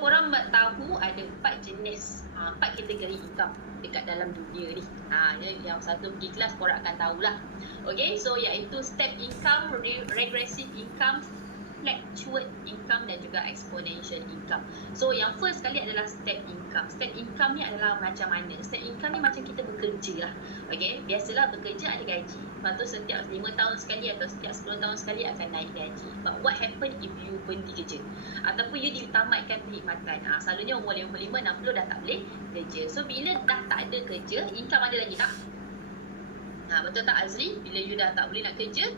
korang tahu ada 4 jenis, 4 kategori income dekat dalam dunia ni. Yang satu pergi kelas korang akan tahulah. Okay, so iaitu step income, regressive income, fluctuate income dan juga exponential income. So yang first sekali adalah step income. Step income ni adalah macam mana? Step income ni macam kita bekerja lah. Okay, biasalah bekerja ada gaji. Lepas tu setiap 5 tahun sekali atau setiap 10 tahun sekali akan naik gaji. But what happen if you berhenti kerja? Ataupun you ditamatkan perkhidmatan. Selalunya umur 55, 60 dah tak boleh kerja. So bila dah tak ada kerja, income ada lagi tak? Betul tak Azri? Bila you dah tak boleh nak kerja,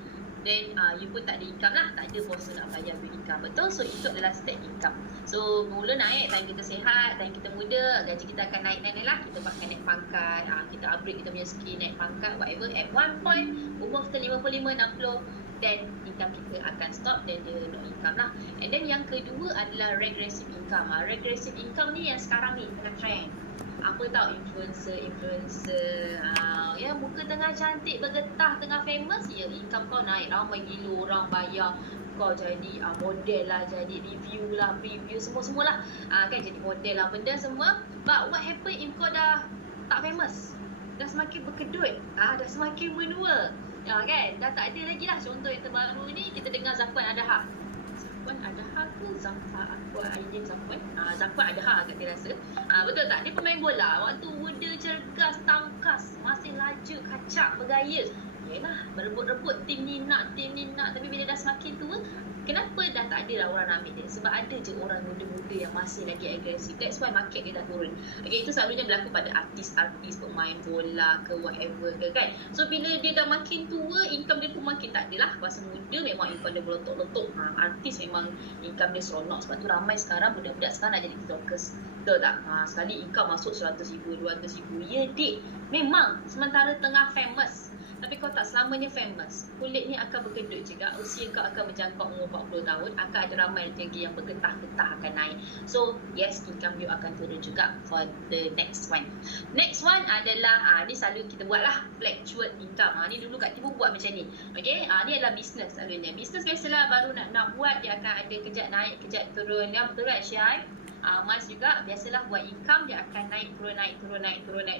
then you pun tak ada income lah, tak ada bos nak bayar you income, betul? So itu adalah step income. So mula naik, time kita sihat, time kita muda, gaji kita akan naik lah, kita akan naik pangkat, kita upgrade kita punya skill, naik pangkat, whatever. At one point, umur kita 55, 60, then income kita akan stop, then dia no income lah. And then yang kedua adalah regressive income. Regressive income ni yang sekarang ni tengah trend. Apa tahu influencer ya, muka tengah cantik, bergetah, tengah famous, ya income kau naik, ramai gila orang bayar kau jadi model lah, jadi review lah, preview semua-semualah, kan jadi model lah, benda semua. But what happen if kau dah tak famous, dah semakin berkedut, dah semakin menua, kan, dah tak ada lagi lah. Contoh yang terbaru ni kita dengar Zafwan Adaha. Zafwan Adaha ke Zafwan? Zafwan Adaha kat dia rasa. Betul tak? Dia pemain bola. Waktu muda, cergas, tangkas, masih laju, kacak, bergaya. Yelah, berebut-rebut tim ni nak. Tapi bila dah semakin tua, kenapa dah tak ada lah orang nak ambil dia? Sebab ada je orang muda-muda yang masih lagi agresif. That's why market dia dah turun. Okay, itu selalunya berlaku pada artis-artis, pemain bola ke whatever ke, kan. So bila dia dah makin tua, income dia pun makin tak ada lah. Masa muda memang income dia meletup-letup. Artis memang income dia seronok. Sebab tu ramai sekarang budak-budak sekarang nak jadi tiktokers. Betul tak? Sekali income masuk 100,000, 200,000. Ya dik, memang sementara tengah famous. Tapi kau tak selamanya famous. Kulit ni akan berkedut juga. Usia kau akan menjangkau umur 40 tahun. Akan ada ramai lagi yang bergetah-getah akan naik. So, yes, income you akan turun juga for the next one. Next one adalah, ni selalu kita buat lah, fluctuate income. Ni dulu Kak Tibu buat macam ni. Okay, ni adalah business selalunya. Business biasalah baru nak buat, dia akan ada kejap naik, kejap turun. Ya, betul tak Syai? Mas juga biasalah buat income, dia akan naik,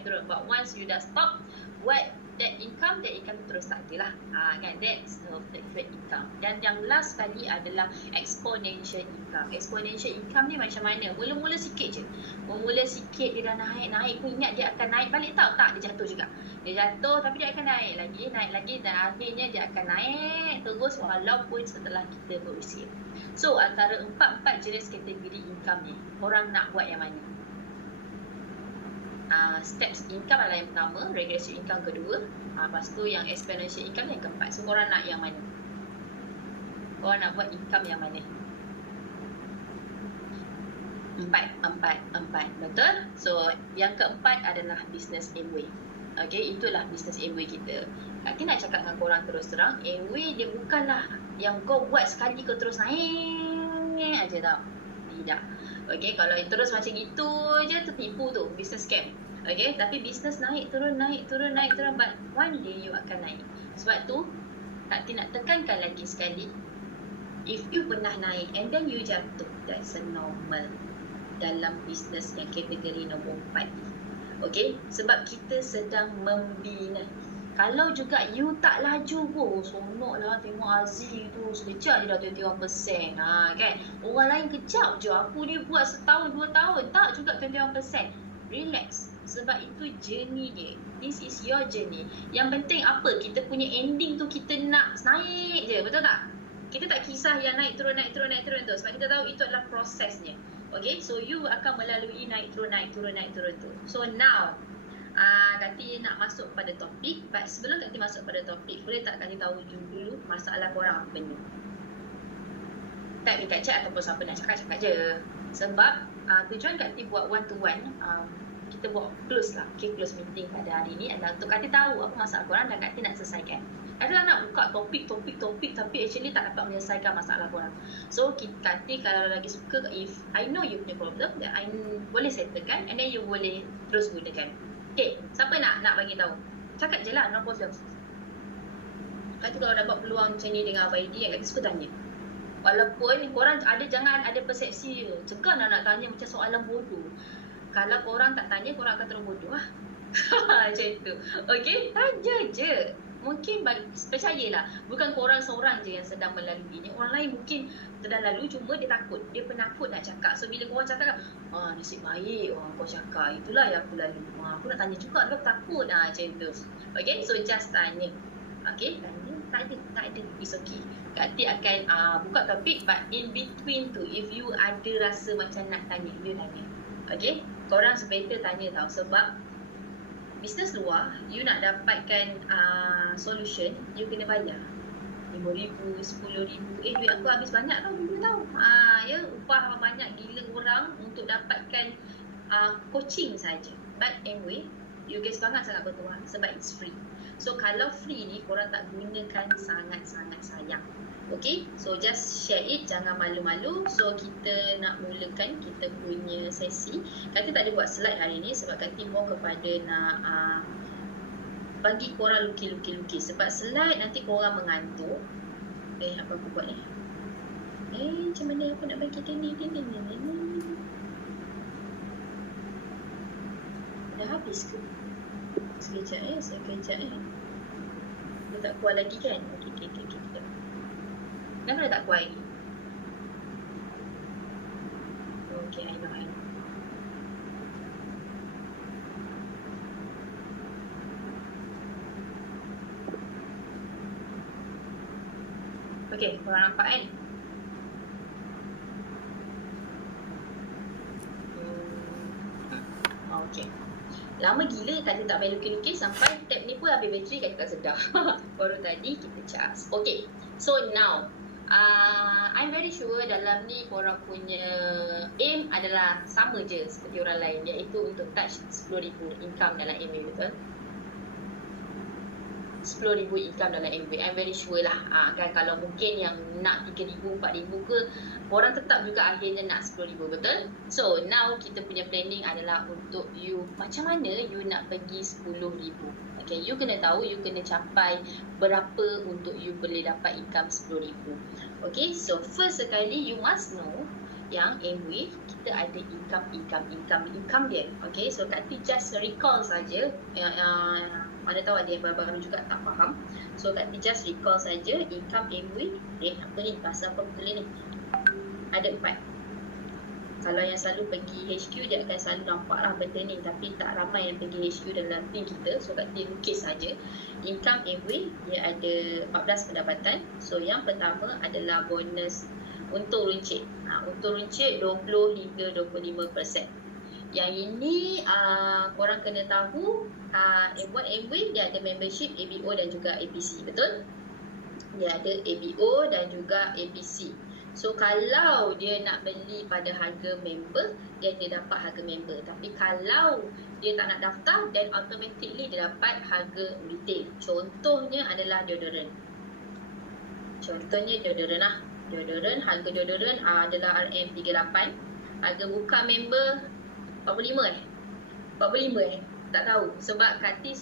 turun. But once you dah stop buat that income terus tak ada lah, kan. That's the fluctuate income. Dan yang last sekali adalah exponential income. Exponential income ni macam mana? Mula-mula sikit je. Mula sikit dia dah naik pun ingat dia akan naik balik, tahu tak? Dia jatuh juga. Dia jatuh tapi dia akan naik lagi dan akhirnya dia akan naik terus walaupun setelah kita berusia. So antara 4 jenis kategori income ni, orang nak buat yang mana? Steps income adalah yang pertama, regressive income kedua, lepas tu yang exponential income yang keempat. So korang nak yang mana? Korang nak buat income yang mana? Empat, betul? So yang keempat adalah business Amway. Okay, itulah business Amway kita. Kak nak cakap dengan korang terus terang, Amway dia bukanlah yang kau buat sekali kau terus naik aja tau. Tidak. Okay, kalau terus macam gitu je, tertipu tu, business scam. Okay, tapi business naik turun, but one day you akan naik. Sebab tu Kak nak tekankan lagi sekali, if you pernah naik and then you jatuh, that's a normal dalam business yang kategori nombor 4. Okay, sebab kita sedang membina. Kalau juga you tak laju pun, sonok lah tengok Aziz tu, sekejap dia dah 21%. Kan? Orang lain kejap je, aku ni buat setahun, 2 tahun, tak juga 21%. Relax. Sebab itu journey dia. This is your journey. Yang penting apa? Kita punya ending tu kita nak naik je, betul tak? Kita tak kisah yang naik turun tu. Sebab kita tahu itu adalah prosesnya. Okay, so you akan melalui naik turun tu. So now, Kati nak masuk pada topik. But sebelum Kati masuk pada topik, boleh tak Kati tahu dulu masalah korang apa ni? Type dekat chat ataupun siapa nak cakap je. Sebab tujuan Kati buat one to one, kita buat close lah, okay, close meeting pada hari ni adalah untuk Kati tahu apa masalah korang dan Kati nak selesaikan. Kati nak buka topik tapi actually tak dapat menyelesaikan masalah korang. So Kati kalau lagi suka, if I know you punya problem, then I boleh settlekan and then you boleh terus gunakan. Okay, siapa nak bagi tahu? Cakap je lah, no problem. Kati kalau dapat peluang macam ni dengan Abang Aidi, Kati suka tanya. Walaupun korang jangan ada persepsi cegah nak tanya macam soalan bodoh. Kalau korang tak tanya, korang akan terus bodoh lah. Macam tu. Okay, tanya je. Mungkin percayalah, bukan korang seorang je yang sedang melalui ni. Orang lain mungkin sedang lalu, cuma dia takut. Dia penakut nak cakap. So bila korang cakap, nasib baik kau cakap, itulah yang aku lalui. Aku nak tanya juga, aku takut. Macam tu. Okay, so just tanya. Okay, tanya. Tak ada. It's okay. Nanti akan buka topik, but in between tu, if you ada rasa macam nak tanya, you tanya. Okay, korang sebetter tanya tau. Sebab bisnes luar, you nak dapatkan solution, you kena bayar RM5,000, RM10,000. Duit aku habis banyak tau dulu tau. Ya, upah banyak gila orang untuk dapatkan coaching saja. But anyway, you guys sangat bertuah sebab it's free. So kalau free ni korang tak gunakan, sangat-sangat sayang. Okay, so just share it, jangan malu-malu. So kita nak mulakan kita punya sesi. Kati tak ada buat slide hari ni sebab Kati mau kepada nak bagi korang lukis-lukis. Sebab slide nanti korang mengantuk. Apa aku buat ni? Macam mana aku nak bagi ni? Dah habis ke? Sekejap sekejap Dia tak kuat lagi kan? Okay. Kenapa dia tak kuat lagi? Okay, I know. Okay, korang nampak kan? Okay. Lama gila Kati tak main lukis-lukis sampai tab ni pun habis bateri, Kati tak sedar. Baru tadi kita charge. Okay, so now I'm very sure dalam ni korang punya aim adalah sama je seperti orang lain, iaitu untuk touch RM10,000 income dalam MBA, betul? RM10,000 income dalam MBA, I'm very sure lah. Kan kalau mungkin yang nak RM3,000, RM4,000 ke, korang tetap juga akhirnya nak RM10,000, betul? So now kita punya planning adalah untuk you, macam mana you nak pergi RM10,000. Okay, you kena tahu, you kena capai berapa untuk you boleh dapat income RM10,000. Okay, so first sekali you must know yang Amway kita ada income dia. Okay, so Kati just recall saja. Mana tahu ada yang baru-baru juga tak faham. So Kati just recall saja income Amway rate apa ni, pasal apa betul ni. Ada 4. Kalau yang selalu pergi HQ dia akan selalu nampak lah benda ni, tapi tak ramai yang pergi HQ dalam team kita. So Kati lukis saja. Income Amway dia ada 14 pendapatan. So yang pertama adalah bonus untung runcit. Untung runcit 20 hingga 25%. Yang ini korang kena tahu, buat Amway dia ada membership ABO dan juga APC, betul? Dia ada ABO dan juga APC. So kalau dia nak beli pada harga member, dia dapat harga member. Tapi kalau dia tak nak daftar, then automatically dia dapat harga retail. Contohnya adalah deodorant. Deodorant, harga deodorant adalah RM38. Harga buka member 45 tak tahu. Sebab Kati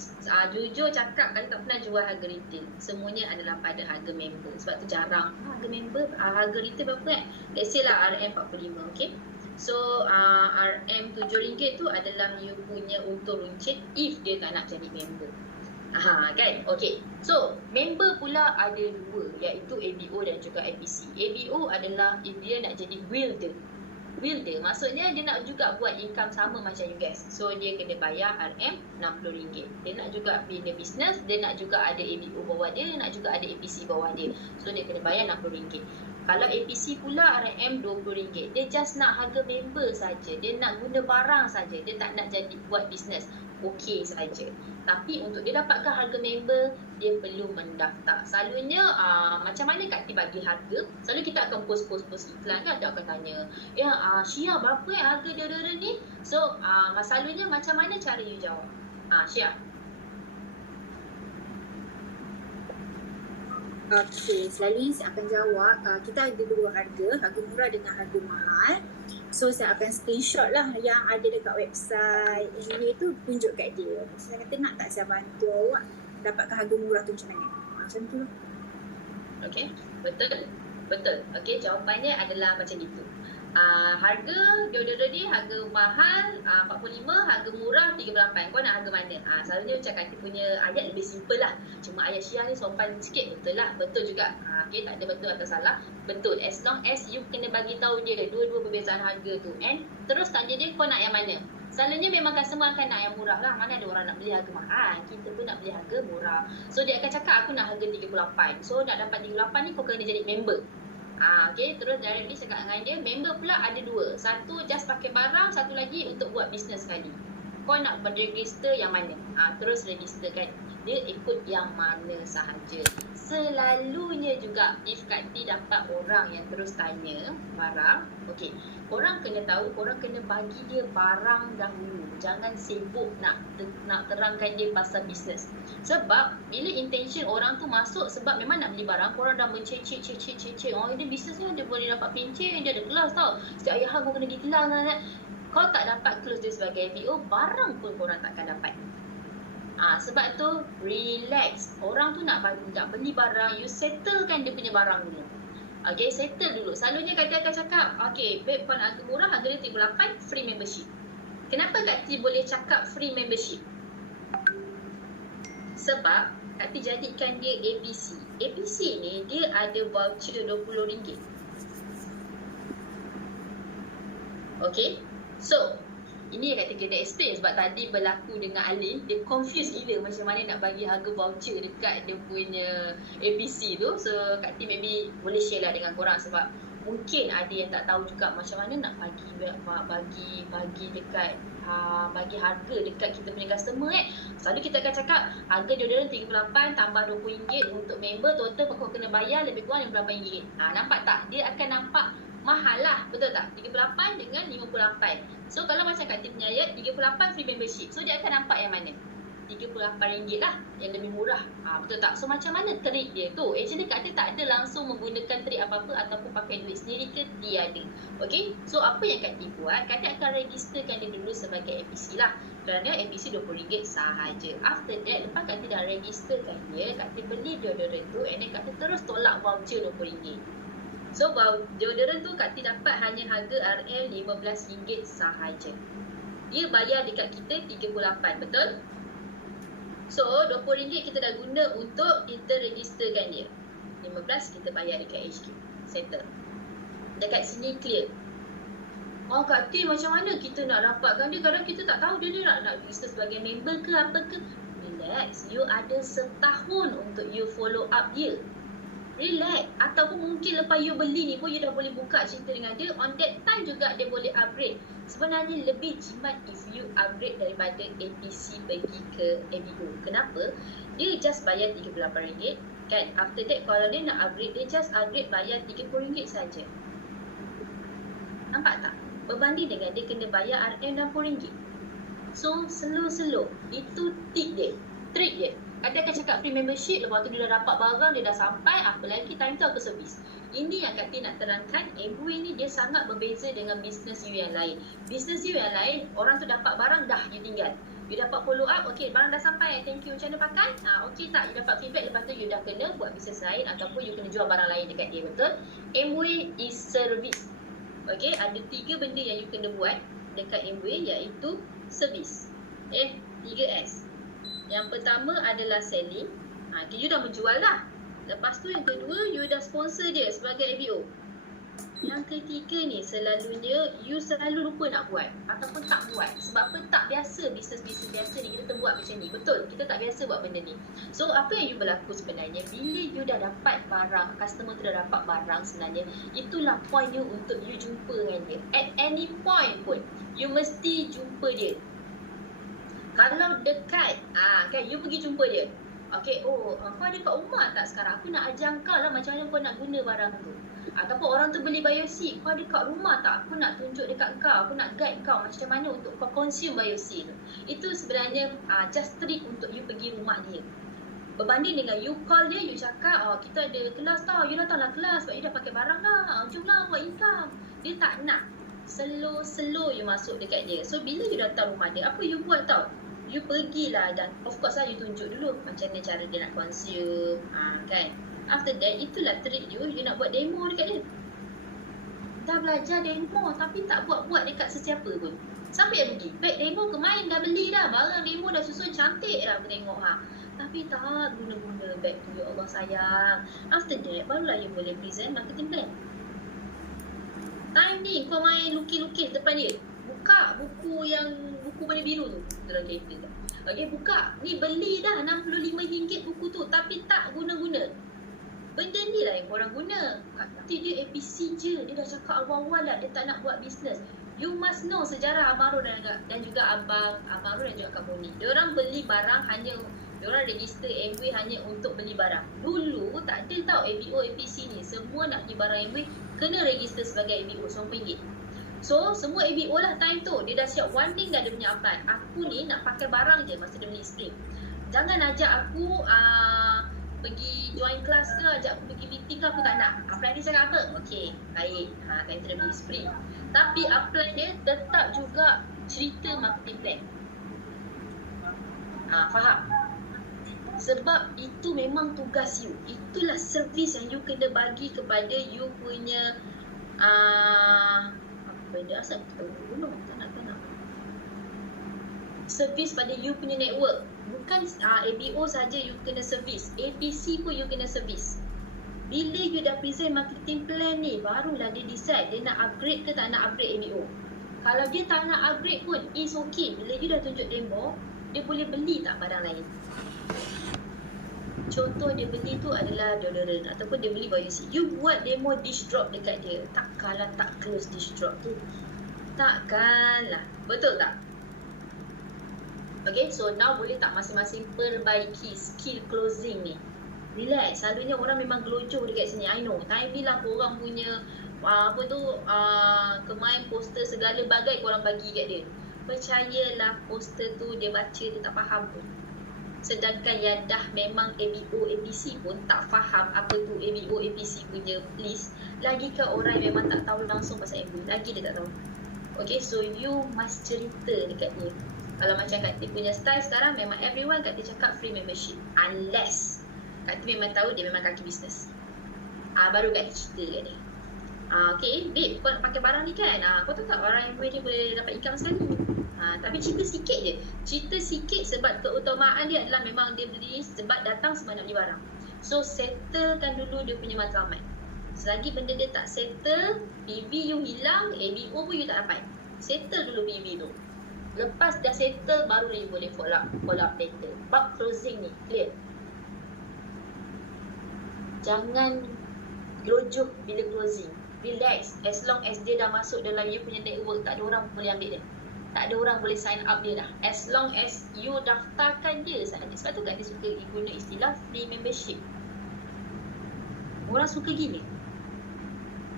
jujur cakap, Kati tak pernah jual harga retail. Semuanya adalah pada harga member. Sebab tu jarang harga member, harga retail berapa kan? Let's say lah RM45, okay? So RM7 tu adalah you punya untung runcit if dia tak nak jadi member. Kan? Okay. So member pula ada 2, iaitu ABO dan juga APC. ABO adalah if dia nak jadi wielder, maksudnya dia nak juga buat income sama macam you guys. So dia kena bayar RM60. Dia nak juga bina bisnes, dia nak juga ada ABO bawah dia nak juga ada APC bawah dia. So dia kena bayar RM60. Kalau APC pula RM20. Dia just nak harga member saja. Dia nak guna barang saja. Dia tak nak jadi buat bisnes. Okey saja. Tapi untuk dia dapatkan harga member, dia perlu mendaftar. Selalunya macam mana Kak Ti bagi harga? Selalu kita akan post iklan kan. Dia akan tanya, Syia berapa harga deodorant ni? So selalunya macam mana cara you jawab? Syia. Okay, selalunya saya akan jawab, kita ada 2 harga murah dengan harga mahal. So saya akan screenshot lah yang ada dekat website ini tu, tunjuk kat dia. Saya kata nak tak saya bantu awak dapatkan harga murah tu macam mana. Macam tu lah. Okay, betul. Betul. Okey, jawapannya adalah macam itu. Harga deodorant ni harga mahal 45, harga murah 38. Kau nak harga mana? Selalunya macam Kati punya ayat lebih simple lah. Cuma ayat Syiah ni sopan sikit. Betul lah. Betul juga. Okey, tak ada betul atau salah. Betul. As long as you kena bagi tahu dia dua-dua perbezaan harga tu. And terus tanya dia kau nak yang mana. Selalunya memang customer akan nak yang murah lah. Mana ada orang nak beli harga mahal. Kita pun nak beli harga murah. So dia akan cakap aku nak harga 38. So nak dapat 38 ni kau kena jadi member. Okay, terus directly cakap dengan dia, member pula ada dua. Satu just pakai barang, satu lagi untuk buat bisnes sekali. Kau nak register yang mana? Terus registerkan. Dia ikut yang mana sahaja. Selalunya juga if Kati dapat orang yang terus tanya barang, okay, korang kena tahu, korang kena bagi dia barang dahulu. Jangan sibuk nak terangkan dia pasal bisnes. Sebab bila intention orang tu masuk sebab memang nak beli barang, korang dah mencecek. Oh, dia bisnes ni dia boleh dapat pencen, dia ada kelas tau. Setiap ayah kau kena pergi kelas kan. Kau tak dapat close dia sebagai MBO, barang pun korang takkan dapat. Sebab tu relax. Orang tu nak beli barang, you settlekan dia punya barang dulu. Okay, settle dulu. Selalunya Kati akan cakap, okay babe, kau nak harga murah, harga dia 38, free membership. Kenapa Kati boleh cakap free membership? Sebab Kati jadikan dia APC. APC ni dia ada voucher RM20. Okay, so ini yang Kati kena explain sebab tadi berlaku dengan Alin, dia confused gila macam mana nak bagi harga voucher dekat dia punya APC tu. So Kati maybe boleh share lah dengan korang sebab mungkin ada yang tak tahu juga macam mana nak bagi dekat bagi harga dekat kita punya customer Selalu kita akan cakap harga deodorant 38 tambah RM20 untuk member, total kau kena bayar lebih kurang RM58. Nampak tak? Dia akan nampak mahal lah, betul tak? 38 dengan 58. So kalau macam Kati punya ayat 38 free membership, so dia akan nampak yang mana? RM38 lah, yang lebih murah. Betul tak? So macam mana trik dia tu? Actually Kati tak ada langsung menggunakan trik apa-apa ataupun pakai duit sendiri ke, tiada. Okay, so apa yang Kati buat, Kati akan registerkan dia dulu sebagai APC lah. Kerana APC RM20 sahaja. After that, lepas Kati dah registerkan dia, Kati beli deodorant tu, and then Kati terus tolak voucher RM20. So deodorant tu Kati dapat hanya harga RM15 sahaja. Dia bayar dekat kita 38, betul? So RM20 kita dah guna untuk kita registerkan dia. 15 kita bayar dekat HQ. Settle. Dekat sini clear. Kati macam mana kita nak dapatkan dia? Kadang kita tak tahu dia nak register sebagai member ke apa ke. Relax, you ada setahun untuk you follow up dia. Relax. Ataupun mungkin lepas you beli ni pun you dah boleh buka cerita dengan dia. On that time juga dia boleh upgrade. Sebenarnya lebih jimat if you upgrade daripada APC pergi ke MBO. Kenapa? Dia just bayar RM38 kan. After that kalau dia nak upgrade, dia just upgrade bayar RM30 saja. Nampak tak? Berbanding dengan dia kena bayar RM60. So slow. Itu trik dia. Ada akan cakap free membership, lepas tu dia dah dapat barang, dia dah sampai, apa lagi time tu aku servis. Ini yang Kati nak terangkan, MBO ni dia sangat berbeza dengan business you yang lain. Business you yang lain, orang tu dapat barang, dah you tinggal. You dapat follow up, okay barang dah sampai, thank you, macam mana pakai? Okay tak, you dapat feedback, lepas tu you dah kena buat business lain ataupun you kena jual barang lain dekat dia, betul? MBO is service. Okay, ada 3 benda yang you kena buat dekat MBO iaitu service. 3S. Yang pertama adalah selling. You dah menjual dah. Lepas tu yang kedua, you dah sponsor dia sebagai MBO. Yang ketiga ni selalunya you selalu lupa nak buat ataupun tak buat. Sebab apa? Tak biasa bisnes-bisnes biasa ni kita buat macam ni. Betul, kita tak biasa buat benda ni. So apa yang you berlaku sebenarnya, bila you dah dapat barang, customer tu dah dapat barang sebenarnya, itulah point you untuk you jumpa dengan dia. At any point pun, you mesti jumpa dia. Kalau dekat, kan you pergi jumpa dia. Okay, kau ada kat rumah tak sekarang? Aku nak ajar kau lah macam mana kau nak guna barang tu. Ataupun orang tu beli BioC, kau ada kat rumah tak? Aku nak tunjuk dekat kau, aku nak guide kau macam mana untuk kau consume BioC tu. Itu sebenarnya just trick untuk you pergi rumah dia. Berbanding dengan you call dia, you cakap, kita ada kelas tau, you datanglah kelas sebab you dah pakai barang dah. Jomlah buat income. Dia tak nak. Slow you masuk dekat dia. So bila you datang rumah dia, apa you buat tau? You pergilah dan of course lah you tunjuk dulu macam mana cara dia nak consume, kan? After that, itulah trik you nak buat demo dekat dia. Dah belajar demo tapi tak buat-buat dekat sesiapa pun. Siapa yang rugi? Baik demo kemain dah beli dah. Barang demo dah susun cantik dah aku tengok Tapi tak guna-guna back tu, ya Allah sayang. After that, barulah you boleh present marketing plan. Time ni kau main lukis-lukis depan dia. Buka buku warna biru tu dalam kereta tu. Okay, buka. Ni beli dah RM65 buku tu tapi tak guna-guna. Benda ni lah yang korang guna. Nanti dia APC je. Dia dah cakap awal-awal lah dia tak nak buat bisnes. You must know sejarah Abang Ron dan juga Abang Ron dan juga Kak Moni. Diorang beli barang diorang register Amway hanya untuk beli barang. Dulu tak ada tau ABO, APC ni. Semua nak beli barang Amway kena register sebagai ABO RM90. So semua ABO lah time tu. Dia dah siap warning dah dia punya apply. Aku ni nak pakai barang je masa dia beli stream. Jangan ajak aku pergi join kelas ke, ajak aku pergi meeting ke, aku tak nak. Apply dia cakap apa? Okey, baik. Time tu dia beli sprint. Tapi apply dia tetap juga cerita marketing plan. Faham? Sebab itu memang tugas you. Itulah servis yang you kena bagi kepada you punya apa dia asal kita gunung tak nak. Servis pada you punya network. Bukan ABO saja you kena servis, APC pun you kena servis. Bila you dah present marketing plan ni, barulah dia decide dia nak upgrade ke tak nak upgrade ABO. Kalau dia tak nak upgrade pun, is okay. Bila you dah tunjuk demo, dia boleh beli tak barang lain. Contoh dia beli tu adalah deodorant ataupun dia beli baju si. You buat demo dish drop dekat dia. Takkanlah tak close dish drop tu. Takkanlah. Betul tak? Okay, so now boleh tak masing-masing perbaiki skill closing ni? Relax, selalunya orang memang gelojoh dekat sini. I know, time ni lah korang punya kemain poster segala bagai korang bagi kat dia. Percayalah poster tu dia baca dia tak faham pun. Sedangkan yang dah memang ABO, APC pun tak faham apa tu ABO, APC punya list. Lagi ke orang yang memang tak tahu langsung pasal ABO, lagi dia tak tahu. Okay, so you must cerita dekat dia. Kalau macam Kak T punya style sekarang, memang everyone Kak T cakap free membership. Unless Kak T memang tahu dia memang kaki bisnes. Baru Kak T cerita kat dia. Okay, babe, kau nak pakai barang ni kan? Kau tahu tak barang yang boleh dapat income sekali? Tapi cerita sikit je. Cerita sikit sebab keutamaan dia adalah memang dia beli sebab datang sebab nak beli barang. So, settlekan dulu dia punya matlamat. Selagi benda dia tak settle, PV you hilang, ABO pun you tak dapat. Settle dulu PV tu. Lepas dah settle, baru you boleh follow up later. Bab closing ni, clear? Jangan gelojoh bila closing. Relax. As long as dia dah masuk dalam you punya network, tak ada orang boleh ambil dia. Tak ada orang boleh sign up dia dah. As long as you daftarkan dia sahaja. Sebab tu kan dia suka guna istilah free membership. Orang suka gini.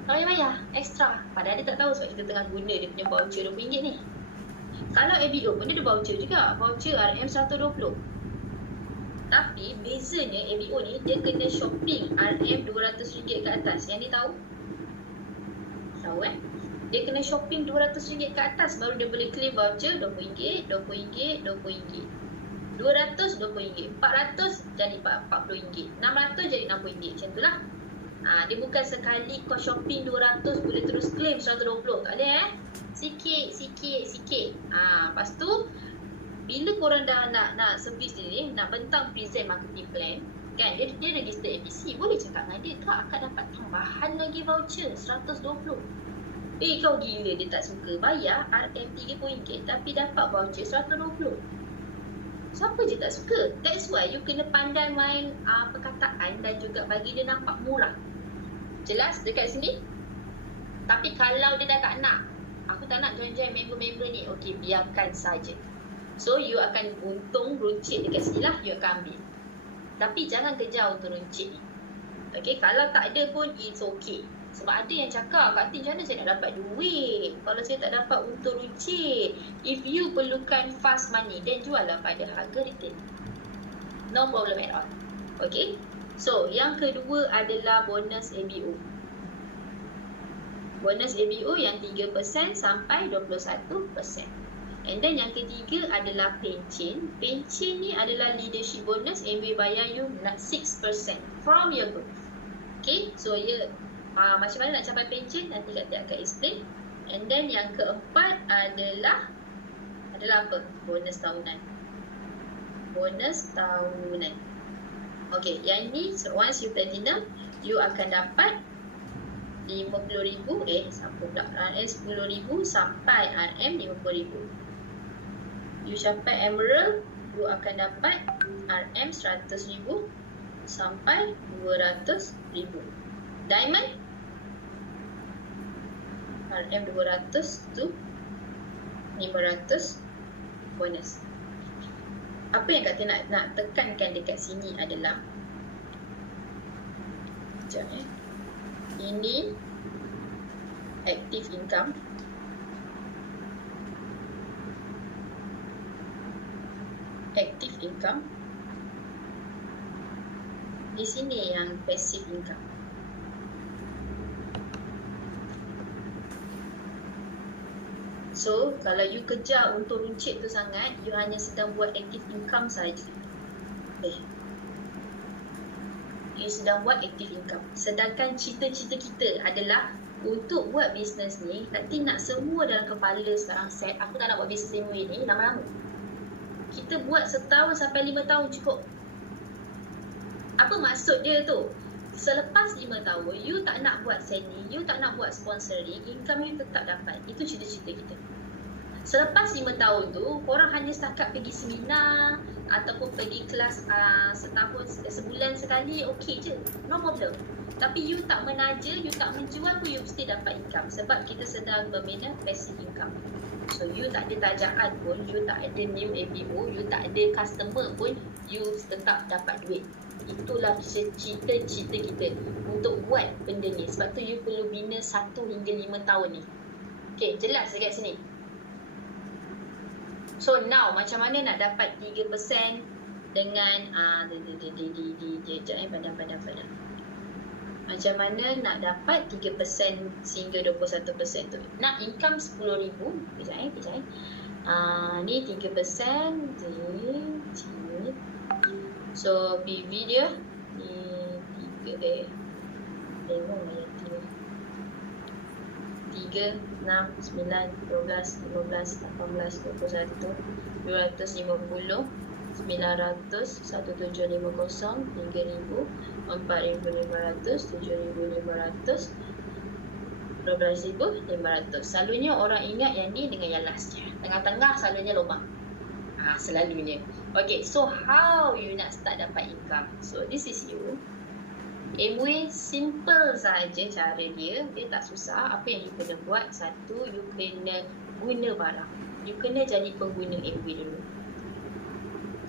Kalau dia bayar, extra. Padahal dia tak tahu sebab kita tengah guna dia punya voucher RM20 ni. Kalau ABO pun dia ada voucher juga. Voucher RM120. Tapi bezanya ABO ni dia kena shopping RM200 ke atas. Yang ni tahu? Tahu Dia kena shopping RM200 ke atas baru dia boleh claim voucher RM20, RM20, RM20. 200 RM20. 400 jadi RM40. 600 jadi RM60. Macam tu lah. Dia bukan sekali kau shopping 200 boleh terus claim 120. Tak ada Sikit. Lepas tu bila korang dah nak servis dia ni, nak bentang present marketing plan kan, dia register APC, boleh cakap dengan dia, kau akan dapat tambahan lagi voucher 120. Kau gila, dia tak suka bayar RM30 tapi dapat voucher 120. Siapa je tak suka? That's why you kena pandai main perkataan dan juga bagi dia nampak murah. Jelas dekat sini? Tapi kalau dia dah tak nak, aku tak nak join member-member ni, okey, biarkan saja. So you akan untung runcit dekat sini lah, you akan ambil. Tapi jangan kejar untuk runcit ni. Okay, kalau tak ada pun it's okay. Sebab ada yang cakap, Kak Tin, macam mana saya nak dapat duit kalau saya tak dapat untung runcit? If you perlukan fast money, then jual lah pada harga retail. No problem at all. Okay, so yang kedua adalah bonus ABO. Bonus ABO yang 3% sampai 21%. And then yang ketiga adalah pension. Pension ni adalah leadership bonus. Amway bayar you 6% from your group. Okay, so macam mana nak capai pencen nanti Kak Tia akan explain. And then yang keempat adalah apa? Bonus tahunan. Okay, yang ni once you platinum, you akan dapat 50,000 RM 10,000 sampai RM 50,000. You capai emerald, you akan dapat RM 100,000 sampai 200,000. Diamond RM 200 to 500 bonus. Apa yang Kak Tia nak tekankan dekat sini adalah ini active income. Di sini yang passive income. So, kalau you kejar untuk runcit tu sangat, you hanya sedang buat active income saja. You sedang buat active income. Sedangkan cita-cita kita adalah untuk buat bisnes ni, nanti nak semua dalam kepala sekarang set. Aku tak nak buat bisnes MWay ni lama-lama. Kita buat setahun sampai 5 tahun cukup. Apa maksud dia tu? Selepas 5 tahun, you tak nak buat sending, you tak nak buat sponsoring, income you tetap dapat. Itu cita-cita kita. Selepas 5 tahun tu, korang hanya setakat pergi seminar ataupun pergi kelas sebulan sekali, okey je. No problem. Tapi you tak menaja, you tak menjual pun, you mesti dapat income. Sebab kita sedang membina passive income. So, you tak ada tajaan pun, you tak ada new ABO, you tak ada customer pun, you tetap dapat duit. Itulah cita-cita kita untuk buat benda ni. Sebab tu you perlu bina 1 hingga 5 tahun ni. Okay, jelas dekat sini. So now macam mana nak dapat 3% dengan padam. Macam mana nak dapat 3% sehingga 21% tu. Nak income 10,000. Kejap. Ni 3%. So PV dia ni 3 tengok ayat 3, 6, 9, 12, 15, 18, 21, 250, 900, 1750, 3,000, 4,500, 7,500, 12,500. Selalunya orang ingat yang ni dengan yang last je. Tengah-tengah selalunya lubang. Selalunya. Okay, so how you nak start dapat income? So this is you. MWay simple saja cara dia. Dia tak susah. Apa yang you kena buat? Satu, you kena guna barang. You kena jadi pengguna MWay dulu.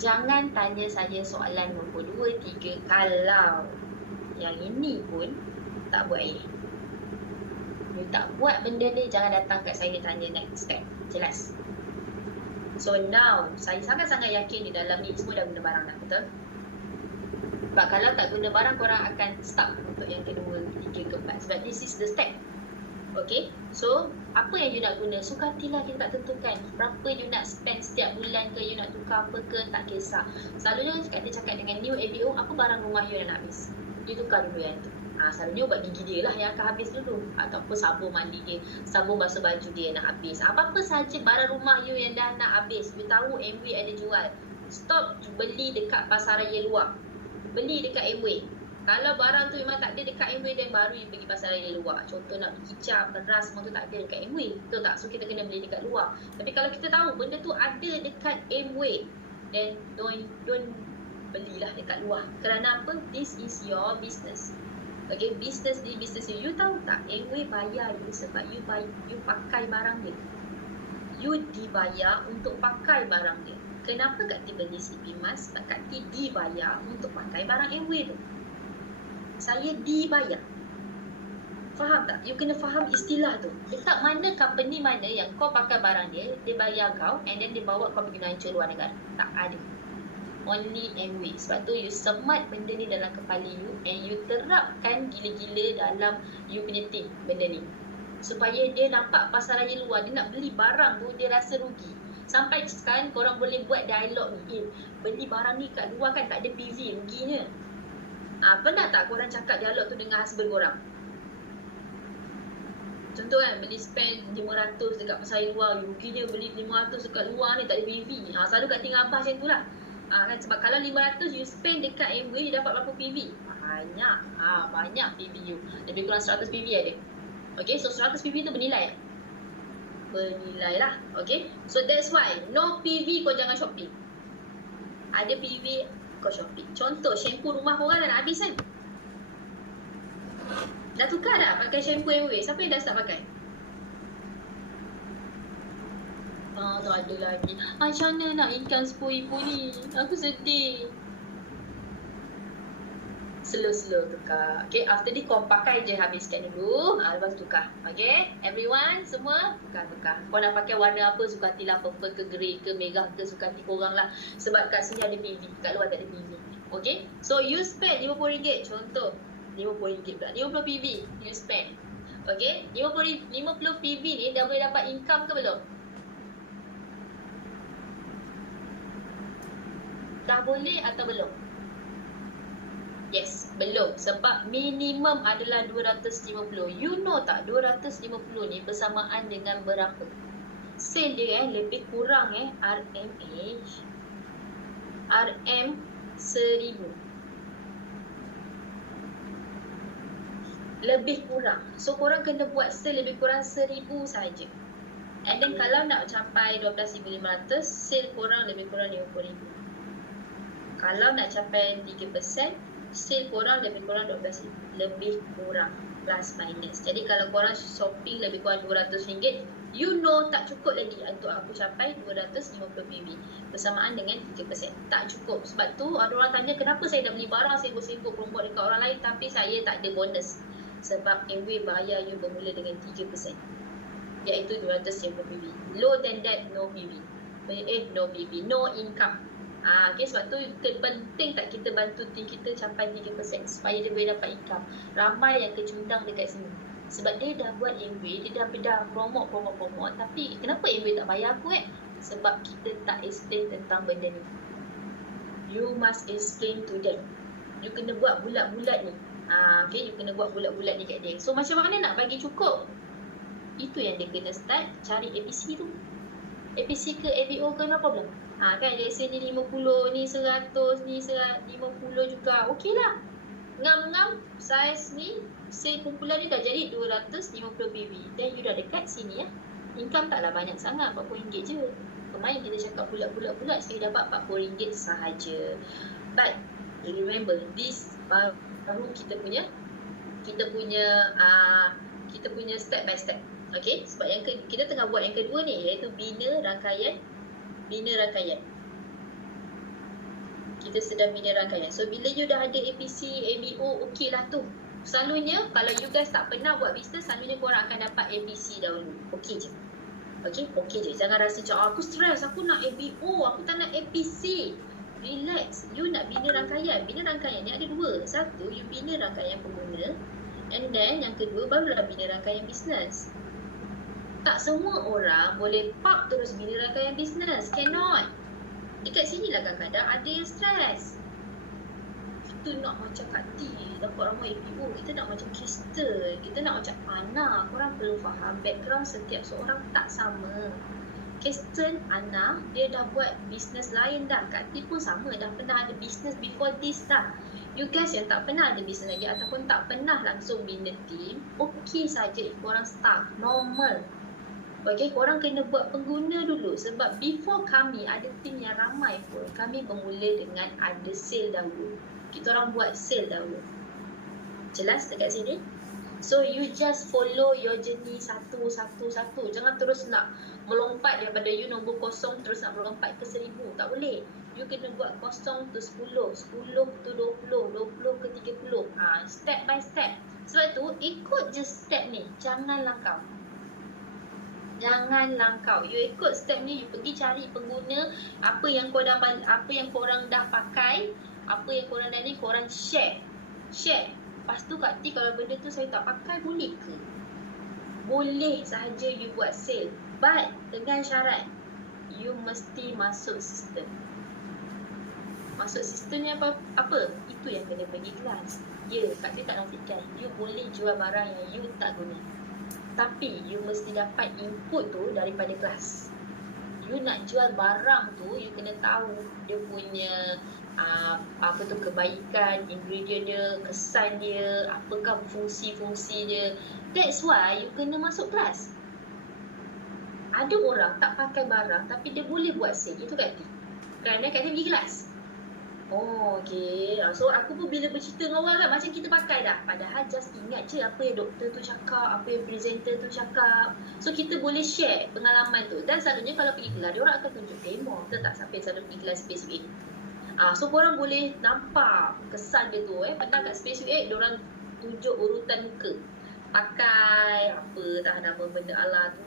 Jangan tanya saya soalan nombor 2, 3. Kalau yang ini pun tak buat ini. You tak buat benda ni, jangan datang kat saya tanya next step. Jelas? So now, saya sangat-sangat yakin di dalam ni semua dah guna barang dah, betul? Sebab kalau tak guna barang, korang akan stuck untuk yang kedua, ketiga, keempat. Sebab this is the step. Okay? So, apa yang you nak guna? Suka hatilah kita tak tentukan. Berapa you nak spend setiap bulan ke, you nak tukar apa ke, tak kisah. Selalunya dia cakap dengan new ABO, apa barang rumah you yang nak habis? You tukar dulu yang tu. Selalunya ubat gigi dia lah yang akan habis dulu. Ataupun sabun mandi dia, sabun basuh baju dia nak habis. Apa-apa saja barang rumah you yang dah nak habis. You tahu MWay ada jual. Stop beli dekat pasaraya luar. Beli dekat MWay. Kalau barang tu memang tak ada dekat MWay, dan baru you pergi pasaraya luar. Contoh nak beli kicap, beras, semua tu tak ada dekat MWay. Betul tak? So kita kena beli dekat luar. Tapi kalau kita tahu benda tu ada dekat MWay, then don't belilah dekat luar. Kerana apa? This is your business. Okay, bisnes you tahu tak? MWay bayar you sebab you pakai barang dia. You dibayar untuk pakai barang dia. Kenapa Kak Ti beli CP Mas? Sebab Kak Ti dibayar untuk pakai barang MWay tu. Saya dibayar. Faham tak? You kena faham istilah tu. Dekat mana company mana yang kau pakai barang dia, dia bayar kau and then dia bawa kau pergi hancur luar negara. Tak ada. Only MWay. Sebab tu you semat benda ni dalam kepala you and you terapkan gila-gila dalam you punya team benda ni. Supaya dia nampak pasaraya luar, dia nak beli barang tu, dia rasa rugi. Sampai sekarang korang boleh buat dialog ni, beli barang ni kat luar kan tak ada PV, ruginya. Pernah tak korang cakap dialog tu dengan husband korang? Contoh kan, beli spend 500 dekat pasar luar, ruginya beli 500 dekat luar ni, tak ada PV. Selalu kat tinggal abah macam tu lah. Kan, sebab kalau 500 you spend dekat Amway, dia dapat berapa PV? Banyak. Banyak PV you. Lebih kurang 100 PV ada. Okay, so 100 PV tu bernilai. Bernilai lah. Okay, so that's why no PV kau jangan shopping. Ada PV kau shopping. Contoh, shampoo rumah korang dah nak habis kan? Dah tukar dah pakai shampoo Amway? Siapa yang dah start pakai? Tak ada lagi. Macam mana nak income RM10,000 ni? Aku sedih. Slow tukar. Okay, after ni kau pakai je, habiskan dulu. Lepas tukar. Okay, everyone, semua tukar. Kau nak pakai warna apa, suka hatilah, purple ke grey ke merah ke, suka hati korang lah. Sebab kat sini ada PV, kat luar tak ada PV. Okay, so you spend RM50, contoh. RM50 pula, 50 PV you spend. Okay, 50 PV ni dah boleh dapat income ke belum? Dah boleh atau belum? Yes, belum. Sebab minimum adalah 250. You know tak 250 ni bersamaan dengan berapa? Sale dia lebih kurang RM 1,000. Lebih kurang. So korang kena buat sale lebih kurang 1,000 saja. And then kalau nak capai 12,500, sale korang lebih kurang 50,000. Kalau nak capai 3%, sale korang lebih kurang 12,000. Lebih kurang, plus minus. Jadi kalau korang shopping lebih kurang RM200, you know tak cukup lagi untuk aku capai 250 PV bersamaan dengan 3%. Tak cukup. Sebab tu ada orang tanya, kenapa saya dah beli barang sibuk-sibuk promote dekat orang lain tapi saya tak ada bonus? Sebab Amway bayar you bermula dengan 3%, iaitu 250 PV. Low than that, no PV. No PV, no income. Okay, sebab tu penting tak kita bantu tim kita capai 3% supaya dia boleh dapat income. Ramai yang kecundang dekat sini sebab dia dah buat Amway, dia dah promote, tapi kenapa Amway tak bayar aku Sebab kita tak explain tentang benda ni. You must explain to them. You kena buat bulat-bulat ni. Okay, you kena buat bulat-bulat ni kat dia. So macam mana nak bagi cukup? Itu yang dia kena start cari APC tu. APC ke ABO ke, no problem. Kan let's say ni 50, ni 100, ni 50 juga. Okey lah. Ngam-ngam size ni, sale kumpulan ni dah jadi 250 PV. Then you dah dekat sini Income taklah banyak sangat, RM40 je. Kemarin kita cakap bulat-bulat sekali dapat RM40 sahaja. But remember, this baru kita punya step by step. Okay, sebab yang kita tengah buat yang kedua ni, iaitu bina rangkaian. Kita sedang bina rangkaian. So bila you dah ada APC, ABO, okey lah tu. Selalunya kalau you guys tak pernah buat bisnes, selalunya korang akan dapat APC dahulu. Okey je. Okey je. Jangan rasa macam aku stres, aku nak ABO, aku tak nak APC. Relax. You nak bina rangkaian. Bina rangkaian ni ada dua. Satu, you bina rangkaian pengguna. And then yang kedua, barulah bina rangkaian bisnes. Tak semua orang boleh park terus bina rangkaian bisnes. Cannot. Dekat sini lah kadang-kadang ada yang stres. Kita nak macam Kak T, dapat ramai APO. Kita nak macam Kristen, kita nak macam Ana. Korang perlu faham background setiap seorang tak sama. Kristen, Ana, dia dah buat bisnes lain dah. Kak T pun sama, dah pernah ada bisnes before this dah. You guys yang tak pernah ada bisnes lagi ataupun tak pernah langsung bina team, okey saja korang start, normal. Okay, korang kena buat pengguna dulu. Sebab before kami ada team yang ramai pun, kami bermula dengan ada sale dahulu. Kita orang buat sale dahulu. Jelas dekat sini? So you just follow your journey satu. Jangan terus nak melompat daripada you nombor 0 terus nak melompat ke 1,000. Tak boleh. You kena buat 0 to 10, 10 to 20, 20 ke 30. Step by step. Sebab tu ikut je step ni. Jangan langkau. You ikut step ni, you pergi cari pengguna, apa yang korang dah pakai, apa yang korang dah ni, korang share. Lepas tu Kak T, kalau benda tu saya tak pakai, boleh ke? Boleh sahaja you buat sale. But dengan syarat, you mesti masuk sistem. masuk sistemnya apa? Itu yang kena pergi kelas. Ya, Kak Teh tak nafikan. You boleh jual barang yang you tak guna. Tapi you mesti dapat input tu daripada kelas. You nak jual barang tu, you kena tahu dia punya apa tu kebaikan, ingredient dia, kesan dia, apakah fungsi-fungsi dia. That's why you kena masuk kelas. Ada orang tak pakai barang tapi dia boleh buat sale. Itu Kak Teh. Kerana Kak Teh pergi kelas. Oh, okay. So, aku pun bila bercerita dengan orang kan, macam kita pakai dah. Padahal just ingat je apa yang doktor tu cakap, apa yang presenter tu cakap. So, kita boleh share pengalaman tu. Dan selalunya kalau pergi kelas, dia orang akan tunjuk demo. Betul tak? Siapa yang selalu pergi kelas Space UX. So, korang boleh nampak kesan dia tu. Pernah kat Space UX, dia orang tunjuk urutan muka. Pakai, apa dah nama benda ala tu.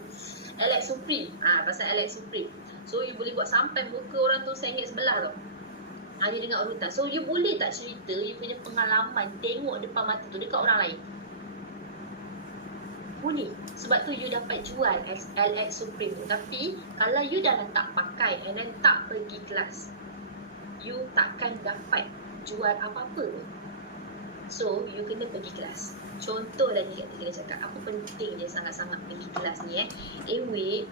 Alex Supreme. Pasal Alex Supreme. So, you boleh buat sampai muka orang tu sengit sebelah tau. Hanya dengan urutan. So, you boleh tak cerita you punya pengalaman tengok depan mata tu dekat orang lain? Boleh. Sebab tu you dapat jual LX Supreme tu. Tapi, kalau you dah tak pakai and then tak pergi kelas, you takkan dapat jual apa-apa tu. So, you kena pergi kelas. Contoh lagi Kak Teh cakap, apa pentingnya sangat-sangat pergi kelas ni Anyway,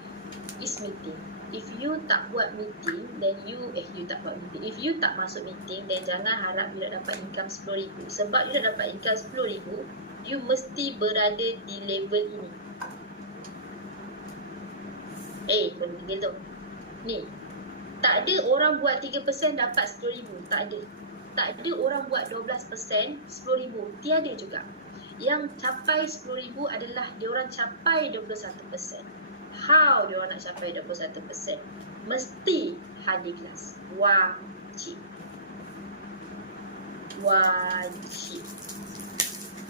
is meeting. If you tak buat meeting, then you tak buat meeting. If you tak masuk meeting, then jangan harap you nak dapat income 10,000. Sebab you nak dapat income 10,000, you mesti berada di level ini. Penting tu. Ni, tak ada orang buat 3% dapat 10,000. Tak ada. Tak ada orang buat 12% 10,000. Tiada juga. Yang capai 10,000 adalah diorang capai 21%. How dia orang nak capai 21%? Mesti hadir kelas. Wajib.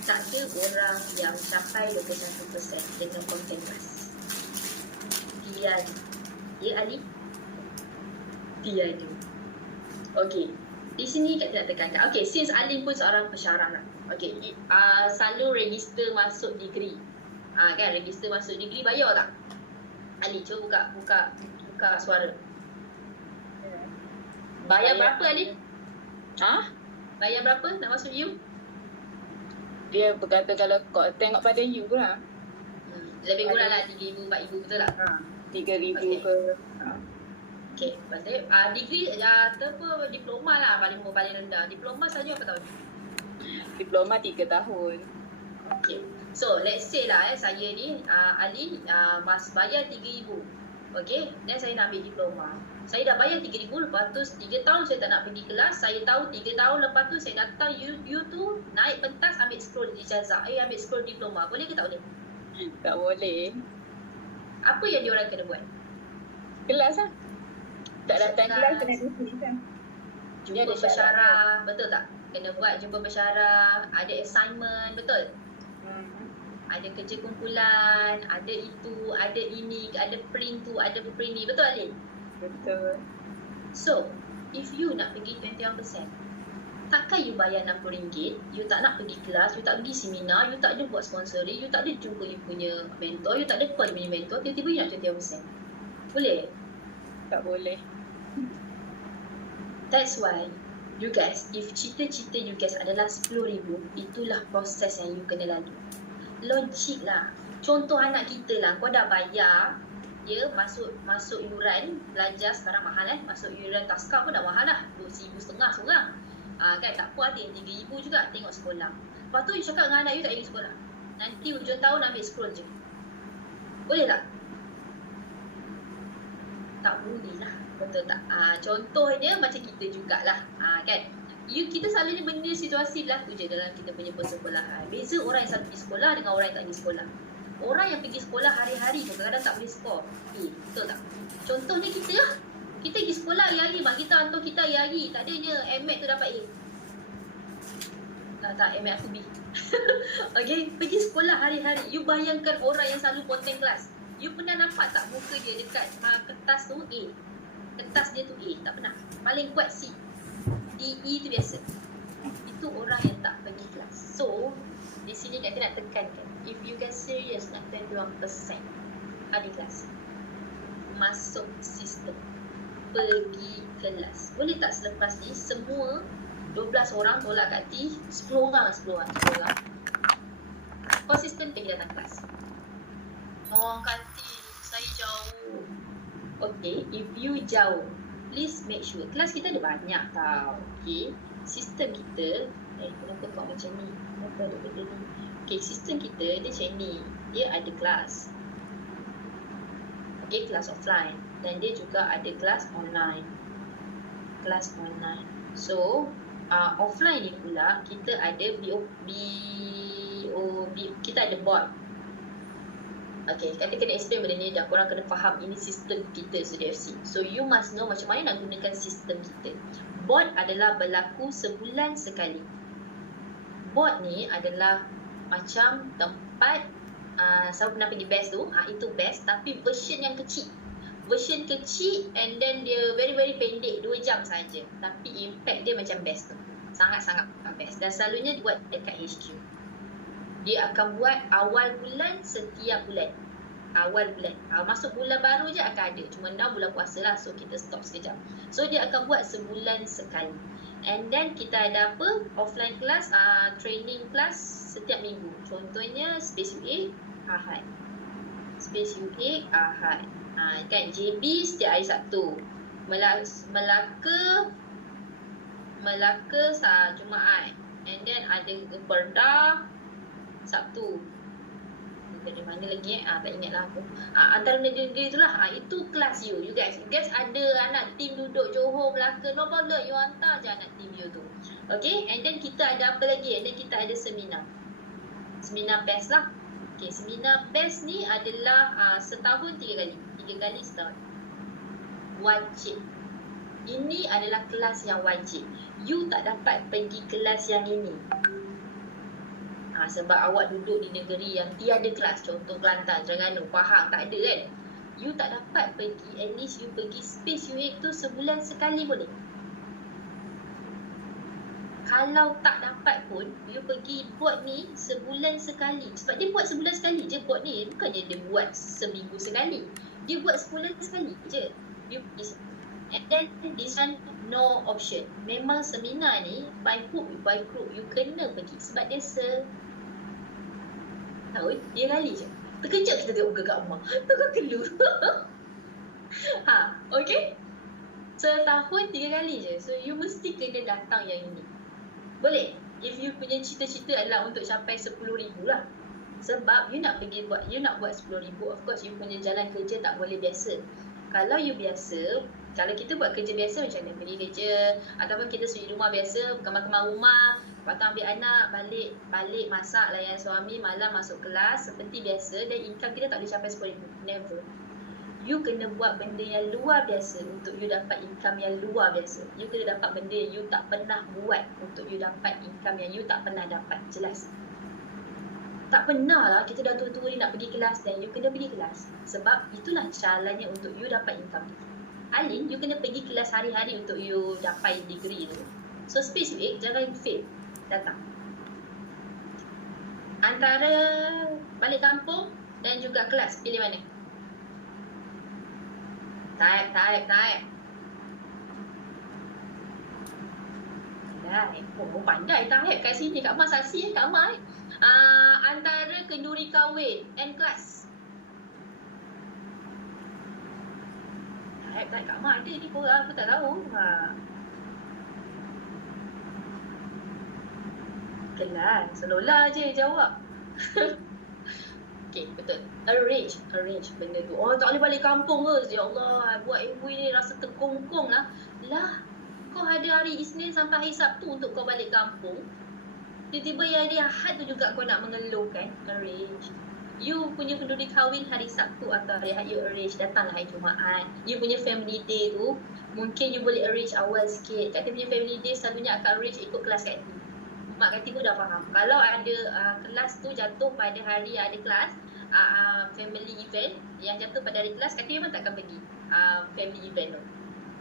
Tak ada orang yang capai 21% dengan konten kelas. Tiada. Ya Ali? Tiada. Okey. Di sini Kak nak tekankan. Okey, since Ali pun seorang pensyarah lah. Okey, selalu register masuk degree. Kan register masuk degree bayar tak? Ali, cuba buka suara. Bayar berapa Ali? Bayar berapa nak masuk U? Dia berkata kalau kau tengok pada U lah. Lebih kurang lah 3,000, 4,000 betul tak? 3,000 ke. Okay, pasal degree apa diploma lah paling rendah. Diploma saja apa tahun? Diploma 3 tahun. Okay. So, let's say lah saya ni, Ali, mas bayar 3,000. Okay, then saya nak ambil diploma. Saya dah bayar 3,000, lepas tu 3 tahun saya tak nak pergi kelas. Saya tahu 3 tahun lepas tu saya datang you tu naik pentas ambil scroll ijazah. Ambil scroll diploma. Boleh ke tak boleh? Tak boleh. Apa yang diorang kena buat? Kelas lah. Tak datang kelas kena duduk kan. Jumpa pensyarah, betul tak? Kena buat jumpa pensyarah, ada assignment, betul? Ada kerja kumpulan, ada itu, ada ini, ada print tu, ada print ni. Betul Ali? Betul. So, if you nak pergi 21%, takkan you bayar RM60, you tak nak pergi kelas, you tak pergi seminar, you tak ada buat sponsoring, you tak ada jumpa you punya mentor, you tak ada call you punya mentor, tiba-tiba you nak 21%. Boleh? Tak boleh. That's why, you guys, if cita-cita you guys adalah 10,000, itulah proses yang you kena lalui. Logik lah. Contoh anak kita lah, kau dah bayar, masuk yuran, belajar sekarang mahal masuk yuran taska pun dah mahal lah, RM2,500 seorang. Kan tak puas dia, RM3,000 juga tengok sekolah. Lepas tu you cakap dengan anak you tak pergi sekolah. Nanti hujung tahun ambil scroll je. Boleh tak? Tak boleh lah. Betul tak? Contohnya macam kita jugalah. Kan? Kita selalunya benda situasi berlaku je dalam kita punya persekolahan. Beza orang yang selalu pergi sekolah dengan orang yang tak pergi sekolah. Orang yang pergi sekolah hari-hari tu kadang-kadang tak boleh skor. Betul tak? Contohnya kita lah. Kita pergi sekolah hari-hari, mak kita hantar kita hari-hari. Tak adanya MAT tu dapat A. Tak, MAT aku B. Okay, pergi sekolah hari-hari. You bayangkan orang yang selalu ponteng kelas. You pernah nampak tak muka dia dekat kertas tu A? Kertas dia tu A, tak pernah. Paling kuat C. DE tu biasa. Itu orang yang tak pergi kelas. So, di sini kita nak tekankan, if you guys serious nak 21% ada kelas, masuk sistem. pergi kelas. Boleh tak selepas ni semua 12 orang tolak kat T, 10 orang. Konsisten pergi datang kelas. Oh, Kati, saya jauh. Okay, if you jauh, please make sure. Kelas kita ada banyak tau. Okay, sistem kita, kenapa kau macam ni? Kenapa ada benda ni? Okay, sistem kita dia macam ni. Dia ada kelas. Okay, kelas offline. Dan dia juga ada kelas online. Kelas online. So, offline ni pula, kita ada kita ada board. Okay, kita kena explain benda ni dan korang kena faham ini sistem kita StudyFC. So you must know macam mana nak gunakan sistem kita. Board adalah berlaku sebulan sekali. Board ni adalah macam tempat saya pernah pergi best tu, itu best tapi version yang kecil. Version kecil and then dia very pendek, 2 jam saja. Tapi impact dia macam best tu. Sangat-sangat best. Dan selalunya buat dekat HQ. Dia akan buat awal bulan setiap bulan. Awal bulan. Masuk bulan baru je akan ada. Cuma now bulan puasa lah. So kita stop sekejap. So dia akan buat sebulan sekali. And then kita ada apa? Offline class, training class setiap minggu. Contohnya Space UA Ahad. Space UA Ahad. Kan JB setiap hari Sabtu. Melaka Jumaat. And then ada Perda Sabtu. Dari mana lagi tak ingat lah aku. Antara negeri tu lah. Itu kelas you guys. You guys ada anak team duduk Johor, Melaka, no problem. You hantar je anak team you tu. Okay. And then kita ada apa lagi? And then kita ada seminar. Seminar PES lah. Okay. Seminar PES ni adalah setahun 3 kali. 3 kali setahun. Wajib. Ini adalah kelas yang wajib. You tak dapat pergi kelas yang ini. Sebab awak duduk di negeri yang tiada kelas. Contoh Kelantan, Terengganu, Pahang, tak ada kan. You tak dapat pergi. At least you pergi Space UA tu sebulan sekali boleh. Kalau tak dapat pun, you pergi board ni sebulan sekali. Sebab dia buat sebulan sekali je board ni. Bukannya dia buat seminggu sekali. Dia buat sebulan sekali je. You pergi. And then this one no option. Memang seminar ni by hook by crook you kena pergi. Sebab dia tahu dia kali je. Terkejut kita tengok gagak rumah. Tengok kelu. Okay. Setahun 3 kali je. So you mesti kena datang yang ini. Boleh. If you punya cita-cita adalah untuk capai 10,000 lah. Sebab you nak buat 10,000, of course you punya jalan kerja tak boleh biasa. Kalau you biasa, kalau kita buat kerja biasa macam mana? Pergi kerja ataupun kita suri rumah biasa, kemar-kemar rumah, lepas tu ambil anak, balik masak, layan suami, malam masuk kelas seperti biasa dan income kita tak boleh capai 10,000. Never. You kena buat benda yang luar biasa untuk you dapat income yang luar biasa. You kena dapat benda yang you tak pernah buat untuk you dapat income yang you tak pernah dapat. Jelas? Tak pernah lah kita dah tua-tua ni nak pergi kelas dan you kena pergi kelas. Sebab itulah caranya untuk you dapat income. Alin, you kena pergi kelas hari-hari untuk you dapat degree tu. So Space UA, jangan fail. Datang. Antara balik kampung dan juga kelas, pilih mana? Taib. Pandai Taib kat sini. Kak Mak saksi Kak Mak. Antara kenduri kahwin and kelas. Taib Kak Mak ada ni korang, aku tak tahu. Kelas. Lola je jawab. Okay, betul. Arrange benda tu. Oh, tak boleh balik kampung ke? Ya Allah, buat ibu ni rasa terkongkong lah. Lah, kau ada hari Isnin sampai hari Sabtu untuk kau balik kampung. Tiba-tiba yang hari Ahad tu juga kau nak mengeluh kan? Arrange. You punya kenduri kahwin hari Sabtu atau hari Ahad, you arrange. Datanglah hari Jumaat. You punya family day tu, mungkin you boleh arrange awal sikit. Kat punya family day selalunya akan arrange ikut kelas kat ni. Mak Kati pun dah faham. Kalau ada kelas tu jatuh pada hari ada kelas, family event yang jatuh pada hari kelas, Kati memang takkan pergi family event tu.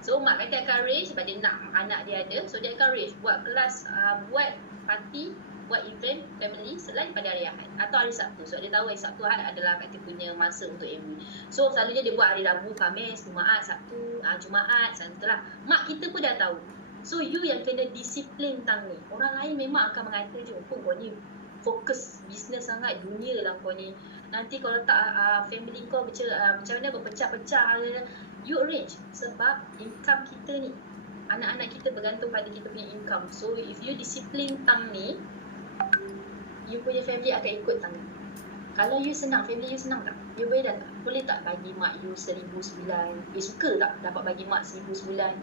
So Mak Kati akan arrange sebab dia nak anak dia ada. So dia akan arrange buat kelas, buat party buat event family selain pada hari Ahad atau hari Sabtu. So dia tahu hari Sabtu Ahad adalah kata punya masa untuk MV. So selalunya dia buat hari Rabu, Khamis, Jumaat, Sabtu, Jumaat, macam lah. Mak kita pun dah tahu. So you yang kena disiplin tentang ni. Orang lain memang akan mengata je, kau ni fokus bisnes sangat, dunia lah kau ni. Nanti kalau tak family kau macam mana berpecah-pecah. You arrange sebab income kita ni, anak-anak kita bergantung pada kita punya income. So if you disiplin tang ni, you punya family akan ikut tang ni. Kalau you senang, family you senang tak? You boleh tak bagi mak you 1,000 sebulan? You suka tak dapat bagi mak 1,000 sebulan,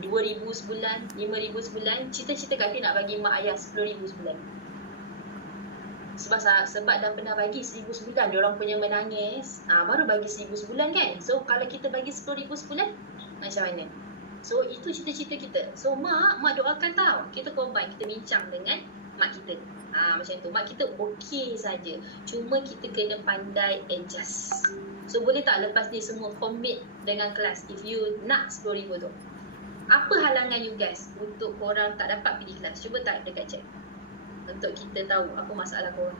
2,000 sebulan, 5,000 sebulan? Cita-cita kata nak bagi mak ayah 10,000 sebulan. Sebab dah pernah bagi 1,000 sebulan, diorang punya menangis, baru bagi 1,000 sebulan kan. So kalau kita bagi 10,000 sebulan, macam mana? So itu cita-cita kita. So mak doakan tau. Kita combine, kita bincang dengan mak kita. Macam tu. Mak kita okey saja. Cuma kita kena pandai adjust. So boleh tak lepas ni semua commit dengan kelas if you nak 10,000 tu? Apa halangan you guys untuk korang tak dapat pergi kelas? Cuba type dekat chat untuk kita tahu apa masalah korang.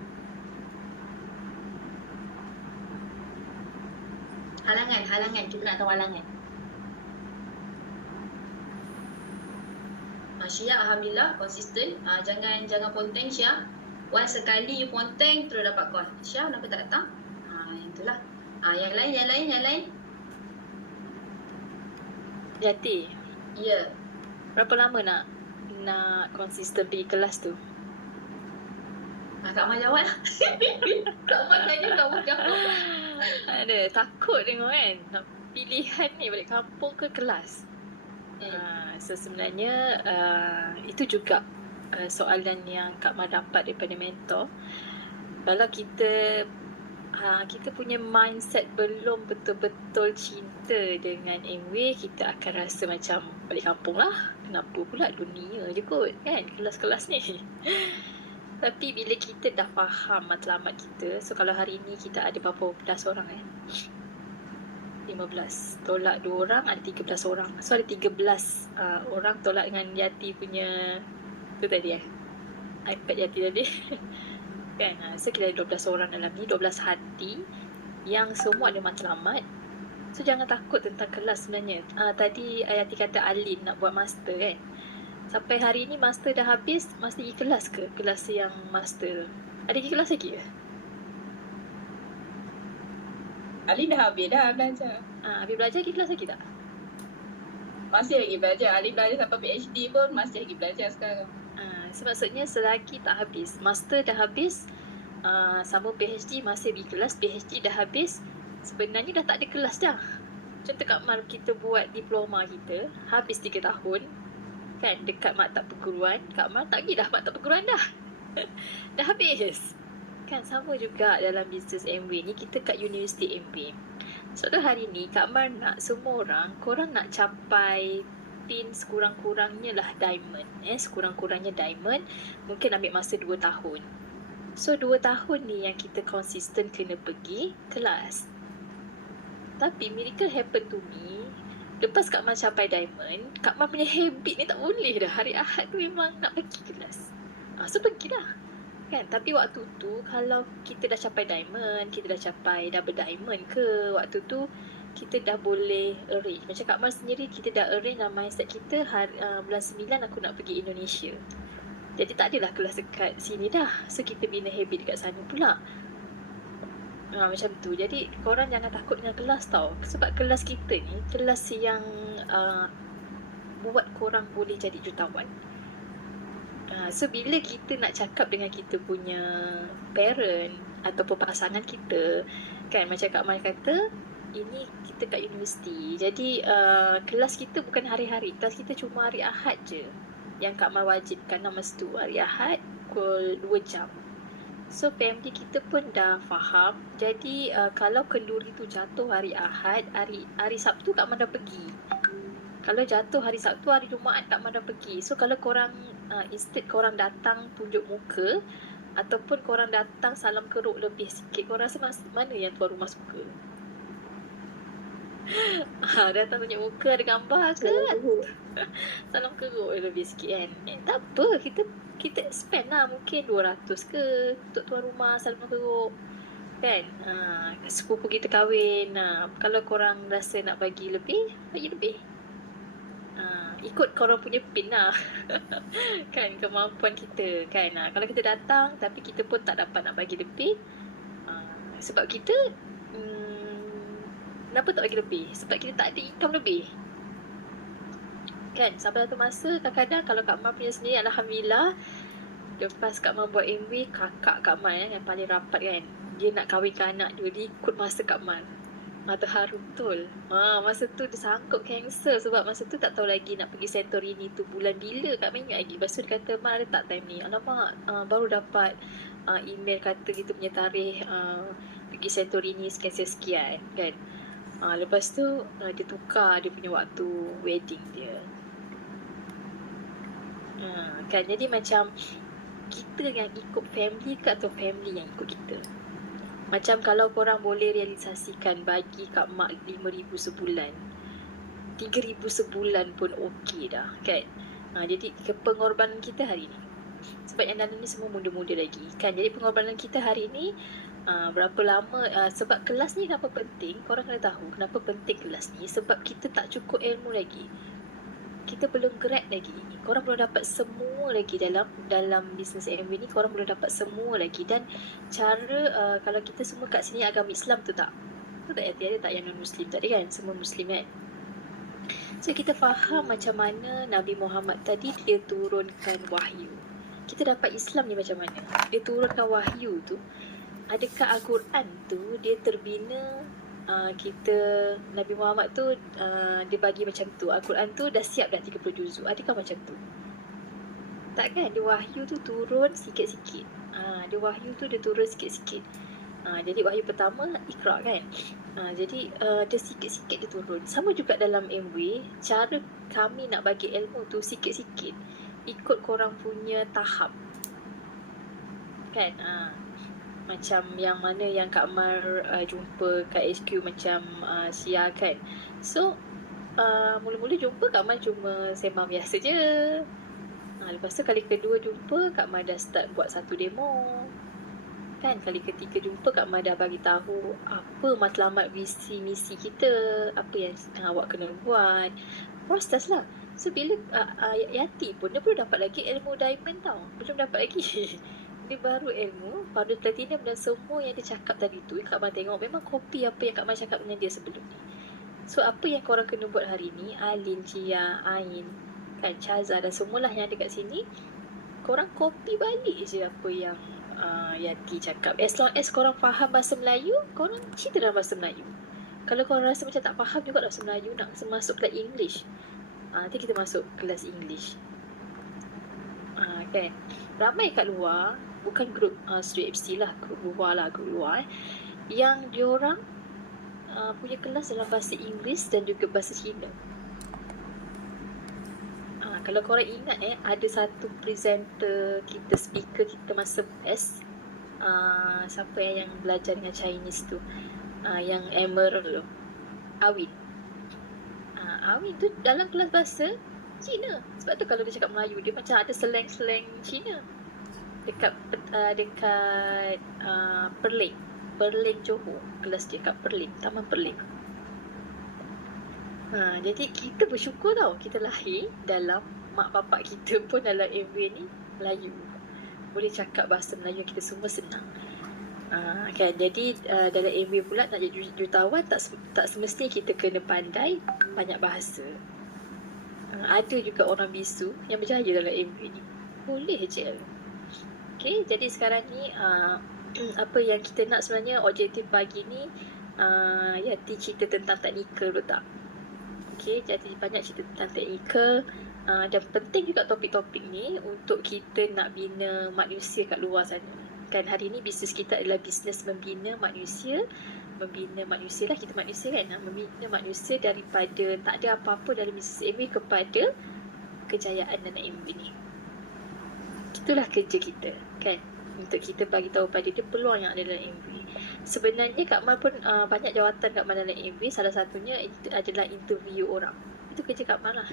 Halangan. Kita nak tahu halangan. Syia alhamdulillah konsisten. Jangan ponteng Syia. Once sekali you ponteng terus dapat call. Syia kenapa tak datang? Itulah. Yang lain. Yati. Ya. Berapa lama nak konsisten pergi kelas tu? Kak Mal jawab lah. Kak Mal tanya, Kak Mal jawab. Ada takut tengok kan. Nak pilihan ni balik kampung ke kelas. So sebenarnya itu juga soalan yang Kak Ma dapat daripada mentor. Kalau kita punya mindset belum betul-betul cinta dengan MW, kita akan rasa macam balik kampung lah. Kenapa pula dunia je kot kan kelas-kelas ni. Tapi bila kita dah faham matlamat kita, so kalau hari ni kita ada berapa belas orang 15. Tolak 2 orang, ada 13 orang. So ada 13 orang tolak dengan Yati punya tu tadi iPad Yati tadi. Kan? So kita ada 12 orang dalam ni, 12 hati yang semua ada matlamat. So jangan takut tentang kelas sebenarnya. Tadi Yati kata Alin nak buat master kan. Sampai hari ni master dah habis, masih pergi kelas ke? Kelas yang master ada pergi kelas lagi ke? Ali dah habis dah belajar. Habis belajar pergi kelas lagi tak? Masih lagi belajar. Ali belajar sampai PhD pun masih lagi belajar sekarang. So maksudnya selagi tak habis, master dah habis, sama PhD masih pergi kelas, PhD dah habis, sebenarnya dah tak ada kelas dah. Contoh Kak Mal, kita buat diploma kita, habis 3 tahun, kan, dekat maktab perguruan, Kak Mal tak pergi dah maktab perguruan dah. Dah habis. Kan sama juga dalam bisnes MW ni, kita kat Universiti MW. Suatu hari ni Kak Mar nak semua orang, korang nak capai pin sekurang-kurangnya lah diamond. Sekurang-kurangnya diamond, mungkin ambil masa 2 tahun. So 2 tahun ni yang kita konsisten kena pergi kelas. Tapi miracle happen to me, lepas Kak Mar capai diamond, Kak Mar punya habit ni tak boleh dah. Hari Ahad tu memang nak pergi kelas. So pergilah. Kan? Tapi waktu tu kalau kita dah capai diamond, kita dah capai double diamond ke, waktu tu kita dah boleh arrange. Macam Kak Mar sendiri, kita dah arrange dalam mindset kita bulan 9 aku nak pergi Indonesia. Jadi tak adalah kelas dekat sini dah. So kita bina habit dekat sana pula. Macam tu. Jadi korang jangan takut dengan kelas tau. Sebab kelas kita ni kelas yang buat korang boleh jadi jutawan. So bila kita nak cakap dengan kita punya parent ataupun pasangan kita, kan, macam Kak Mal kata, ini kita kat universiti, jadi kelas kita bukan hari-hari, kelas kita cuma hari Ahad je yang Kak Mal wajibkan nama tu, hari Ahad pukul 2 jam. So PMD kita pun dah faham. Jadi kalau kenduri tu jatuh hari Ahad, hari Sabtu Kak Mal dah pergi. Kalau jatuh hari Sabtu, hari Jumaat Kak Mar dah pergi. So kalau korang instead korang datang tunjuk muka ataupun korang datang salam keruk lebih sikit, korang rasa mana yang tuan rumah suka? Datang tunjuk muka ada gambar ke? Salam keruk lebih sikit kan. Tak apa, kita spend lah mungkin 200 ke untuk tuan rumah salam teruk kan. Sepupu kita kahwin, kalau korang rasa nak bagi lebih, bagi lebih. Ikut korang punya pin lah kan, kemampuan kita kan. Kalau kita datang tapi kita pun tak dapat nak bagi lebih, sebab kita kenapa tak bagi lebih? Sebab kita tak ada income lebih kan. Sampai satu masa kadang-kadang kalau Kak Mar punya sendiri, Alhamdulillah, lepas Kak Mar buat MV, kakak Kak Mar yang paling rapat kan, dia nak kahwinkan anak dia ikut masa Kak Mar. Terharu betul. Masa tu dia sangkut kanser, sebab masa tu tak tahu lagi nak pergi Santorini tu bulan bila. Kak Mar ingat lagi. Lepas tu dia kata, Mar ada tak time ni? Alamak, baru dapat email kata kita punya tarikh pergi Santorini sekian-sekian kan. Lepas tu dia tukar dia punya waktu wedding dia. Kan, jadi macam kita yang ikut family ke atau family yang ikut kita. Macam kalau korang boleh realisasikan bagi Kak Mak 5,000 sebulan, 3,000 sebulan pun okey dah kan. Jadi pengorbanan kita hari ni, sebab yang dalam ni semua muda-muda lagi kan. Jadi pengorbanan kita hari ni berapa lama, sebab kelas ni kenapa penting, korang kena tahu kenapa penting kelas ni. Sebab kita tak cukup ilmu lagi, kita belum grab lagi. Korang belum dapat semua lagi dalam bisnes MV ni. Korang belum dapat semua lagi. Dan cara kalau kita semua kat sini agama Islam tu tak ada tak yang non-Muslim, tak ada kan, semua Muslim kan. So kita faham macam mana Nabi Muhammad tadi dia turunkan wahyu. Kita dapat Islam ni macam mana dia turunkan wahyu tu. Adakah Al-Quran tu dia terbina kita, Nabi Muhammad tu dia bagi macam tu, Al-Quran tu dah siap dah 30 juzuk, adakah macam tu? Tak kan, dia wahyu tu turun sikit-sikit. Dia wahyu tu dia turun sikit-sikit. Jadi wahyu pertama Iqra kan. Jadi dia sikit-sikit dia turun. Sama juga dalam MW, cara kami nak bagi ilmu tu sikit-sikit, ikut korang punya tahap kan. Macam yang mana yang Kak Mar jumpa kat HQ macam Sia kan. So mula-mula jumpa Kak Mar cuma sembang biasa je. Lepas tu kali kedua jumpa Kak Mar dah start buat satu demo kan. Kali ketiga jumpa Kak Mar dah bagi tahu apa matlamat visi misi kita, apa yang awak kena buat, proses lah. So bila Yati pun dia belum dapat lagi ilmu diamond tau, belum dapat lagi dia baru ilmu pada platinum dan semua yang dia cakap tadi tu. Kak Mar tengok memang kopi apa yang Kak Mar cakap dengan dia sebelum ni. So apa yang korang kena buat hari ni, Alin, Cia, Ain kan, Chaza dan semualah yang ada kat sini, korang kopi balik je apa yang Yati cakap. As long as korang faham bahasa Melayu, korang cerita dalam bahasa Melayu. Kalau korang rasa macam tak faham juga bahasa Melayu, nak masuk kelas English, nanti kita masuk kelas English kan. Ramai kat luar, bukan grup Studio FC lah, grup luar yang diorang punya kelas dalam bahasa Inggeris dan juga bahasa Cina. Kalau korang ingat ada satu presenter kita, speaker kita masa best, siapa yang belajar dengan Chinese tu, yang Emerald tu, Awin. Awin tu dalam kelas bahasa Cina. Sebab tu kalau dia cakap Melayu, dia macam ada slang-slang Cina. Dekat Perlin Johor, kelas dia kat Perlin, Taman Perlin. Jadi kita bersyukur tau, kita lahir dalam mak bapak kita pun dalam MV ni Melayu, boleh cakap bahasa Melayu, kita semua senang kan. Jadi dalam MV pula nak jadi jutawan, tak semestinya kita kena pandai banyak bahasa. Ada juga orang bisu yang berjaya dalam MV ni, boleh je. Okay, jadi sekarang ni apa yang kita nak sebenarnya, objektif pagi ni Yati cerita tentang teknikal betul tak? Okay, jadi banyak cerita tentang teknikal, dan penting juga topik-topik ni untuk kita nak bina manusia kat luar sana kan. Hari ni bisnes kita adalah bisnes membina manusia lah, kita manusia kan, membina manusia daripada tak ada apa-apa dalam bisnes MV kepada kejayaan dalam MV ni. Itulah kerja kita kan, untuk kita bagi tahu pada dia peluang yang ada dalam MV. Sebenarnya Kak Mar pun banyak jawatan Kak Mar dalam MV. Salah satunya adalah interview orang. Itu kerja Kak Mar lah.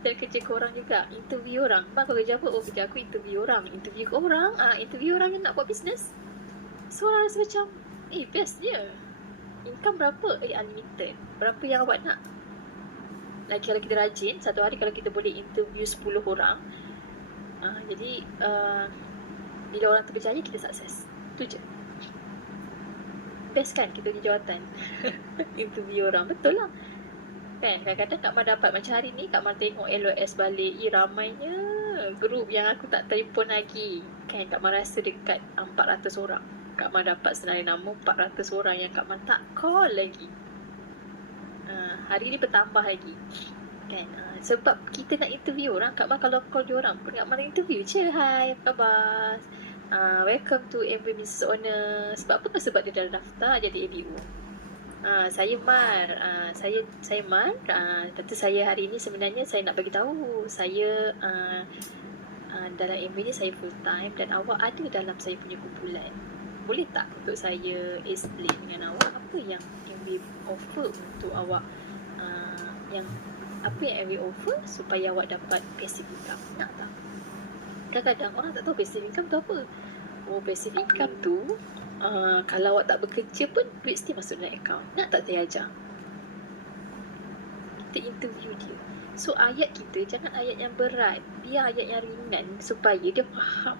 Dan kerja korang juga, interview orang. Mak, kau kerja apa? Oh, kerja aku interview orang. Interview orang, interview orang yang nak buat bisnes. So, orang rasa macam, best dia. Income berapa? Unlimited. Berapa yang awak nak? Lagi kalau kita rajin, satu hari kalau kita boleh interview 10 orang, jadi bila orang tu berjaya, kita sukses. Itu je. Best kan kita di jawatan. Interview orang, betul lah. Kan, kadang-kadang Kak Mar dapat macam hari ni, Kak Mar tengok LOS balik, ramainya grup yang aku tak telefon lagi. Kan, Kak Mar rasa dekat 400 orang. Kak Mar dapat senarai nama 400 orang yang Kak Mar tak call lagi. Hari ni bertambah lagi. Kan, sebab kita nak interview orang, Kak Mar kalau call dia orang pun Kak Mar interview je. Hai, apa khabar? Welcome to MV Mrs. Owner. Sebab apa? Sebab dia dah daftar jadi ABO. Saya Mar, saya Mar. Kata saya hari ni sebenarnya saya nak bagi tahu saya dalam MV ni saya full time dan awak ada dalam saya punya kumpulan. Boleh tak untuk saya explain dengan awak apa yang MV offer untuk awak, yang apa yang MV offer supaya awak dapat passive income? Nak tak? Kadang-kadang orang tak tahu passive income tu apa. Oh, passive income tu kalau awak tak bekerja pun duit still masuk dalam akaun. Nak tak saya ajar? Kita interview dia. So ayat kita jangan ayat yang berat, biar ayat yang ringan supaya dia faham.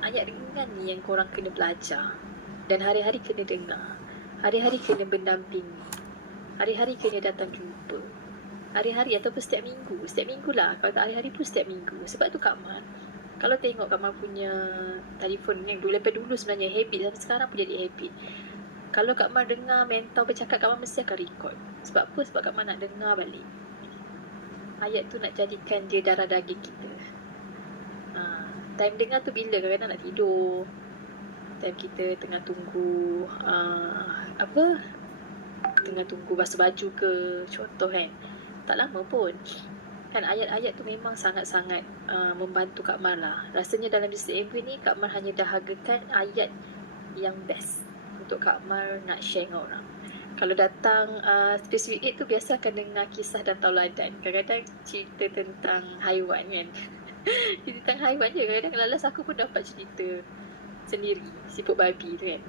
Ayat ringan ni yang korang kena belajar. Dan hari-hari kena dengar. Hari-hari kena mendampingi. Hari-hari kena datang jumpa. Hari-hari ataupun setiap minggu. Setiap minggu lah. Kalau tak hari-hari pun setiap minggu. Sebab tu Kak Mar, kalau tengok Kak Mar punya telefon ni, daripada dulu sebenarnya habit, sampai sekarang pun jadi habit. Kalau Kak Mar dengar mentor bercakap, Kak Mar mesti akan record. Sebab apa? Sebab Kak Mar nak dengar balik. Ayat tu nak jadikan dia darah daging kita. Time dengar tu bila? Kadang-kadang nak tidur. Time kita tengah tunggu tengah tunggu basuh baju ke, contoh kan. Tak lama pun. Kan ayat-ayat tu memang sangat-sangat membantu Kak Mar lah. Rasanya dalam DCMV ni Kak Mar hanya dahagakan ayat yang best untuk Kak Mar nak share dengan orang. Kalau datang spesifik aid tu biasa akan dengar kisah dan tauladan. Kadang-kadang cerita tentang haiwan kan. Cerita tentang haiwan je. Kadang-kadang lalas aku pun dapat cerita sendiri, siput babi tu kan.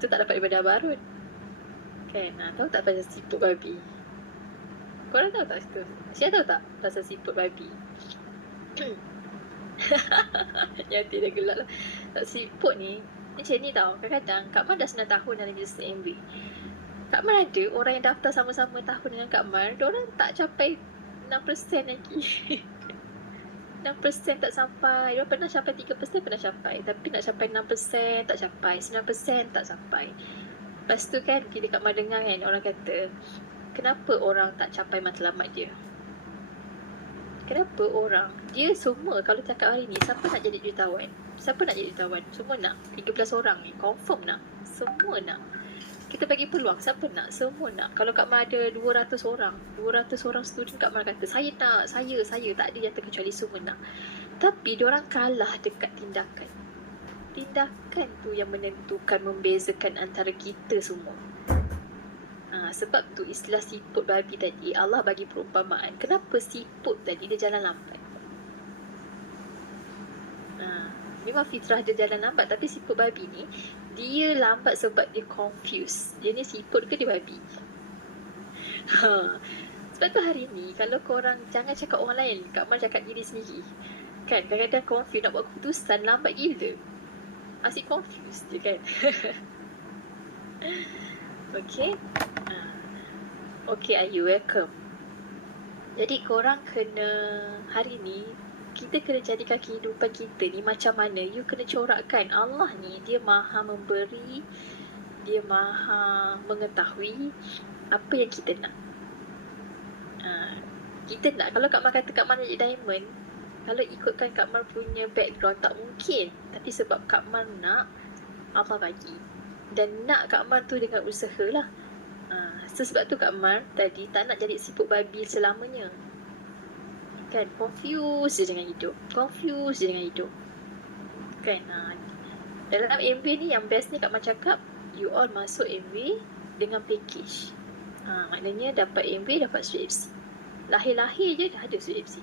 Tu tak dapat daripada Abang Harun kan. Tahu tak pasal siput babi? Korang tahu tak situ? Siapa tahu tak pasal siput babi? Yang tidak gelap lah. Siput ni macam ni tau. Kadang-kadang Kak Mar dah 9 tahun dalam bisnes MB. Kak Mar ada orang yang daftar sama-sama tahun dengan Kak Mar, diorang tak capai 6% lagi. 6% tak sampai. Dia pernah capai 3%, pernah capai. Tapi nak capai 6% tak capai. 9% tak sampai. Lepas tu kan bila Kak Mar dengar kan orang kata, kenapa orang tak capai matlamat dia? Kenapa orang? Dia semua kalau cakap hari ni, siapa nak jadi jutawan? Siapa nak jadi jutawan? Semua nak. 13 orang ni confirm nak. Semua nak. Kita bagi peluang, siapa nak? Semua nak. Kalau Kak Mar ada 200 orang, 200 orang student, Kak Mar kata, saya nak, saya tak ada yang terkecuali, semua nak. Tapi diorang kalah dekat tindakan. Tindakan tu yang menentukan, membezakan antara kita semua. Sebab tu istilah siput babi tadi, Allah bagi perumpamaan. Kenapa siput tadi dia jalan lambat? Memang fitrah dia jalan lambat. Tapi siput babi ni, dia lambat sebab dia confused. Dia ni siput ke dia babi? Sebab tu hari ni, kalau korang jangan cakap orang lain, Kak Mar cakap diri sendiri. Kan, kadang-kadang confused nak buat keputusan, lambat gila. Asyik confused je kan. Okay. Okay Ayu, welcome. Jadi korang kena, hari ni kita kena jadikan kehidupan kita ni macam mana. You kena corakkan. Allah ni dia maha memberi, dia maha mengetahui apa yang kita nak. Kita nak, kalau Kak Mar kata Kak Mar nak jadi diamond, kalau ikutkan Kak Mar punya background tak mungkin. Tapi sebab Kak Mar nak, Allah bagi. Dan nak Kak Mar tu dengan usaha lah. Sebab tu Kak Mar tadi tak nak jadi siput babi selamanya. Kan, confused je dengan hidup. Confused je dengan hidup. Kan, dalam MV ni yang best ni Kak Mar cakap, you all masuk MV dengan package. Maknanya dapat MV, dapat SweetFC. Lahir-lahir je dah ada SweetFC.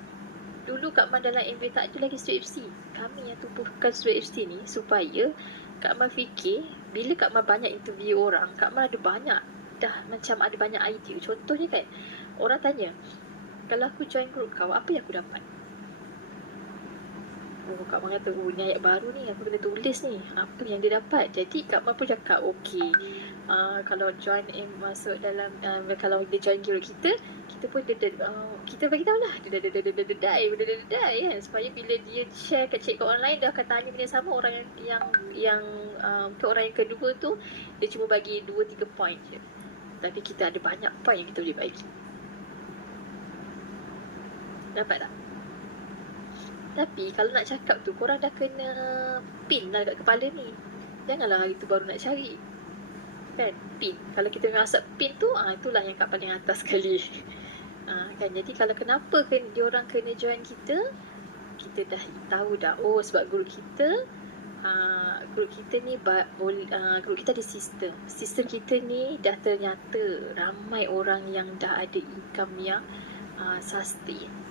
Dulu Kak Man dalam MV tak ada lagi SweetFC. Kami yang tubuhkan SweetFC ni supaya Kak Man fikir, bila Kak Man banyak interview orang, Kak Man ada banyak, dah macam ada banyak idea. Contohnya kan, orang tanya, kalau aku join group kau, apa yang aku dapat? Kak Man kata, ni ayat baru ni, aku kena tulis ni, apa yang dia dapat. Jadi Kak Man pun cakap, okey, kalau join masuk dalam, kalau dia join group kita pun kita bagi tahu lah dedai kan, supaya bila dia share kat cikgu online, dia akan tanya benda sama. Orang yang untuk orang yang kedua tu, dia cuma bagi 2-3 point je, tapi kita ada banyak point yang kita boleh bagi. Dapat tak? Tapi kalau nak cakap tu, korang dah kena pin lah kat kepala ni. Janganlah hari tu baru nak cari. Kan? Pin. Kalau kita masak pin tu, itulah yang kat paling atas sekali. Kan? Jadi kalau kenapa diorang kena join kita, kita dah tahu dah. Oh, sebab guru kita, guru kita ni, guru kita ada sistem. Sistem kita ni dah ternyata ramai orang yang dah ada income yang sustain.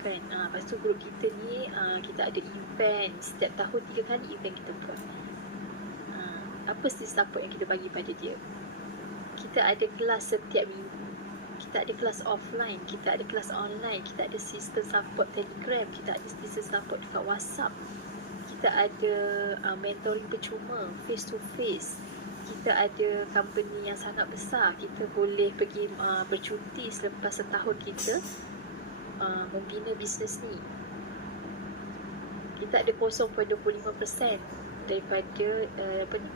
Kan? Lepas tu group kita ni, kita ada event. Setiap tahun 3 kali event kita buat. Apa support yang kita bagi pada dia? Kita ada kelas setiap minggu. Kita ada kelas offline, kita ada kelas online, kita ada sistem support Telegram, kita ada sistem support dekat WhatsApp. Kita ada mentoring percuma, face to face. Kita ada company yang sangat besar. Kita boleh pergi bercuti selepas setahun kita membina bisnes ni. Kita ada 0.25% daripada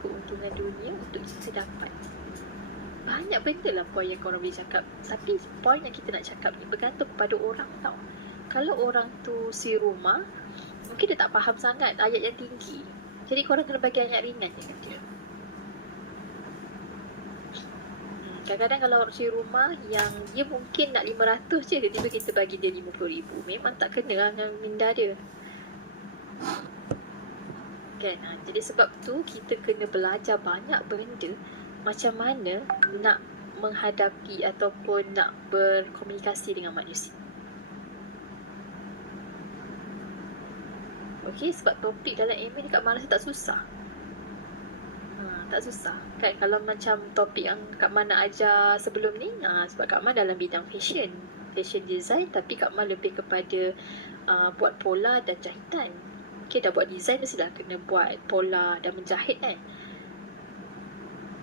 keuntungan dunia untuk kita dapat. Banyak benda lah poin yang korang boleh cakap. Tapi poin yang kita nak cakap ni bergantung kepada orang tau. Kalau orang tu si rumah, mungkin dia tak faham sangat ayat yang tinggi. Jadi korang kena bagi ayat ringan je kat dia. Kadang-kadang kalau si rumah yang dia mungkin nak 500 je, tiba-tiba kita bagi dia 50,000. Memang tak kena lah dengan minda dia. Kan? Jadi sebab tu kita kena belajar banyak benda macam mana nak menghadapi ataupun nak berkomunikasi dengan manusia. Okey, sebab topik dalam email ni Kak Man rasa tak susah. Tak susah kan, kalau macam topik yang Kak Man nak ajar sebelum ni, sebab Kak Man dalam bidang fashion design, tapi Kak Man lebih kepada buat pola dan jahitan. Okay, dah buat design, mestilah kena buat pola dan menjahit kan.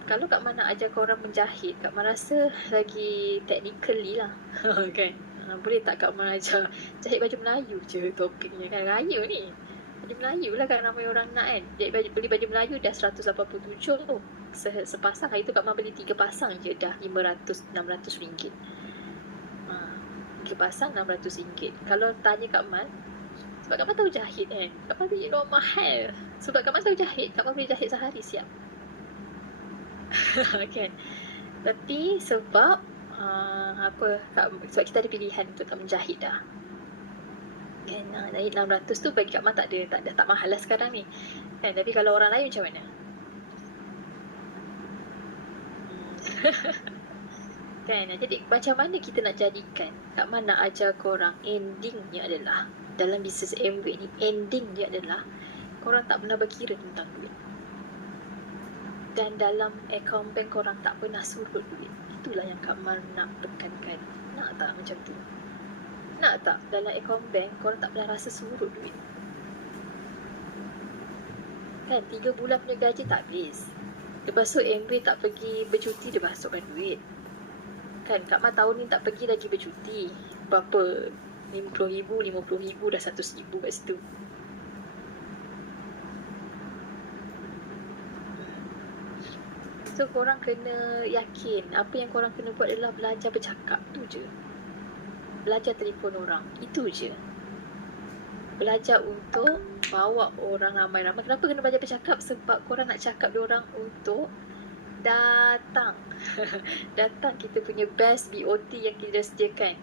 Kalau Kak Man nak ajar korang menjahit, Kak Man rasa lagi technically lah kan. Boleh tak Kak Man ajar jahit baju Melayu je topiknya kan, raya ni baju Melayu lah kan, ramai orang nak kan. Beli baju Melayu dah 187 tu sepasang. Hari tu Kak Man beli 3 pasang je dah 500-600 ringgit. 3 pasang 600 ringgit. Kalau tanya Kak Man, sebab Kak Man tahu jahit kan, Kak Man beli luar mahal. Sebab Kak Man tahu jahit, Kak Man boleh jahit sehari siap. Kan. Tapi sebab sebab kita ada pilihan untuk tak menjahit dah kan. Naik 600 tu bagi Kak Man tak mahal lah sekarang ni kan. Tapi kalau orang lain macam mana? Kan. Jadi macam mana kita nak jadikan, Kak Man nak ajar korang, endingnya adalah dalam bisnes MV ni, endingnya adalah korang tak pernah berkira tentang duit. Dan dalam akaun bank korang tak pernah surut duit. Itulah yang Kak Man nak tekankan. Nak tak macam tu? Nak tak dalam akaun bank korang tak pernah rasa surut duit? Kan 3 bulan punya gaji tak habis. Lepas tu MB tak pergi bercuti, dia masukkan duit. Kan Kak Man tahun ni tak pergi lagi bercuti. Berapa? 50,000 dah 100,000 kat situ. So korang kena yakin, apa yang korang kena buat adalah belajar bercakap tu je. Belajar telefon orang, itu je. Belajar untuk bawa orang ramai-ramai. Kenapa kena belajar bercakap? Sebab korang nak cakap diorang untuk datang. Datang kita punya best BOT yang kita sediakan.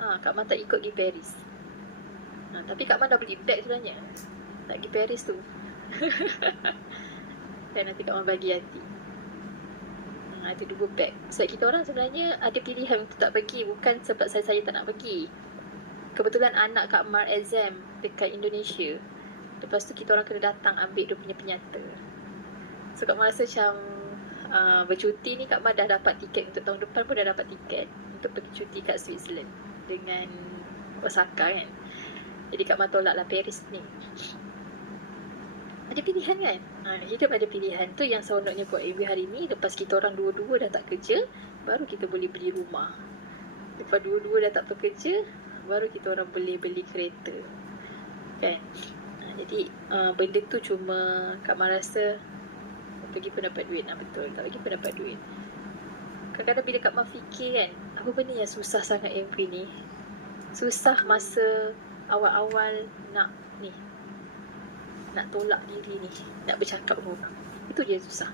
Kak Man tak ikut pergi Paris. Tapi Kak Man dah beli bag sebenarnya. Tak pergi Paris tu. Dan nanti Kak Man bagi hati. Ada 2 beg. Sebab kita orang sebenarnya ada pilihan untuk tak pergi. Bukan sebab saya tak nak pergi. Kebetulan anak Kak Mar exam dekat Indonesia. Lepas tu kita orang kena datang ambil dia punya penyata. So Kak Mar rasa macam bercuti ni Kak Mar dah dapat tiket untuk tahun depan pun dah dapat tiket untuk pergi cuti kat Switzerland dengan Osaka kan. Jadi Kak Mar tolaklah Paris ni. Ada pilihan kan? Hidup ada pilihan. Tu yang seronoknya buat AV hari ni. Lepas kita orang dua-dua dah tak kerja, baru kita boleh beli rumah. Lepas dua-dua dah tak bekerja, baru kita orang boleh beli kereta. Kan? Jadi benda tu cuma Kak Mar rasa pergi pun dapat duit. Betul, tak pergi pun dapat duit. Kadang-kadang bila Kak Mar fikir kan, apa benda yang susah sangat AV ni? Susah masa awal-awal nak tolak diri ni, nak bercakap dengan orang. Itu dia susah.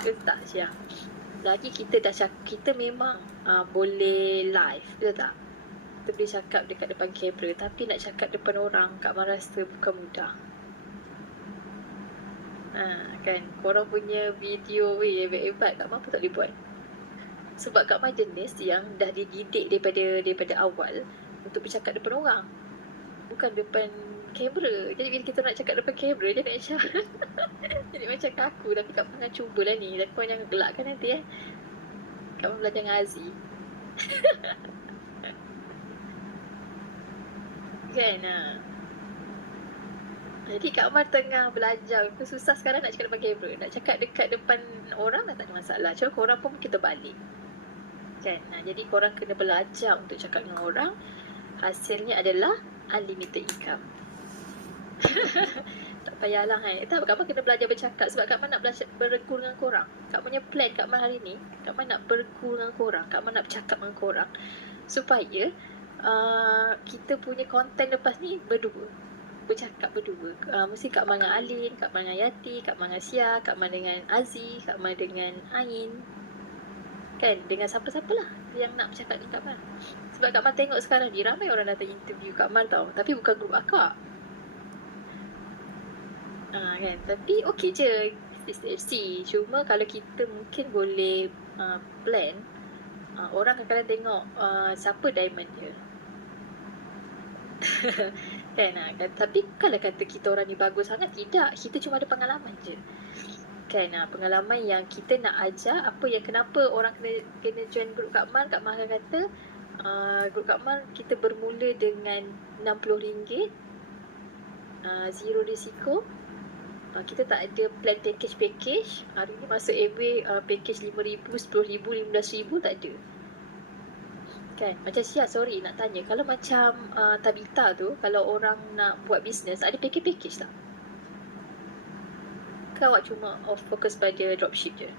Ke tak Syah? Lagi kita dah kita memang boleh live, betul tak? Kita boleh cakap dekat depan kamera, tapi nak cakap depan orang Kak Mar rasa bukan mudah. Kan, korang punya video hebat-hebat, Kak Mar pun tak boleh buat. Sebab Kak Mar jenis yang dah dididik daripada awal untuk bercakap depan orang, bukan depan kamera. Jadi bila kita nak cakap depan kamera, dia nak macam jadi macam kaku. Tapi Kak Mar cubalah ni. Dan korang jangan gelakkan nanti Kak Mar belajar dengan Aziz. Kan? Jadi Kak Mar tengah belajar. Susah sekarang nak cakap depan kamera. Nak cakap dekat depan orang dah tak ada masalah. Cuma korang pun kita balik. Kan? Jadi korang kena belajar untuk cakap dengan orang. Hasilnya adalah unlimited income. Tak payahlah tak, Kak Mar kena belajar bercakap. Sebab Kak Mar nak belajar berengkur dengan korang. Kak Mar punya plan Kak Mar hari ni, Kak Mar nak berengkur dengan korang. Kak Mar nak bercakap dengan korang supaya kita punya konten lepas ni berdua, bercakap berdua. Mesti Kak Mar dengan Alin, Kak Mar dengan Yati, Kak Mar dengan Sia, Kak Mar dengan Aziz, Kak Mar dengan Ain. Kan, dengan siapa-siapa lah yang nak bercakap dengan Kak Mar. Sebab Kak Mar tengok sekarang ni ramai orang datang interview Kak Mar tau. Tapi bukan grup akak. Kan, tapi okey je, see. Cuma kalau kita mungkin boleh plan, orang kadang-kadang tengok siapa diamond dia. Kan, tapi kalau kata kita orang ni bagus sangat, tidak. Kita cuma ada pengalaman je. Kan, pengalaman yang kita nak ajar apa yang kenapa orang kena join grup Kak Mar. Kak Mar akan kata grup Kak Mar kita bermula dengan RM60, zero risiko. Kita tak ada plan package. Hari ni masuk Airway package RM5,000, RM10,000, RM15,000 tak ada. Kan, macam sorry nak tanya, kalau macam Tabita tu, kalau orang nak buat bisnes, ada package tak? Ke awak cuma fokus pada dropship je?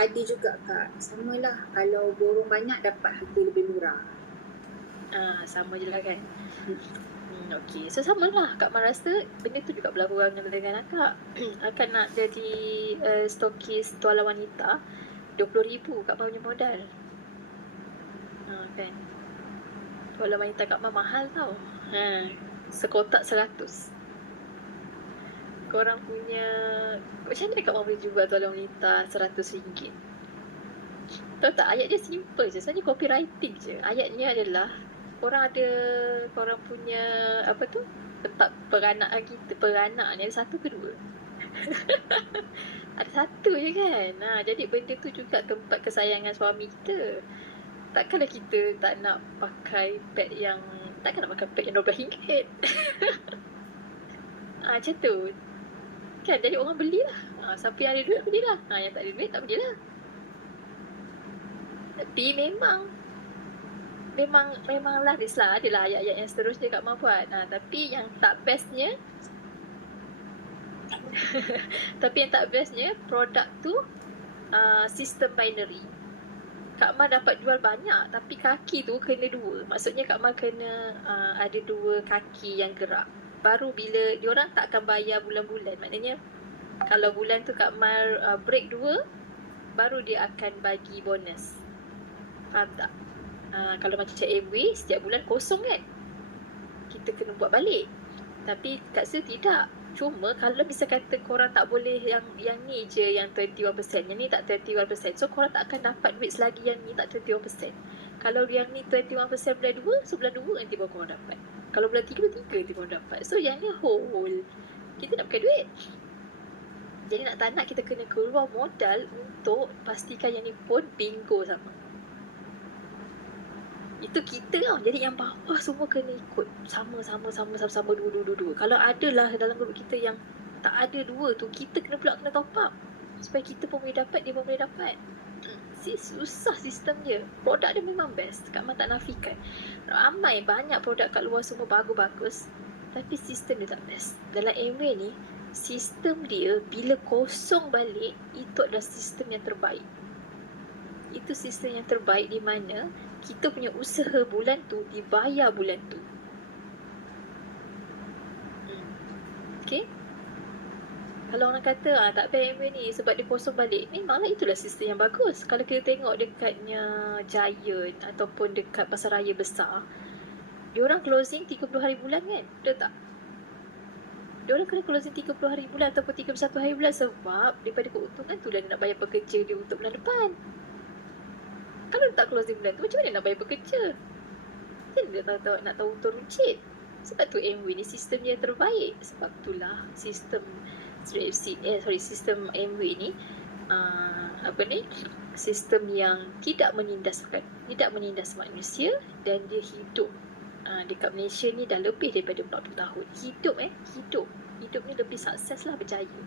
Ada juga Kak, samalah. Kalau borong banyak dapat harga lebih murah. Sama je lah kan. Okey, so sama lah. Kak Mar rasa benda tu juga berlaku dengan akak. Akak nak jadi stokis tuala wanita, RM20,000 Kak Mar punya modal. Kan, tuala wanita Kak Mar mahal tau. Sekotak 100. Korang punya, macam mana Kak Mar boleh jual tuala wanita RM100? Tahu tak, ayat dia simple je. Sebenarnya copywriting je. Ayatnya adalah korang punya apa tu, tempat peranak kita, peranak ni ada 1 ke 2? Ada 1 je kan. Jadi benda tu juga tempat kesayangan suami kita. Takkanlah kita tak nak pakai pad yang RM12. Macam tu kan, jadi orang belilah. Siapa yang ada duit belilah. Yang tak ada duit tak belilah. Tapi memang laris lah. Adalah ayat-ayat yang seterusnya Kak Mar buat. Tapi yang tak bestnya produk tu sistem binary. Kak Mar dapat jual banyak, tapi kaki tu kena 2. Maksudnya Kak Mar kena ada 2 kaki yang gerak. Baru bila diorang tak akan bayar bulan-bulan. Maknanya kalau bulan tu Kak Mar break 2, baru dia akan bagi bonus. Faham tak? Kalau macam Amway, setiap bulan kosong kan, kita kena buat balik. Tapi Kak Sil tidak. Cuma kalau bisa kata korang tak boleh yang ni je yang 21%, yang ni tak 21%. So korang tak akan dapat duit selagi yang ni tak 21%. Kalau yang ni 21% bulan 2, so bulan 2 nanti baru korang dapat. Kalau bulan 3 nanti korang dapat. So yang ni whole kita nak pakai duit. Jadi nak tak nak kita kena keluar modal untuk pastikan yang ni pun bingo sama. Itu kita tau. Jadi yang bawah semua kena ikut sama dua. Kalau ada lah dalam grup kita yang tak ada dua tu, kita kena top up supaya kita pun boleh dapat, dia pun boleh dapat. Susah sistem dia. Produk dia memang best, Kak Mar tak nafikan. Ramai banyak produk kat luar semua bagus-bagus, tapi sistem dia tak best. Dalam Amway ni, sistem dia bila kosong balik, itu adalah sistem yang terbaik. Itu sistem yang terbaik di mana kita punya usaha bulan tu dibayar bulan tu. Okay? Kalau orang kata tak payah Amway ni sebab dia kosong balik, memanglah itulah sistem yang bagus. Kalau kita tengok dekatnya Giant ataupun dekat pasar raya besar, diorang closing 30 hari bulan kan? Betul tak? Diorang kena closing 30 hari bulan ataupun 31 hari bulan sebab daripada keuntungan tu dah nak bayar pekerja dia untuk bulan depan. Kalau tak closing bulan tu, macam mana nak bayar pekerja? Jadi dia nak tahu untung runcit. Sebab tu Amway ni sistem yang terbaik. Sebab itulah sistem sistem Amway ni sistem yang tidak menindas manusia dan dia hidup. Dekat Malaysia ni dah lebih daripada 40 tahun. Hidup ni lebih sukses lah, berjaya.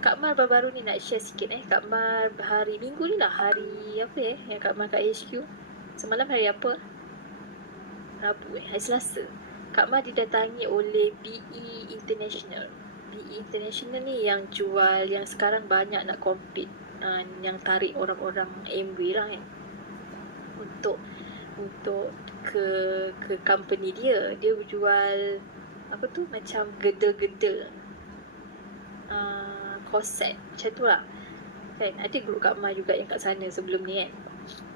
Kak Mar baru-baru ni nak share sikit Kak Mar hari Minggu ni lah, hari apa yang Kak Mar kat HQ. Semalam hari apa? Rabu hari Selasa. Kak Mar didatangi oleh BE International. BE International ni yang jual, yang sekarang banyak nak compete, yang tarik orang-orang Amway lah untuk ke company dia. Dia jual apa tu, macam gedel-gedel, korset macam tu lah kan. Ada grup Kak Mar juga yang kat sana sebelum ni kan.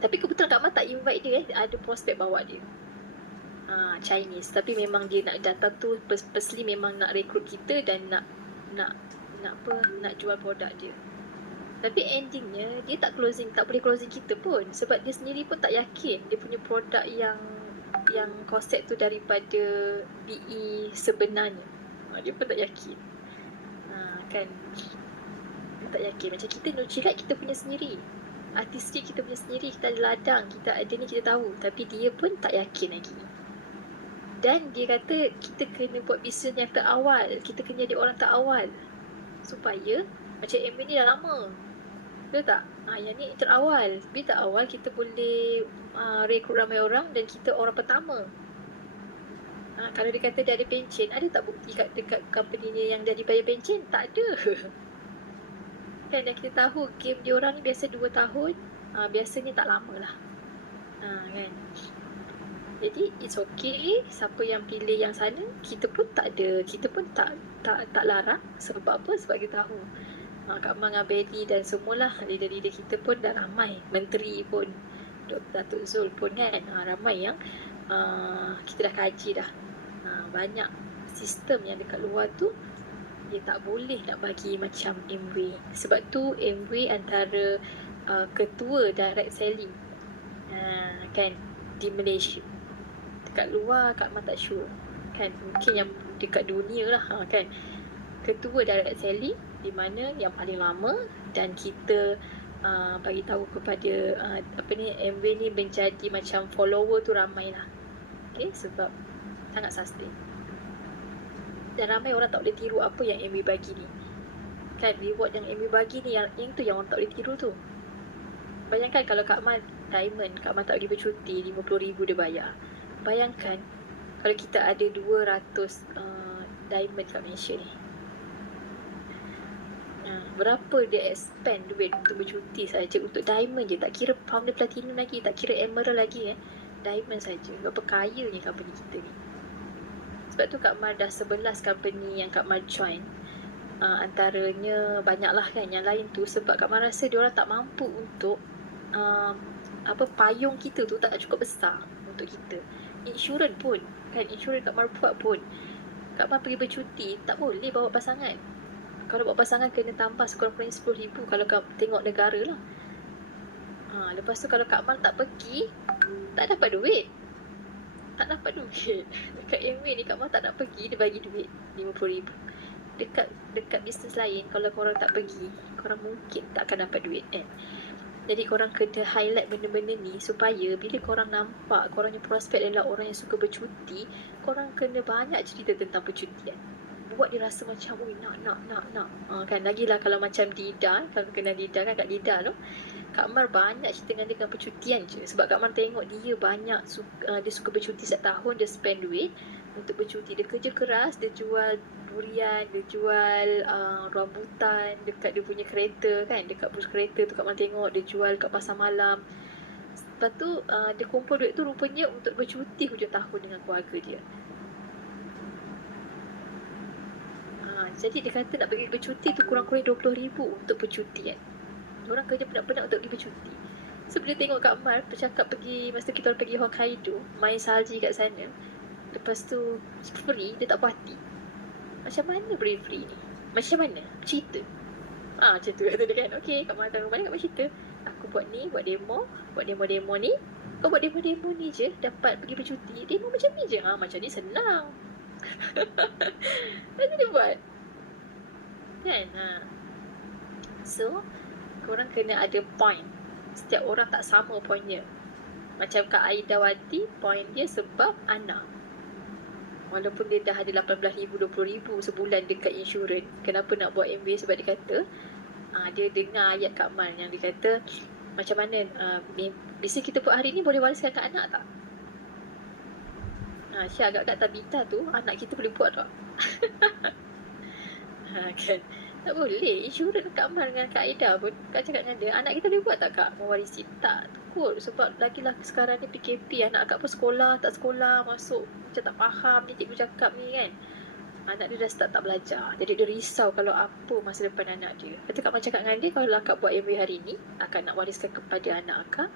Tapi kebetulan Kak Mar tak invite dia ada prospek bawa dia Chinese. Tapi memang dia nak datang tu firstly memang nak rekrut kita dan nak jual produk dia. Tapi endingnya dia tak boleh closing kita pun sebab dia sendiri pun tak yakin dia punya produk yang korset tu daripada BE sebenarnya. Dia pun tak yakin. Kan, dia tak yakin. Macam kita Nucilat kita punya sendiri, artistik kita punya sendiri, kita ada ladang, kita ada ni, kita tahu. Tapi dia pun tak yakin lagi. Dan dia kata kita kena buat bisnes yang terawal, kita kena jadi orang terawal supaya macam Amway ni dah lama, betul tak? Yang ni terawal. Bila terawal kita boleh rekrut ramai orang dan kita orang pertama. Kalau dia kata dia ada pencen, ada tak bukti dekat company ni yang dah dibayar pencen? Tak ada. Kan, dan kita tahu game diorang ni biasa 2 tahun, biasanya tak lama lah. Kan. Jadi it's okay. Siapa yang pilih yang sana, kita pun tak ada, kita pun tak larang. Sebab apa? Sebab kita tahu Kak Mar dengan Belly dan semualah leader-leader kita pun dah ramai. Menteri pun, Datuk Zul pun kan, ramai yang kita dah kaji dah. Banyak sistem yang dekat luar tu dia tak boleh nak bagi macam Amway. Sebab tu Amway antara ketua direct selling kan di Malaysia. Dekat luar Kak Mar tak sure kan, mungkin yang dekat dunia lah kan. Ketua direct selling di mana yang paling lama, dan kita bagi tahu kepada Amway ni menjadi macam follower tu ramai lah. Okay, sebab sangat sustain. Dan ramai orang tak boleh tiru apa yang Amway bagi ni. Kan, reward yang Amway bagi ni yang tu yang orang tak boleh tiru tu. Bayangkan kalau Kak Mar diamond, Kak Mar tak pergi bercuti, 50,000 dia bayar. Bayangkan kalau kita ada 200 diamond kat Malaysia ni. Berapa dia expand duit untuk bercuti saja untuk diamond je. Tak kira founder platinum lagi, tak kira emerald lagi diamond saja. Berapa kayanya company kita ni. Sebab tu Kak Mar dah 11 company yang Kak Mar join. Antaranya banyaklah kan yang lain tu sebab Kak Mar rasa diorang tak mampu untuk payung kita tu tak cukup besar untuk kita. Insurans pun kan, insurans Kak Mar buat pun Kak Mar pergi bercuti, tak boleh bawa pasangan. Kalau bawa pasangan kena tambah sekurang-kurangnya 10,000 kalau kau tengok negara lah. Lepas tu kalau Kak Mar tak pergi, tak dapat duit. Tak dapat duit. Dekat Amway ni Kak Mar tak nak pergi, dia bagi duit 50,000. Dekat bisnes lain, kalau korang tak pergi, korang mungkin tak akan dapat duit kan. Jadi korang kena highlight benda-benda ni supaya bila korang nampak korang yang prospek adalah orang yang suka bercuti, korang kena banyak cerita tentang percutian. Buat dia rasa macam nak. Kan lagilah kalau macam Dida, kalau kenal Dida kan, Kak Dida tu, Kak Mar banyak cerita dengan dia dengan percutian je. Sebab Kak Mar tengok dia banyak dia suka bercuti setiap tahun, dia spend duit untuk bercuti. Dia kerja keras, dia jual durian, dia jual rambutan dekat dia punya kereta kan, dekat bus kereta tu Kak Mar tengok dia jual kat pasar malam. Lepas tu dia kumpul duit tu rupanya untuk bercuti hujung tahun dengan keluarga dia. Jadi dia kata nak pergi bercuti tu kurang-kurang 20,000 untuk percutian. Orang kerja penat-penat untuk pergi bercuti. So bila tengok Kak Mar bercakap pergi, masa kita orang pergi Hokkaido, main salji kat sana, lepas tu free, dia tak puas hati. Macam mana free ni? Macam mana? Cerita. Macam tu kata dia kan. Okay, Kak Mar tahu mana Kak Mar cerita. Aku buat ni, buat demo ni. Kau buat demo ni je, dapat pergi bercuti. Demo macam ni je. Macam ni senang. Macam dia buat. Kan? So, korang kena ada point. Setiap orang tak sama pointnya. Macam Kak Aida Wati, point dia sebab anak. Walaupun dia dah ada 18,000, 20,000 sebulan dekat insurans. Kenapa nak buat MBA? Sebab dia kata, dia dengar ayat Kak Mar yang dia kata, macam mana, bisnes kita buat hari ni boleh wariskan ke anak tak? Syah agak-agak Tabita tu, anak kita boleh buat tak? Kan? Tak boleh. Insurans Kak Mar dengan Kak Aida pun, Kak cakap dengan dia, anak kita boleh buat tak Kak mewarisi? Tak, takut. Sebab lagilah sekarang ni PKP, anak Kak pun sekolah, tak sekolah, masuk macam tak faham ni cikgu cakap ni kan. Anak dia dah start tak belajar. Jadi dia risau kalau apa masa depan anak dia. Kata Kak Mar cakap dengan dia, kalau Kak buat MBA hari ni, Akak nak wariskan kepada anak Akak.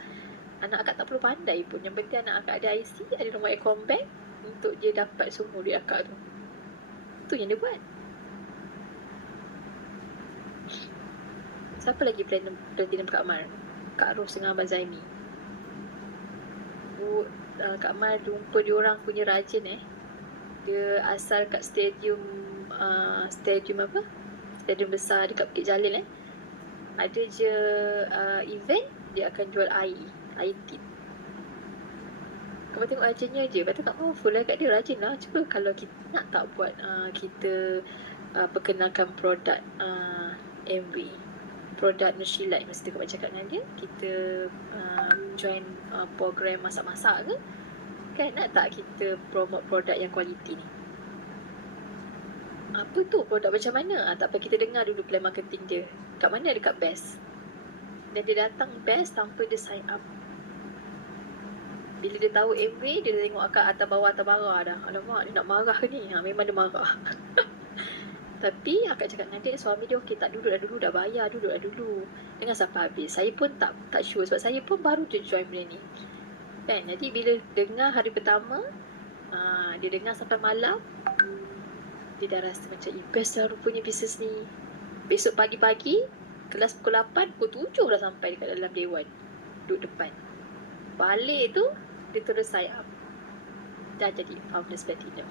Anak Akak tak perlu pandai pun. Yang penting anak Akak ada IC, ada nombor account bank untuk dia dapat semua duit Akak tu. Tu yang dia buat. Siapa lagi platinum Kak Mar? Kak Ros dengan Abang Zaimi. Kak Mar jumpa diorang punya rajin Dia asal kat stadium apa? Stadium besar dekat Bukit Jalil Ada je event, dia akan jual air tip. Kau tengok rajinnya je. Kata Kak Mar full lah kat dia, rajin lah. Cuba kalau kita nak tak buat kita perkenalkan produk MV, produk Nurshilite. Masa tu Kak Mar cakap dengan dia, kita join program masak-masak ke kan, nak tak kita promote produk yang kualiti ni? Apa tu produk macam mana? Tak apa, kita dengar dulu plan marketing dia. Kat mana? Dekat Best. Dan dia datang Best tanpa dia sign up. Bila dia tahu MV, dia tengok akak atas bawah dah. Alamak, dia nak marah ke ni? Memang dia marah. Tapi akak cakap dengan dia, suami dia okey tak, duduk dah bayar, duduk dulu. Dengan sampai habis. Saya pun tak sure sebab saya pun baru je join benda ni. Kan? Jadi bila dengar hari pertama, dia dengar sampai malam, dia dah rasa macam best lah rupanya bisnes ni. Besok pagi-pagi, kelas pukul 8, pukul 7 dah sampai dekat dalam dewan. Duduk depan. Balik tu, dia terus sign up. Dah jadi Founders Platinum.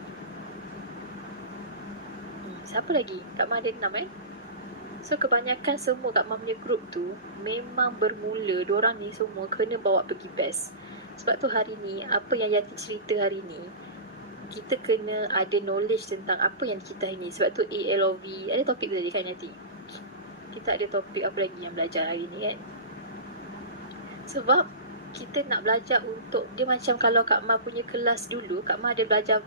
Siapa lagi? Kak Mar ada 6 So kebanyakan semua Kak Mar punya group tu memang bermula, diorang ni semua kena bawa pergi Best. Sebab tu hari ni, apa yang Yati cerita hari ni, kita kena ada knowledge tentang apa yang kita hari ni. Sebab tu ALOV, ada topik tadi kan Yati? Kita ada topik apa lagi yang belajar hari ni kan? Sebab kita nak belajar untuk, dia macam kalau Kak Mar punya kelas dulu, Kak Mar ada belajar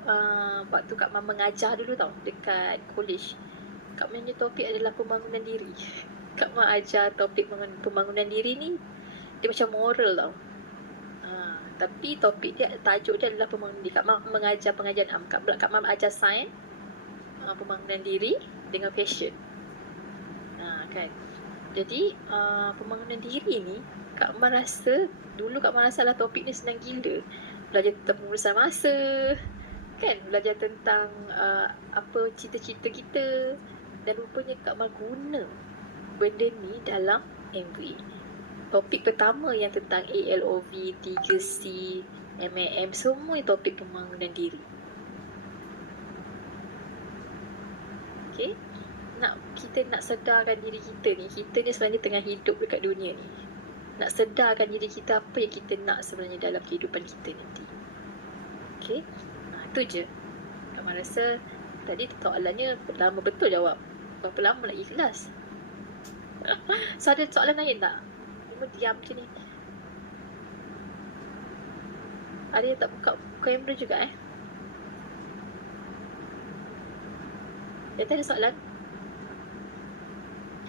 waktu Kak Mar mengajar dulu tau, dekat college. Kak Mar punya topik adalah pembangunan diri. Kak Mar ajar topik pembangunan diri ni, dia macam moral tau. Tapi topik dia, tajuk dia adalah pembangunan diri. Kak Mar mengajar pengajian am. Kak Mar ajar sains, pembangunan diri dengan fashion. Kan. Jadi pembangunan diri ni, Kak Mar rasa, dulu Kak Mar rasa lah topik ni senang gila. Belajar tentang pengurusan masa, Kan belajar tentang apa cita-cita kita, dan rupanya Kak Mal guna benda ni dalam MV. Topik pertama yang tentang ALOV, 3C, MAM, semua topik pembangunan diri. Okay, kita nak sedarkan diri kita ni sebenarnya tengah hidup dekat dunia ni. Nak sedarkan diri kita apa yang kita nak sebenarnya dalam kehidupan kita nanti. Okay, itu je. Kak rasa tadi soalannya lama betul jawab. Berapa lama nak ikhlas? So ada soalan lain tak? Cuma diam macam ni. Ada yang tak buka kamera juga Yang ada soalan?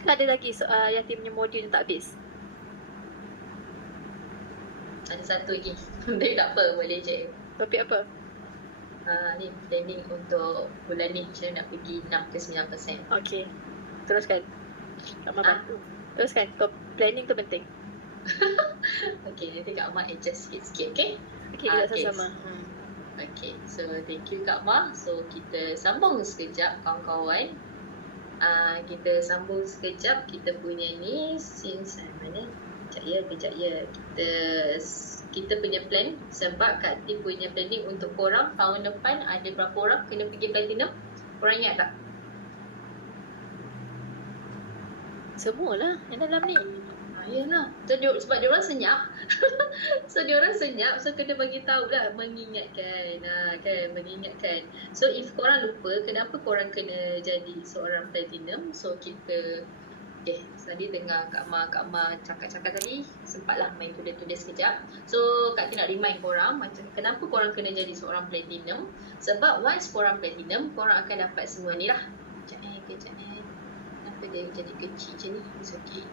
Ada lagi Yati punya modul yang tak habis? Ada satu lagi. Tapi tak apa, boleh je. Topik apa? Ni planning untuk bulan ni, macam mana nak pergi 6 ke 9%. Okay, teruskan. Kak Mak bantu. Teruskan, planning tu penting. Okay, nanti Kak Mak adjust sikit-sikit, okay? Okay, kita sama-sama. Okay, so thank you Kak Mak. So kita sambung sekejap kawan-kawan. Kita sambung sekejap kita punya ni since mana? Kejap ya. Kita punya plan, sebab Kak Ti punya planning untuk korang tahun depan ada berapa orang kena pergi platinum? Korang ingat tak? Semualah yang dalam ni. Yalah. So, sebab diorang senyap. So kena bagi tahu lah, mengingatkan. Mengingatkan. So if korang lupa, kenapa korang kena jadi seorang platinum? So kita tadi dengar Kak Ma cakap-cakap tadi, sempatlah main tulis-tulis sekejap. So Kak Ti nak remind korang macam kenapa korang kena jadi seorang platinum. Sebab once korang platinum, korang akan dapat semua ni lah. Kejap kenapa dia jadi kecil macam ni? It's okay.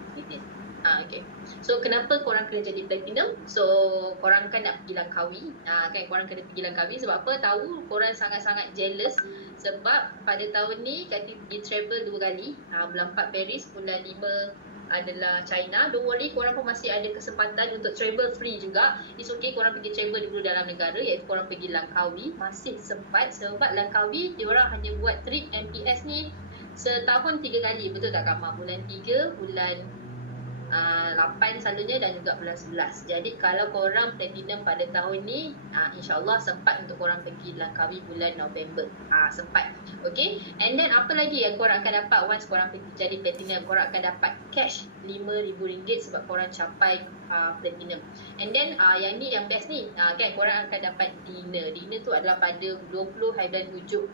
Okay. So kenapa korang kena jadi platinum? So korang kan nak pergi Langkawi. Kan korang kena pergi Langkawi sebab apa? Tahu korang sangat-sangat jealous. Sebab pada tahun ni Kak Ti pergi travel 2 kali. Bulan 4 Paris, bulan 5 adalah China. Don't worry, korang pun masih ada kesempatan untuk travel free juga. It's okay korang pergi travel dulu dalam negara, iaitu korang pergi Langkawi. Masih sempat sebab Langkawi diorang hanya buat trip MPS ni setahun 3 kali. Betul tak Kak Ma? Bulan 3, bulan 8 selalunya dan juga bulan 11. Jadi kalau korang platinum pada tahun ni, insyaAllah sempat untuk korang pergi Langkawi bulan November. Sempat. Okay. And then apa lagi yang korang akan dapat once korang pergi jadi platinum? Korang akan dapat cash RM5,000 sebab korang capai platinum. And then yang ni yang best ni, kan korang akan dapat dinner. Dinner tu adalah pada 20 hari bulan 7.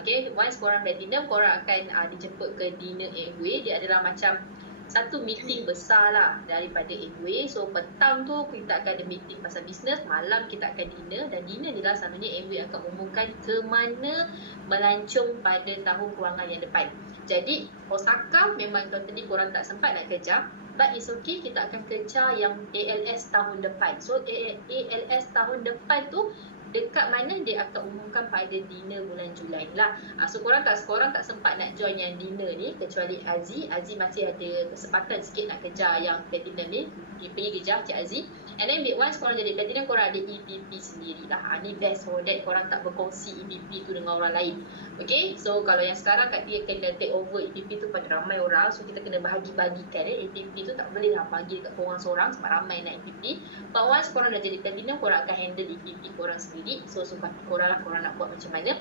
Okay. Once korang platinum, korang akan dijemput ke dinner Amway. Dia adalah macam satu meeting besar lah daripada Amway. So petang tu kita akan ada meeting pasal bisnes, malam kita akan dinner. Dan dinner ni lah selalunya Amway akan umumkan ke mana melancong pada tahun kewangan yang depan. Jadi Osaka memang tadi korang tak sempat nak kejar, but it's okay, kita akan kejar yang ALS tahun depan. So ALS tahun depan tu dekat mana dia akan umumkan pada dinner bulan Julai lah. So korang tak sempat nak join yang dinner ni, kecuali Aziz masih ada kesempatan sikit nak kejar yang platinum ni. Pergi kejar Cik Aziz. And then once korang jadi platinum, korang ada EPP sendiri lah. Ni best for that, korang tak berkongsi EPP tu dengan orang lain. Okay, so kalau yang sekarang Kak Tia kena take over EPP tu pada ramai orang. So kita kena bahagi-bagikan EPP tu, tak boleh lah bagi dekat korang seorang sebab ramai nak EPP. But once korang dah jadi platinum, korang akan handle EPP korang sendiri. So suka korang lah, korang nak buat macam mana.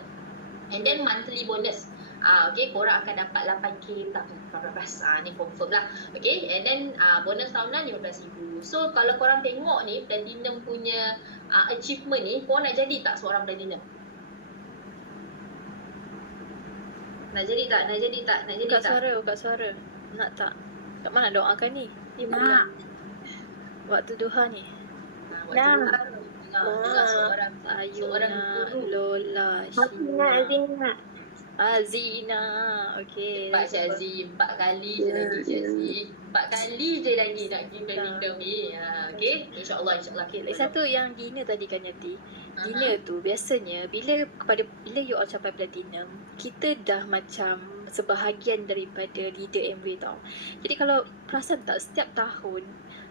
And then monthly bonus, okay, korang akan dapat 8K tak 18. Ni confirm lah. Okay, and then bonus tahunan RM15,000. So kalau korang tengok ni platinum punya achievement ni, korang nak jadi tak seorang platinum? Nak jadi tak? Kak suara. Nak tak? Kak mana doakan ni? Nak. Waktu duha ni. Waktu duha. Seorang guru. Lola, Azina. Azina. Okay. Pak Cik Aziz 4 kali je lagi Cik Aziz. 4 kali je lagi nak pergi platinum ni. Okay. InsyaAllah. Okay. Satu yang dinner tadi kan Yati. Dinner tu biasanya bila you all capai platinum, kita dah macam sebahagian daripada leader Amway tau. Jadi kalau perasan tak, setiap tahun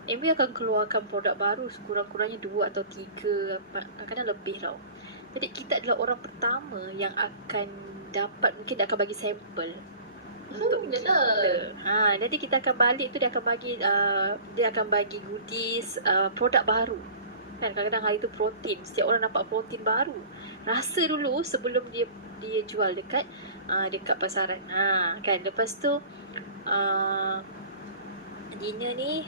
Amway akan keluarkan produk baru, sekurang-kurangnya 2 atau 3, kadang-kadang lebih tau. Jadi kita adalah orang pertama yang akan dapat, mungkin dia akan bagi sampel untuk kita. Jadi kita akan balik tu, dia akan bagi goodies, produk baru. Kan kadang-kadang hari tu protein, setiap orang dapat protein baru. Rasa dulu sebelum dia jual dekat pasaran. Kan lepas tu dinner ni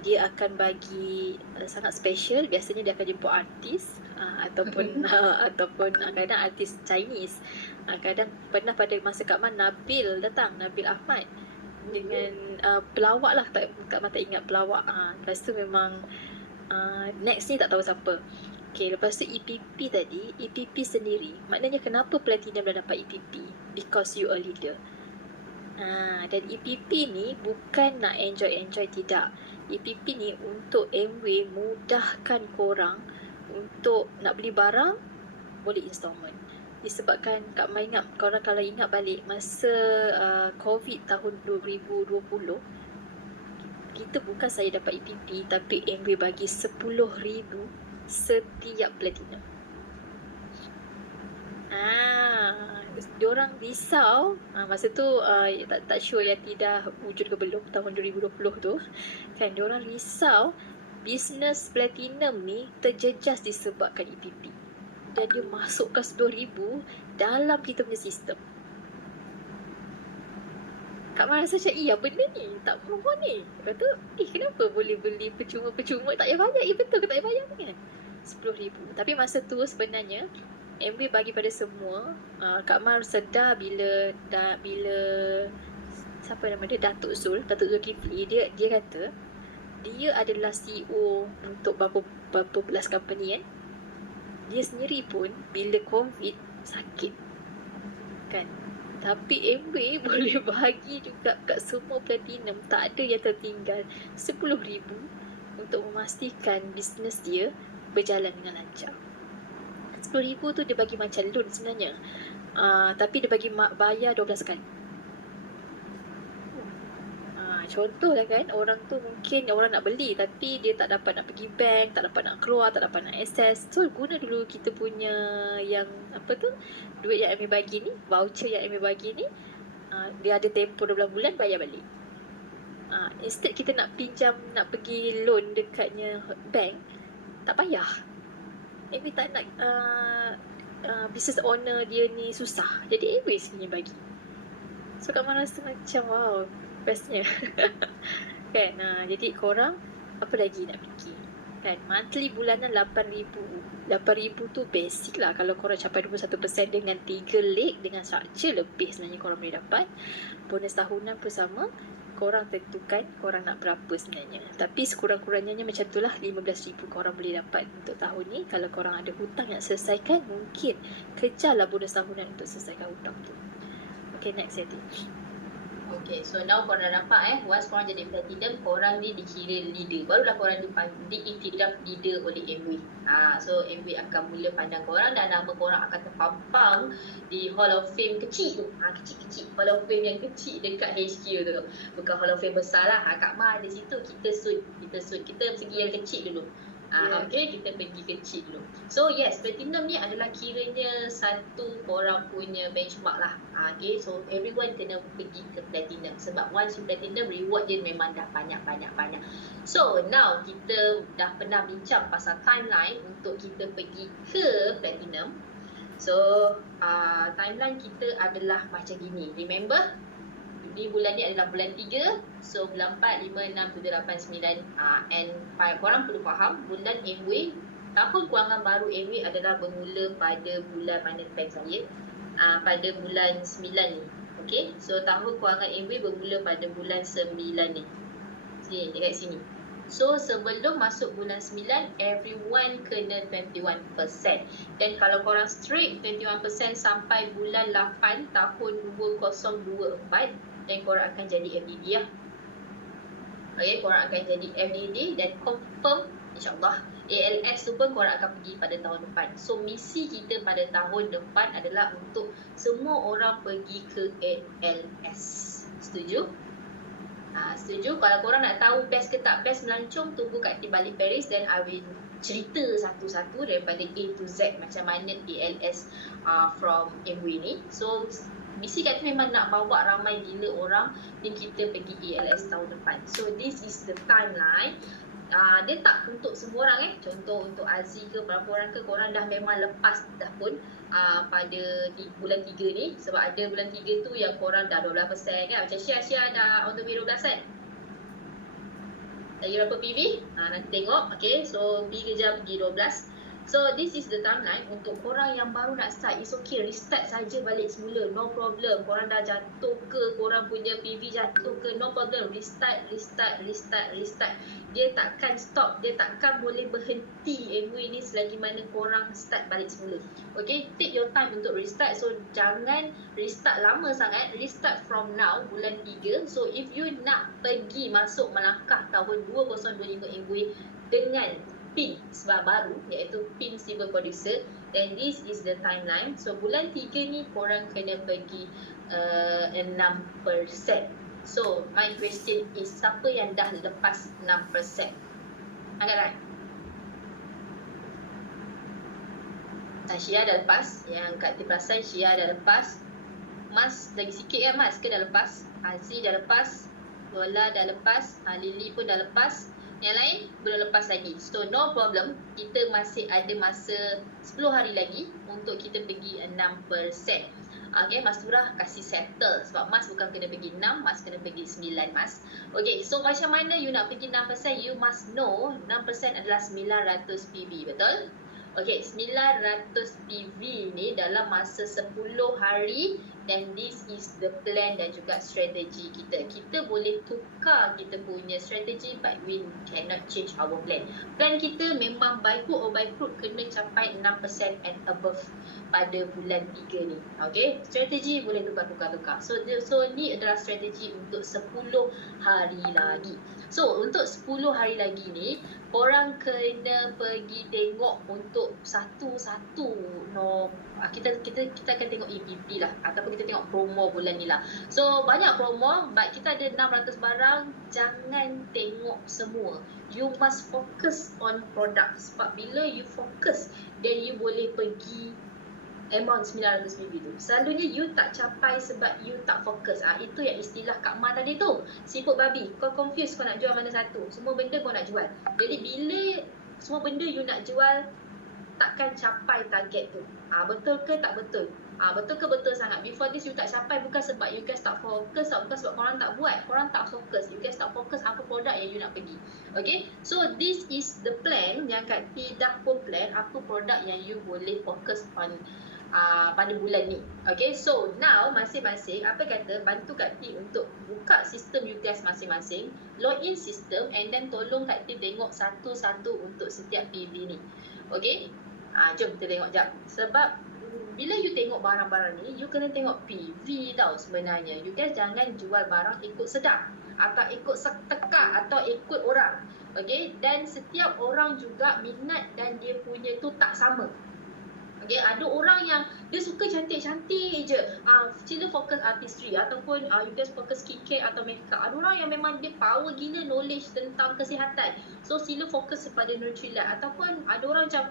dia akan bagi sangat special. Biasanya dia akan jemput artis ataupun kadang artis Chinese. Kadang pernah pada masa Kak Man, Nabil Ahmad dengan pelawak lah, Kak Man tak ingat pelawak. Lepas tu memang next ni tak tahu siapa. Okay, lepas tu EPP tadi, EPP sendiri, maknanya kenapa platinum dah dapat EPP? Because you a leader. Dan EPP ni bukan nak enjoy, tidak. EPP ni untuk Amway mudahkan korang untuk nak beli barang, boleh installment. Disebabkan Kak Mai ingat, korang kalau ingat balik masa COVID tahun 2020, kita bukan saya dapat EPP, tapi Amway bagi 10,000 setiap platinum. Diorang risau masa tu, tak sure Yati wujud ke belum tahun 2020 tu kan. Diorang risau bisnes platinum ni terjejas disebabkan EPP, dan dia masukkan 10,000 dalam kita punya sistem. Kak Man rasa macam, iya benda ni tak perempuan ni. Lepas tu, kenapa boleh beli percuma-percuma, tak payah bayar. Betul ke tak payah bayar kan? 10,000. Tapi masa tu sebenarnya Amway bagi pada semua. Kak Man sedar bila siapa nama dia, Datuk Zulkifli, dia kata dia adalah CEO untuk berapa belas company kan. Dia sendiri pun bila COVID sakit kan, tapi Amway boleh bagi juga kat semua platinum, tak ada yang tertinggal, 10,000 untuk memastikan bisnes dia berjalan dengan lancar. 10,000 tu dia bagi macam loan sebenarnya, tapi dia bagi bayar 12 kali. Contohlah kan, orang tu mungkin orang nak beli tapi dia tak dapat nak pergi bank, tak dapat nak keluar, tak dapat nak access. So guna dulu kita punya yang duit yang Amway bagi ni, voucher yang Amway bagi ni, dia ada tempoh 12 bulan bayar balik. Instead kita nak pinjam, nak pergi loan dekatnya bank, tak payah. Amway tak nak business owner dia ni susah, jadi Amway sebenarnya bagi. So Kak Man rasa macam wow, bestnya. Kan, jadi korang apa lagi nak fikir kan. Monthly bulanan 8,000 tu basic lah. Kalau korang capai 21% dengan 3 leg, dengan structure, lebih sebenarnya korang boleh dapat. Bonus tahunan pun sama, korang tentukan korang nak berapa sebenarnya. Tapi sekurang-kurangnya macam tu lah, 15,000 korang boleh dapat untuk tahun ni. Kalau korang ada hutang yang selesaikan, mungkin kejarlah bonus tahunan untuk selesaikan hutang tu. Okay, next Yati. Okay, so now korang dah nampak once korang jadi platinum, korang ni dikira leader. Barulah korang diiktiraf leader oleh Amway. So Amway akan mula pandang korang dan nama korang akan terpampang di Hall of Fame kecil tu. Kecil-kecil, Hall of Fame yang kecil dekat HQ tu. Bukan Hall of Fame besar lah. Kak Ma di situ, kita sud. Kita segi yang kecil dulu. Okay, kita pergi kecil dulu. So yes, platinum ni adalah kiranya satu korang punya benchmark lah. Okay, so everyone kena pergi ke platinum. Sebab once you platinum, reward dia memang dah banyak. So now kita dah pernah bincang pasal timeline untuk kita pergi ke platinum. So timeline kita adalah macam gini. Remember, di bulan ni adalah bulan 3. So bulan 4, 5, 6, 7, 8, 9 and korang perlu faham bulan Amway, tahun kewangan baru Amway adalah bermula pada bulan mana bank saya, pada bulan 9 ni. Okay, so tahun kewangan Amway bermula pada bulan 9 ni. Sini, dekat sini. So sebelum masuk bulan 9, everyone kena 21%. Dan kalau korang straight 21% sampai bulan 8 tahun 2024, dan korang akan jadi FDD lah. Okay, korang akan jadi FDD dan confirm insyaAllah ALS tu pun korang akan pergi pada tahun depan. So misi kita pada tahun depan adalah untuk semua orang pergi ke ALS. Setuju? Setuju? Kalau korang nak tahu best ke tak best melancong, tunggu Kak Ti balik Paris, then I will cerita satu-satu daripada A to Z macam mana ALS from MUI ni. So misi Kak Ti memang nak bawa ramai gila orang dan kita pergi ALS tahun depan. So this is the timeline. Dia tak untuk semua orang Contoh untuk Aziz ke, berapa orang ke, korang dah memang lepas dah pun pada bulan 3 ni. Sebab ada bulan 3 tu yang korang dah 12% kan. Macam Syah dah on the way 12 kan. Lagi berapa PV? Nanti tengok. Okay, so pergi kerja pergi 12. So this is the timeline untuk korang yang baru nak start. It's okay, restart saja balik semula, no problem. Korang dah jatuh ke, korang punya PV jatuh ke, no problem. Restart. Dia takkan stop, dia takkan boleh berhenti MUI ni selagi mana korang start balik semula. Okay, take your time untuk restart. So jangan restart lama sangat, restart from now bulan 3. So if you nak pergi masuk melangkah tahun 2025 MUI dengan PIN sebab baru, iaitu PIN Silver Producer, then this is the timeline. So bulan 3 ni korang kena pergi 6%. So my question is, siapa yang dah lepas 6%? Angkat kan? Syia dah lepas. Yang Kak Ti perasan Syia dah lepas. Mas lagi sikit kan Mas ke dah lepas? Aziz dah lepas. Lola dah lepas. Lily pun dah lepas. Yang lain belum lepas lagi. So no problem, kita masih ada masa 10 hari lagi untuk kita pergi 6%. Okay, Mas Turah kasih settle. Sebab Mas bukan kena pergi 6, Mas kena pergi 9 Mas. Okay, so macam mana you nak pergi 6%? You must know 6% adalah 900 PV, betul? Okay, 900 PV ni dalam masa 10 hari, dan this is the plan dan juga strategi kita. Kita boleh tukar kita punya strategi, but we cannot change our plan. Plan kita memang by hook or by crook kena capai 6% and above pada bulan 3 ni. Okay, strategi boleh tukar-tukar. So ni adalah strategi untuk 10 hari lagi. So untuk 10 hari lagi ni, korang kena pergi tengok untuk satu-satu kita akan tengok EPP lah, ataupun kita tengok promo bulan ni lah. So banyak promo, but kita ada 600 barang. Jangan tengok semua, you must focus on product. Sebab bila you focus, then you boleh pergi amount 900 PV tu. Selalunya you tak capai sebab you tak fokus. Itu yang istilah Kak Ma tadi tu, siput babi. Kau confuse kau nak jual mana satu. Semua benda kau nak jual. Jadi bila semua benda you nak jual, takkan capai target tu. Betul ke tak betul? Betul ke betul sangat? Before this you tak capai, bukan sebab you guys tak fokus, bukan sebab korang tak buat, korang tak fokus. You guys tak fokus apa produk yang you nak pergi. Okay, so this is the plan yang Kak Ti dah pun plan apa produk yang you boleh fokus on pada bulan ni. Okay, so now masing-masing apa kata bantu Kak Ti untuk buka sistem UTS masing-masing, login sistem, and then tolong Kak Ti tengok satu-satu untuk setiap PV ni. Okay, jom kita tengok jap. Sebab bila you tengok barang-barang ni, you kena tengok PV tau sebenarnya. You guys jangan jual barang ikut sedap, atau ikut teka, atau ikut orang. Okay, dan setiap orang juga minat dan dia punya tu tak sama. Okay, ada orang yang dia suka cantik-cantik je, sila fokus artistry, ataupun you guys fokus skincare atau makeup. Ada orang yang memang dia power gila knowledge tentang kesihatan, so sila fokus kepada Nutrilite. Ataupun ada orang macam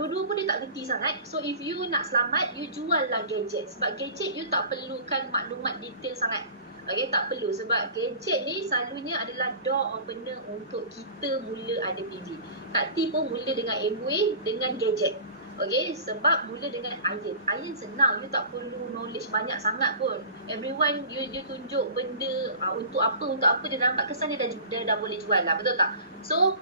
dua-dua pun dia tak reti sangat. So if you nak selamat, you jual lah gadget. Sebab gadget you tak perlukan maklumat detail sangat. Okay, tak perlu. Sebab gadget ni selalunya adalah door opener untuk kita mula ada PV. Kak Ti pun mula dengan MUI dengan gadget. Okay, sebab mula dengan iron. Iron senang, you tak perlu knowledge banyak sangat pun. Everyone, you tunjuk benda untuk apa dia nampak kesan, dia dah boleh jual lah, betul tak? So,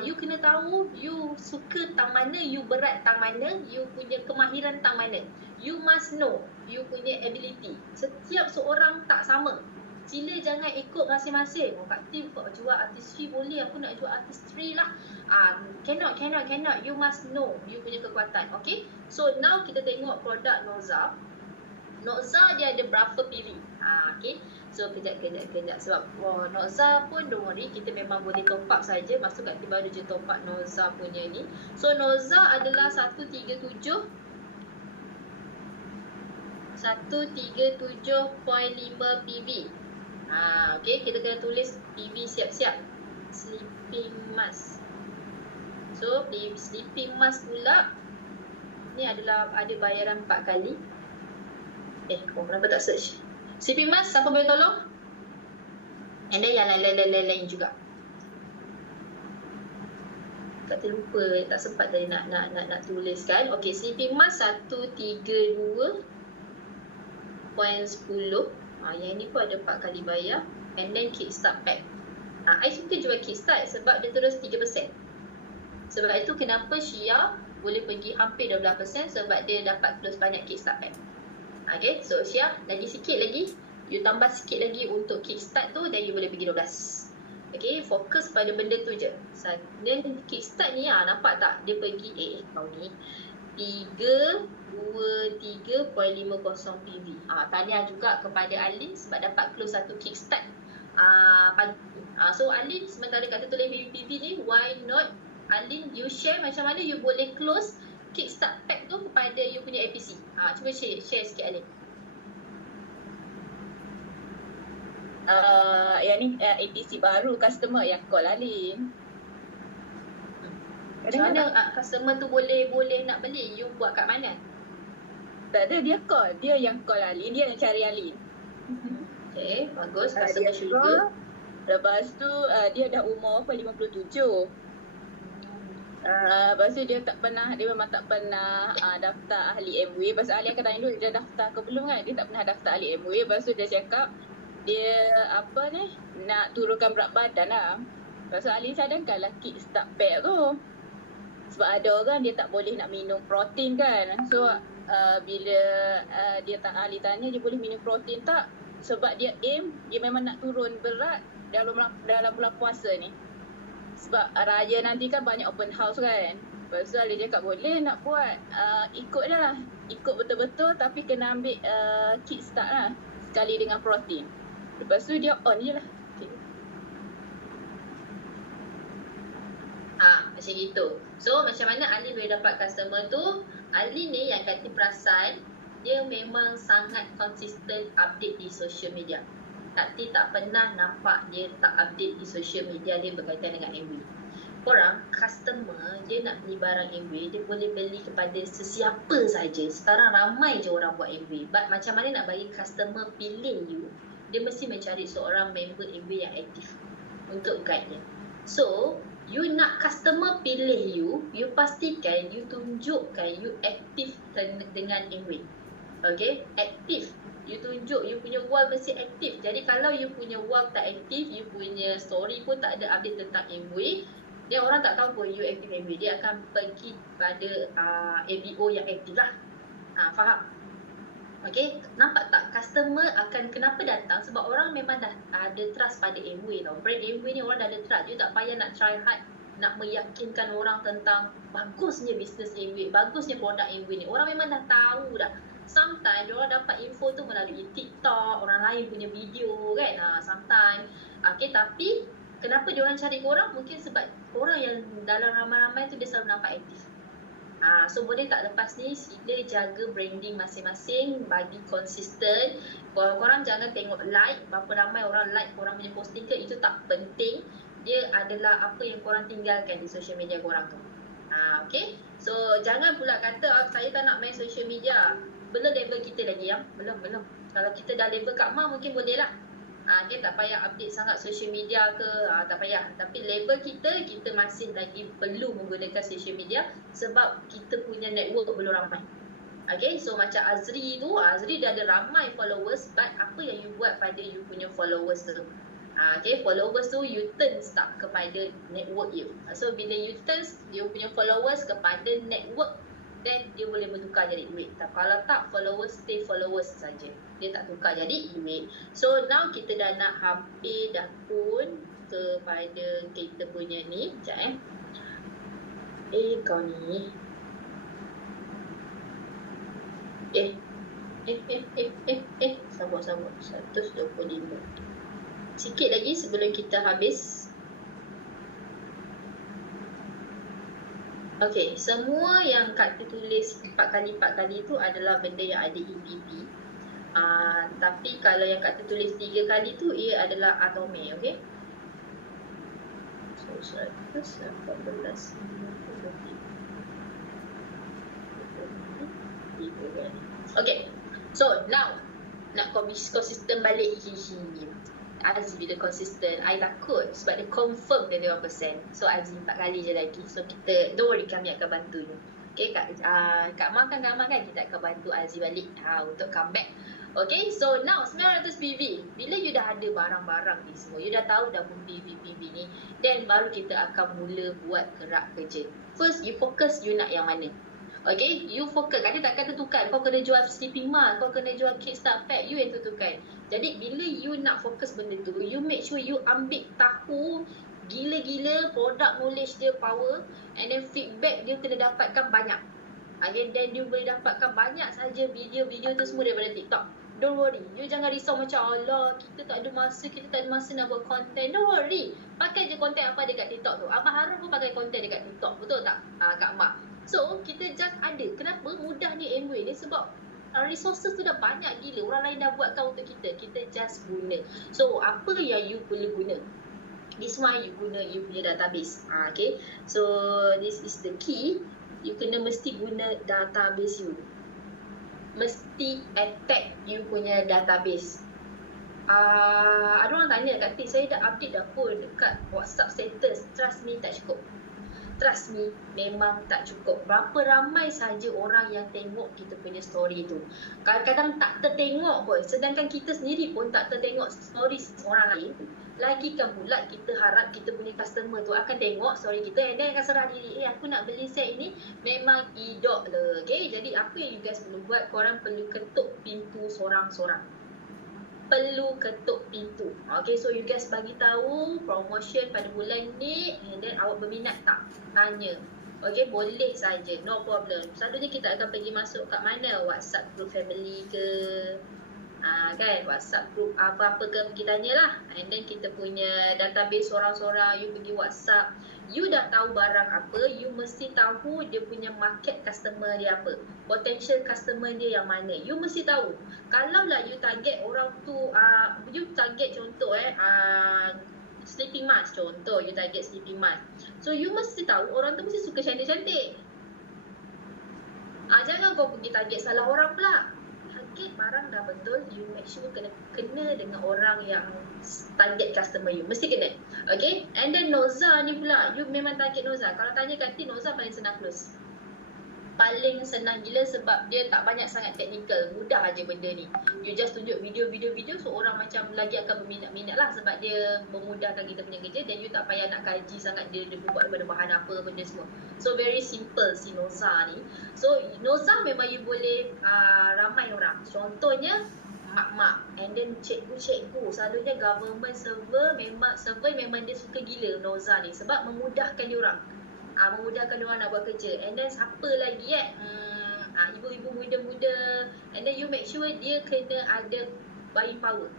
you kena tahu you suka tang mana, you berat tang mana, you punya kemahiran tang mana. You must know you punya ability. Setiap seorang tak sama. Sila jangan ikut masing-masing. Kak Ti jual artistry boleh, aku nak jual artistry lah. Cannot. You must know you punya kekuatan. Okay, so now kita tengok produk Noza. Noza dia ada berapa PV. Okay, so kejap. Sebab Noza pun don't worry, kita memang boleh top up saja. Maksud Kak Ti baru je top up Noza punya ni. So Noza adalah 137.5 PV. Okay, kita kena tulis PV siap-siap. Sleeping mask. So, sleeping mask pula ni adalah ada bayaran 4 kali. Kenapa tak search? Sleeping mask, siapa boleh tolong? And then yang lain-lain juga. Tak terlupa, tak sempat tadi nak tuliskan. Okay, sleeping mask 132.10. Yang ni pun ada 4 kali bayar. And then kickstart pack. I suka jual kickstart sebab dia terus 3%. Sebab itu kenapa Shia boleh pergi hampir 12% sebab dia dapat terus banyak kickstart pack. Okay, so Shia lagi sikit lagi. You tambah sikit lagi untuk kickstart tu, then you boleh pergi 12. Okay, fokus pada benda tu je. Dan kickstart ni nampak tak? Dia pergi kau ni 323.50 PV. Tahniah juga kepada Alin sebab dapat close satu kickstart pagi. So Alin sementara kata tulis PV ni, why not Alin you share macam mana you boleh close kickstart pack tu kepada you punya APC. Cuba share sikit Alin. Yang ni APC baru customer yang call Alin. Macam mana customer tu boleh nak beli? You buat kat mana? Tak ada, dia call. Dia yang call Alin, dia yang cari Alin. Okay, bagus. Customer syurga. Lepas tu dia dah umur 57. Lepas tu dia memang tak pernah daftar ahli MW. Lepas tu Ali akan tanya dulu dia daftar ke belum kan. Dia tak pernah daftar ahli MW. Lepas tu dia cakap dia nak turunkan berat badan lah. Lepas tu Ali cadangkanlah kickstart pack tu. Sebab ada orang dia tak boleh nak minum protein kan. So bila Ali tanya dia boleh minum protein tak, sebab dia memang nak turun berat dalam bulan puasa ni. Sebab raya nanti kan banyak open house kan. Lepas tu Ali cakap boleh nak buat, ikut je lah. Ikut betul-betul tapi kena ambil kickstart lah sekali dengan protein. Lepas tu dia on je lah. Macam gitu. So macam mana Ali boleh dapat customer tu? Ali ni yang Kati perasan, dia memang sangat konsisten update di social media. Kati tak pernah nampak dia tak update di social media dia berkaitan dengan MW. Korang, customer, dia nak beli barang MW, dia boleh beli kepada sesiapa saja. Sekarang ramai je orang buat MW. But macam mana nak bagi customer pilih you? Dia mesti mencari seorang member MW yang aktif untuk guide dia. So, you nak customer pilih you pastikan you tunjukkan you aktif dengan MW. Okay, aktif. You tunjuk you punya wall mesti aktif. Jadi kalau you punya wall tak aktif, you punya story pun tak ada update tentang MW, dia orang tak tahu pun you aktif MW. Dia akan pergi pada ABO yang aktif lah. Faham? Okay, nampak tak? Customer akan kenapa datang? Sebab orang memang dah ada trust pada MW tau. Brand MW ni orang dah ada trust. You tak payah nak try hard nak meyakinkan orang tentang bagusnya bisnes MW, bagusnya produk MW ni. Orang memang dah tahu dah. Sometimes orang dapat info tu melalui TikTok, orang lain punya video kan. Sometimes. Okay, tapi kenapa diorang cari korang? Mungkin sebab orang yang dalam ramai-ramai tu dia selalu nampak aktif. So boleh tak lepas ni sila jaga branding masing-masing, bagi konsisten. Korang jangan tengok like, berapa ramai orang like korang punya posting ke, itu tak penting. Dia adalah apa yang korang tinggalkan di social media korang tu. Okay, so jangan pula kata saya tak nak main social media. Belum level kita lagi ya. Belum. Kalau kita dah level Kak Ma mungkin boleh lah. Dia tak payah update sangat social media ke, tak payah. Tapi level kita masih lagi perlu menggunakan social media sebab kita punya network belum ramai. Okay, so macam Azri tu, Azri dah ada ramai followers, but apa yang you buat pada you punya followers tu? Okay, followers tu you turn tak kepada network you. So bila you turn you punya followers kepada network, then dia boleh bertukar jadi duit. Kalau tak, followers stay followers saja. Dia tak tukar jadi duit. So now kita dah nak hampir dah pun kepada kita punya ni. Sekejap kau ni. Sabar. 125. Sikit lagi sebelum kita habis. Okay, semua yang Kak tulis 4 kali tu adalah benda yang ada EPP. Tapi kalau yang kat tertulis 3 kali tu, ia adalah atome, okay? So, 100, 14, 3 kali. Okay, so now nak konsisten balik Azim bila konsisten, I takut sebab dia confirm dia 5%. So Azim 4 kali je lagi. So kita, don't worry, kami akan bantu you. Okay, Kak Mak kan kita akan bantu Azim balik untuk comeback. Okay, so now 900 PV. Bila you dah ada barang-barang ni semua, you dah tahu dah pun PV ni, then baru kita akan mula buat gerak kerja. First, you fokus you nak yang mana. Okay, you fokus. Kata takkan tentukan kau kena jual sleeping mask, kau kena jual kickstart pack, you yang tentukan. Jadi bila you nak fokus benda tu, you make sure you ambil tahu gila-gila product knowledge dia power, and then feedback dia kena dapatkan banyak. Okay, then you boleh dapatkan banyak saja video-video tu semua daripada TikTok. Don't worry, you jangan risau macam Allah, kita tak ada masa nak buat konten. Don't worry, pakai je konten apa dekat TikTok tu. Abang Harun pun pakai konten dekat TikTok, betul tak Kak Mak? So, kita just ada. Kenapa mudah ni Amway ni? Sebab resources tu dah banyak gila. Orang lain dah buatkan untuk kita. Kita just guna. So, apa yang you perlu guna? This one you guna you punya database. Okay. So, this is the key. You kena mesti guna database you. Mesti attack you punya database. Ada orang tanya kat Tik, saya dah update dah pun dekat WhatsApp status. Trust me, tak cukup. Trust me, memang tak cukup. Berapa ramai saja orang yang tengok kita punya story tu. Kadang-kadang tak tertengok pun. Sedangkan kita sendiri pun tak tertengok story orang lain. Lagikan pula kita harap kita punya customer tu akan tengok story kita, and then akan serah diri. Aku nak beli set ini, memang idok lah. Okay, jadi apa yang you guys perlu buat? Korang perlu ketuk pintu sorang-sorang. Perlu ketuk pintu. Okay, so you guys bagi tahu promotion pada bulan ni, and then awak berminat tak? Tanya. Okay, boleh saja, no problem. Selalunya kita akan pergi masuk kat mana? WhatsApp group family ke, kan, WhatsApp group apa-apa ke, kita tanyalah. And then kita punya database sorang-sorang, you pergi WhatsApp, you dah tahu barang apa, you mesti tahu dia punya market customer dia apa, potential customer dia yang mana, you mesti tahu. Kalau lah you target orang tu, you target contoh sleeping mask, contoh you target sleeping mask, so you mesti tahu orang tu mesti suka cantik-cantik. Jangan kau pergi target salah orang pula. Target barang dah betul, you make sure kena dengan orang yang target customer you, mesti kena. Okay, and then Noza ni pula, you memang target Noza. Kalau tanya kat Tik, Noza paling senang close, paling senang gila sebab dia tak banyak sangat technical, mudah aja benda ni. You just tunjuk video, so orang macam lagi akan berminat-minat lah sebab dia memudahkan kita punya kerja, dan you tak payah nak kaji sangat dia buat daripada bahan apa benda semua. So very simple si Noza ni. So Noza memang you boleh ramai orang. Contohnya mak-mak, and then cikgu-cikgu, selalunya government server memang dia suka gila Noza ni sebab memudahkan dia orang. Memudahkan orang nak buat kerja. And then siapa lagi ibu-ibu muda-muda, and then you make sure dia kena ada buying power.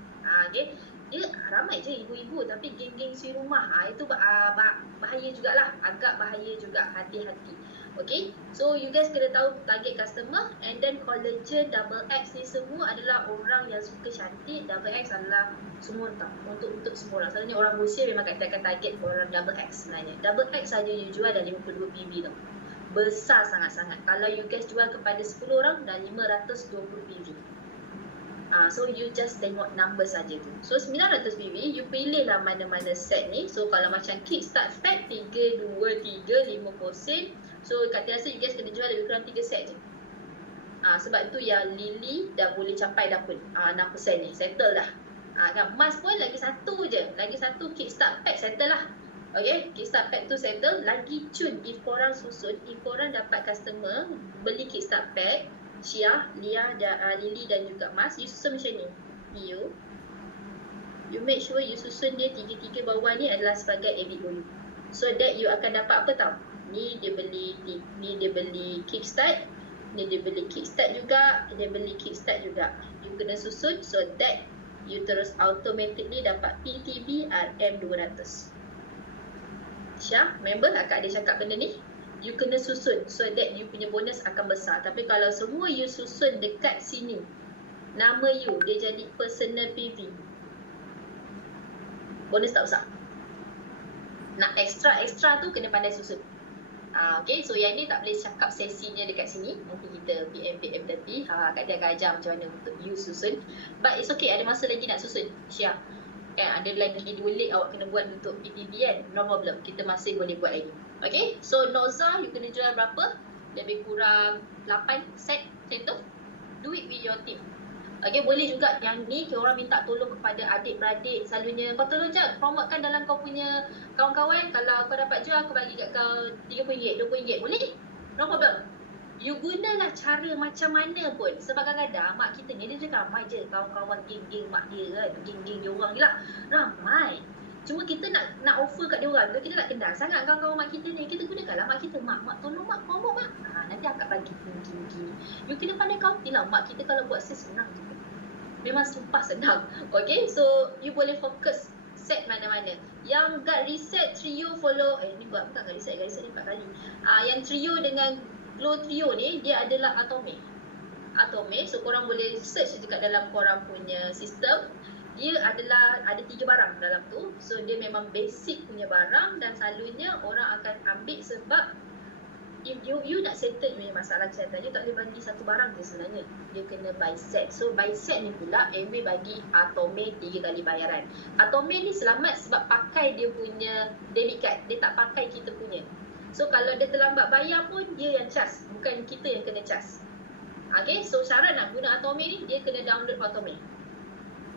Okay, dia ramai je ibu-ibu tapi geng-geng si rumah, itu bahaya jugalah, agak bahaya juga, hati-hati. Okay, so you guys kena tahu target customer, and then collagen, double X ni semua adalah orang yang suka cantik. Double X adalah semua tak, untuk semua orang. Selalunya orang berusia memang akan target orang double X sebenarnya. Double X saja you jual dah 52 PV tau. Besar sangat-sangat. Kalau you guys jual kepada 10 orang dah 520 PV. So you just tengok number saja tu. So 900 PV, you pilih lah mana-mana set ni. So kalau macam kickstart pack 3, 2, 3, 50 sen. So kat Tiasa you guys kena jual lebih kurang 3 set je. Sebab tu yang Lily dah boleh capai dah pun 6% ni, settle dah. Kan, Mas pun lagi satu je, lagi satu kickstart pack settle lah. Okay, kickstart pack tu settle. Lagi cun, if korang susun, if korang dapat customer beli kickstart pack, Syah, Lia, Lily dan juga Mas, you susun macam ni. You make sure you susun dia tiga-tiga bawah ni adalah sebagai ABOU. So that you akan dapat apa tau? Ni dia beli kickstart, ni dia beli kickstart juga, dia beli kickstart juga. You kena susun so that you terus automatically dapat PTB RM200. Syah, member akak ada cakap benda ni? You kena susun so that you punya bonus akan besar. Tapi kalau semua you susun dekat sini, nama you dia jadi personal PV. Bonus tak usah. Nak extra tu kena pandai susun. Okay, so yang ni tak boleh cakap sesinya dekat sini. Nanti kita PM nanti Kak Dia akan ajar macam mana untuk you susun. But it's okay, ada masa lagi nak susun, Syah. Ada lagi 2 leg awak kena buat untuk PTB kan. No problem, kita masih boleh buat lagi. Okay, so Noza you kena jual berapa? Lebih kurang 8 set macam tu. Do it with your team. Okay, boleh juga yang ni orang minta tolong kepada adik-beradik. Selalunya kau tolong je promotekan dalam kau punya kawan-kawan. Kalau kau dapat jual, aku bagi kat kau RM30, RM20. Boleh? No problem. You gunalah cara macam mana pun. Sebab kadang-kadang mak kita ni dia ramai je kawan-kawan geng-geng mak dia kan. Geng-geng dia orang je lah. Ramai. Cuma kita nak offer kat dia orang. Kita nak kenal sangat kawan-kawan mak kita ni. Kita gunakanlah mak kita. Mak tolong mak, promote mak. Nanti akak bagi gini. You kena pandai counting lah. Mak kita kalau buat sales senang je. Memang sumpah senang. Okay, so you boleh fokus set mana-mana. Yang guard reset, trio, follow. Ni bukan guard reset ni 4 kali. Yang trio dengan glow trio ni, dia adalah Atome. So korang boleh search dekat dalam korang punya sistem. Dia adalah, ada 3 barang dalam tu. So dia memang basic punya barang dan selalunya orang akan ambil sebab if you nak settle punya masalah kesihatan, you tak boleh bagi satu barang je sebenarnya. Dia kena buy set. So buy set ni pula Amway bagi Atome 3 kali bayaran. Atome ni selamat sebab pakai dia punya debit card. Dia tak pakai kita punya. So kalau dia terlambat bayar pun dia yang charge, bukan kita yang kena charge. Okay, so syarat nak guna Atome ni dia kena download Atome.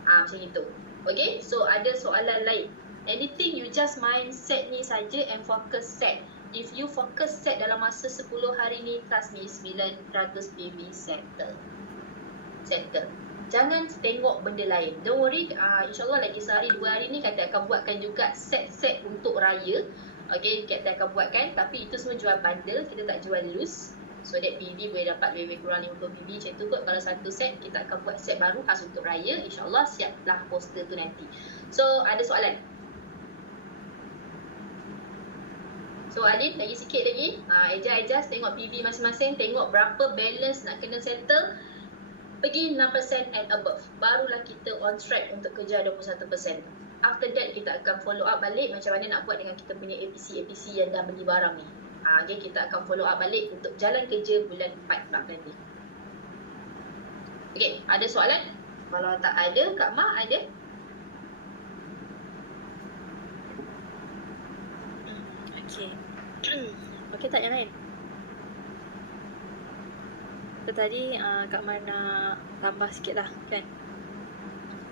Macam itu. Okay, so ada soalan lain. Anything you just main set ni saja and focus set. If you focus set dalam masa 10 hari ni, trust me, 900 PV settle. Jangan tengok benda lain. Don't worry, insyaAllah lagi sehari 2 hari ni Kak akan buatkan juga set-set untuk raya. Okay, Kak akan buatkan. Tapi itu semua jual bundle, kita tak jual loose. So that PV boleh dapat lebih kurang 50 PV macam tu kot. Kalau satu set, kita akan buat set baru khas untuk raya. InsyaAllah siaplah poster tu nanti. So, ada soalan? So Adin, lagi sikit lagi. Adjust tengok PV masing-masing. Tengok berapa balance nak kena settle. Pergi 6% and above. Barulah kita on track untuk kejar 21%. After that, kita akan follow up balik macam mana nak buat dengan kita punya APC yang dah beli barang ni. Okay, kita akan follow up balik untuk jalan kerja bulan 4 nanti. Okay, ada soalan? Kalau tak ada, Kak Ma ada? Okay, tak yang lain. So tadi Kak Mar nak tambah sikit lah kan.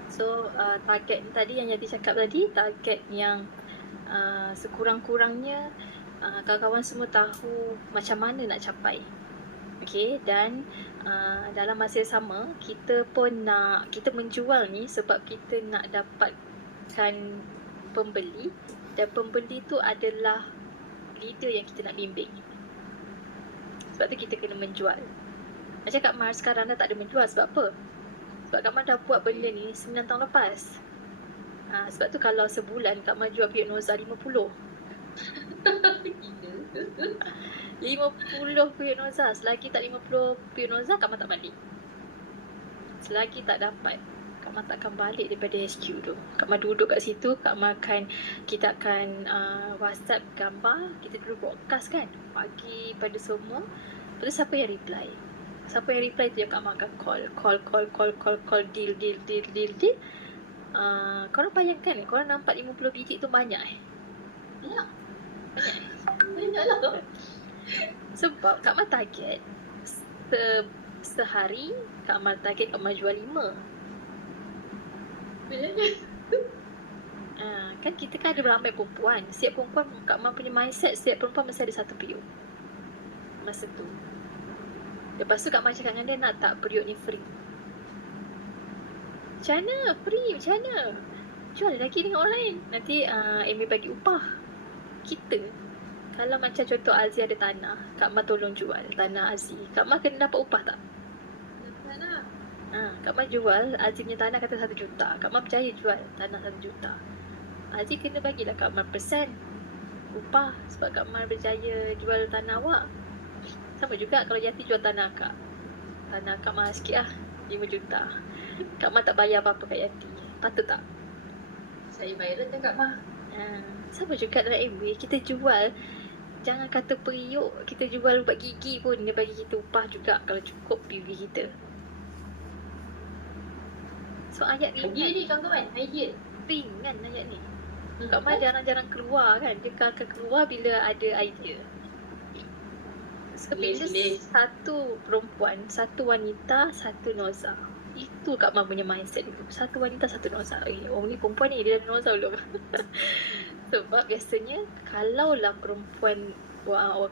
So target tadi yang Yati cakap tadi, target yang sekurang-kurangnya kawan-kawan semua tahu macam mana nak capai. Okay, dan dalam masa yang sama kita pun nak, kita menjual ni sebab kita nak dapatkan pembeli. Dan pembeli tu adalah leader yang kita nak bimbing. Sebab tu kita kena menjual. Macam Kak Mar sekarang dah tak ada menjual. Sebab apa? Sebab Kak Mar dah buat benda ni 9 tahun lepas. Sebab tu kalau sebulan Kak Mar jual Pionoza 50. 50 Pionoza. Selagi tak 50 Pionoza, Kak Mar tak balik. Selagi tak dapat, Kak Mar takkan balik daripada HQ tu. Kak Mar duduk kat situ, kita akan WhatsApp gambar, kita dulu broadcast kan, bagi pada semua. Lepas siapa yang reply? Siapa yang reply tu yang Kak Mar akan call, deal. Korang bayangkan ni, korang nampak 50 biji tu banyak Banyak lah. Sebab Kak Mar target sehari, Kak Mar target Kak Mar jual 5. Kan kita kan ada beramai perempuan. Setiap perempuan, Kak Mar punya mindset, setiap perempuan mesti ada satu periuk masa tu. Lepas tu Kak Mar cakap dengan dia, nak tak periuk ni free? Macam mana? Free macam mana? Jual lagi dengan orang lain. Nanti Amy bagi upah. Kita, kalau macam contoh Aziz ada tanah, Kak Mar tolong jual tanah Aziz, Kak Mar kena dapat upah tak? Kak Mar jual Aziz punya tanah kata 1 juta. Kak Mar percaya jual tanah 1 juta. Aziz kena bagilah Kak Mar persen upah sebab Kak Mar berjaya jual tanah awak. Sama juga kalau Yati jual tanah Kak. Tanah Kak Mar sikit lah, 5 juta. Kak Mar tak bayar apa-apa kat Yati. Patut tak? Saya viral kan Kak Mah. Sama juga dalam MW. Kita jual, jangan kata periuk, kita jual ubat gigi pun dia bagi kita upah juga kalau cukup PV kita. So ayat Idea ringan. ni kawan-kawan, idea. Ringan ayat ni. Kak Mar jarang-jarang keluar kan. Dia akan keluar bila ada idea. So, bila satu perempuan, satu wanita, satu noza. Itu Kak Mar punya mindset dulu. Satu wanita, satu noza. Orang ni perempuan ni, dia ada noza belum? Sebab biasanya, kalaulah perempuan,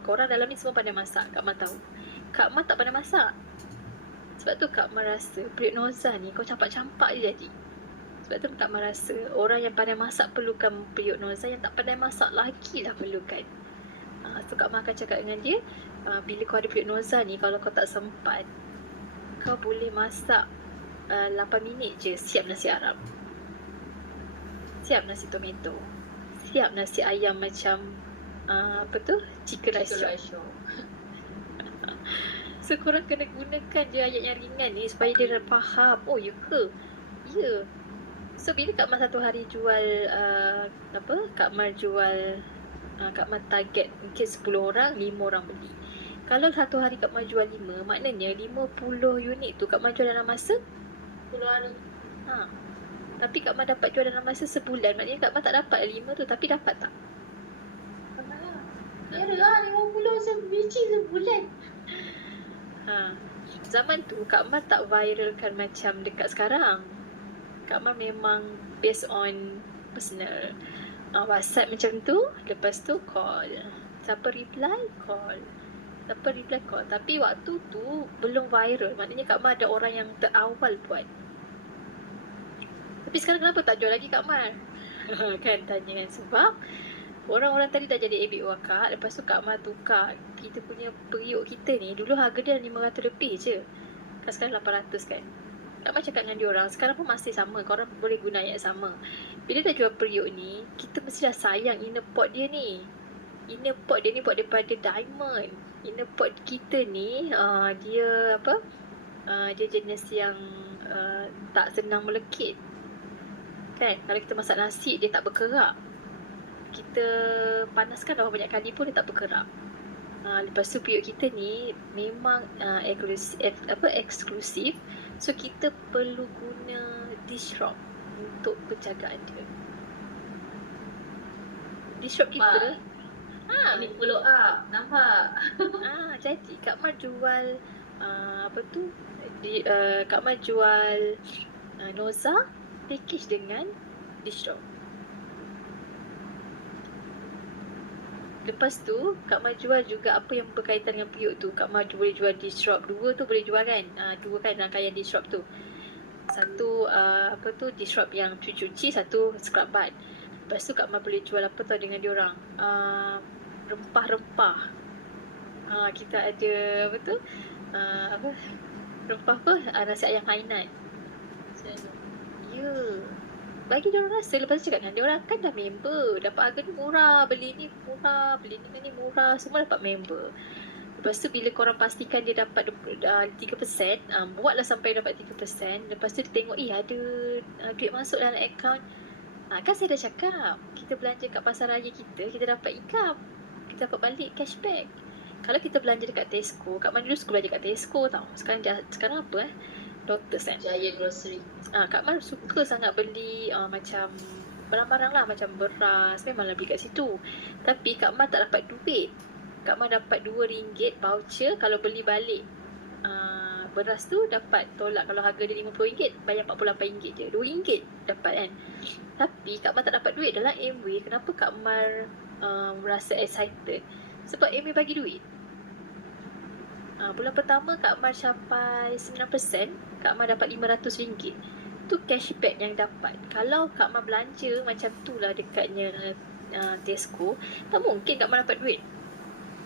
korang dalam ni semua pandai masak. Kak Mar tahu. Kak Mar tak pandai masak. Sebab tu Kak Mar rasa, periuk noza ni kau campak-campak je jadi. Sebab tu Kak Mar rasa, orang yang pandai masak perlukan periuk noza, yang tak pandai masak lagi lah perlukan. So Kak Mar akan cakap dengan dia, bila kau ada periuk noza ni, kalau kau tak sempat, kau boleh masak 8 minit je, siap nasi Arab, siap nasi tomato, siap nasi ayam macam chicken rice shop. So korang kena gunakan je ayat yang ringan ni supaya dia faham. Oh ya ke? Ya. So bila Kak Mar satu hari jual Kak Mar jual Kak Mar target mungkin 10 orang, 5 orang beli. Kalau satu hari Kak Mar jual 5, maknanya 50 unit tu Kak Mar jual dalam masa 10 hari. Tapi Kak Mar dapat jual dalam masa sebulan. Maknanya Kak Mar tak dapat 5 tu, tapi dapat tak? Kira lah 50 biji sebulan. Zaman tu Kak Mar tak viralkan macam dekat sekarang. Kak Mar memang based on personal. WhatsApp macam tu, lepas tu call. Siapa reply, call. Siapa reply, call. Tapi waktu tu belum viral. Maknanya Kak Mar ada orang yang terawal buat. Tapi sekarang kenapa tak jual lagi Kak Mar? Kan tanya kan. Sebab orang-orang tadi dah jadi ebit wakak. Lepas tu Kak Mar tukar kita punya periuk kita ni. Dulu harga dia 500 lebih je. Kan sekarang 800 kan. Kak Mar cakap dengan diorang, sekarang pun masih sama. Korang boleh guna ayat sama. Bila dah jual periuk ni, kita mesti dah sayang inner pot dia ni. Inner pot dia ni buat daripada diamond. Inner pot kita ni, dia dia jenis yang tak senang melekit. Kan? Kalau kita masak nasi, dia tak berkerak. Kita panaskan berapa banyak kali pun dia tak berkerak. Lepas tu periuk kita ni memang eksklusif. So kita perlu guna dish rock untuk penjagaan dia. Dish rock kita ini follow up, nampak? Jadi Kak Mar jual Kak Mar jual noza package dengan dish rock. Lepas tu Kak Mar jual juga apa yang berkaitan dengan periuk tu. Kak Mar boleh jual dish rock. 2 tu boleh jual kan? 2 kan rangkaian dish rock tu. Satu dish rock yang cuci, satu scrub bud. Lepas tu Kak Mar boleh jual apa tau dengan diorang, rempah-rempah. Kita ada rempah nasi ayam Hainan. Ya. Bagi diorang rasa. Lepas tu cakap dengan diorang, kan dah member, dapat harga ni murah, beli ni murah, beli ni murah, semua dapat member. Lepas tu bila korang pastikan dia dapat 3%, buatlah sampai dapat 3%. Lepas tu dia tengok, ada duit masuk dalam akaun. Kan saya dah cakap, kita belanja kat pasar raya kita dapat income, kita dapat balik cashback. Kalau kita belanja dekat Tesco, Kak Mar dulu suka belanja kat Tesco tau. Sekarang apa Lotus kan? Jaya Grocery. Kak Mar suka sangat beli macam barang-barang lah, macam beras, memanglah beli kat situ. Tapi Kak Mar tak dapat duit. Kak Mar dapat RM2 voucher. Kalau beli balik beras tu dapat tolak. Kalau harga dia RM50, bayar RM48 je, RM2 dapat kan. Tapi Kak Mar tak dapat duit. Dalam MW, kenapa Kak Mar merasa excited? Sebab MW bagi duit. Bulan pertama Kak Mar capai 9%, Kak Mar dapat RM500. Tu cashback yang dapat. Kalau Kak Mar belanja macam tu lah dekatnya Tesco, tak mungkin Kak Mar dapat duit.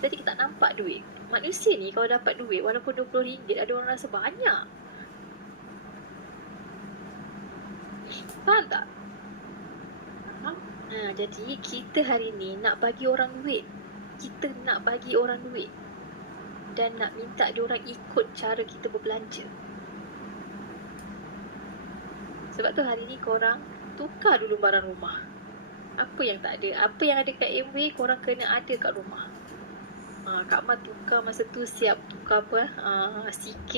Jadi kita tak nampak duit. Manusia ni kalau dapat duit walaupun RM20, ada orang rasa banyak. Faham tak? Faham? Jadi kita hari ni nak bagi orang duit. Kita nak bagi orang duit. Dan nak minta diorang ikut cara kita berbelanja. Sebab tu hari ni korang tukar dulu barang rumah. Apa yang tak ada, apa yang ada kat MW korang kena ada kat rumah. Kak Ma tukar masa tu siap tukar apa CK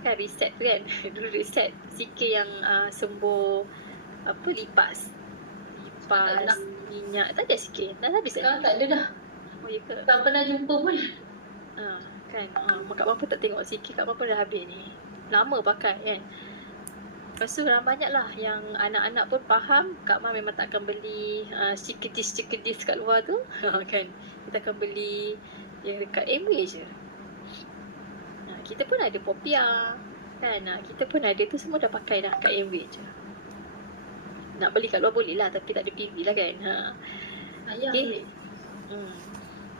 kan, reset tu kan. Dulu reset CK yang sembuh apa lipas minyak. Tak ada CK, dah habis Sekarang tak ada dah. Oh ya ke? Tak pernah jumpa pun. Kan Kak Ma pun tak tengok CK, Kak Ma pun dah habis ni, lama pakai kan. Lepas tu banyak lah yang anak-anak pun faham Kak Ma memang tak akan beli cikedis kat luar tu kan. Kita akan beli yang dekat MW je. Kita pun ada Popia kan, kita pun ada tu, semua dah pakai dah kat MW je. Nak beli kat luar boleh lah, tapi tak ada PV lah kan. Okay.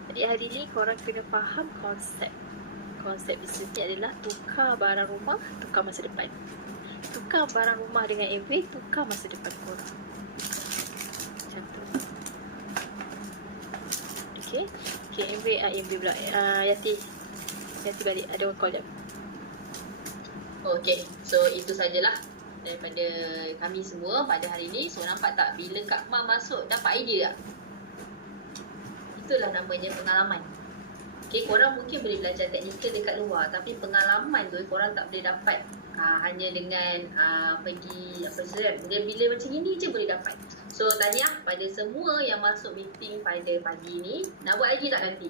Jadi hari ni korang kena faham konsep bisnes ni adalah tukar barang rumah, tukar masa depan. Tukar barang rumah dengan MW, tukar masa depan korang. Macam tu. Okay, MW pula. Yati balik, ada orang call jap. Okay, so itu sajalah daripada kami semua pada hari ni. So nampak tak, bila Kak Ma masuk dapat idea tak? Itulah namanya pengalaman. Okay, korang mungkin boleh belajar teknikal dekat luar, tapi pengalaman tu korang tak boleh dapat hanya dengan pergi bila macam ini je boleh dapat. So tahniah pada semua yang masuk meeting pada pagi ni. Nak buat lagi tak nanti?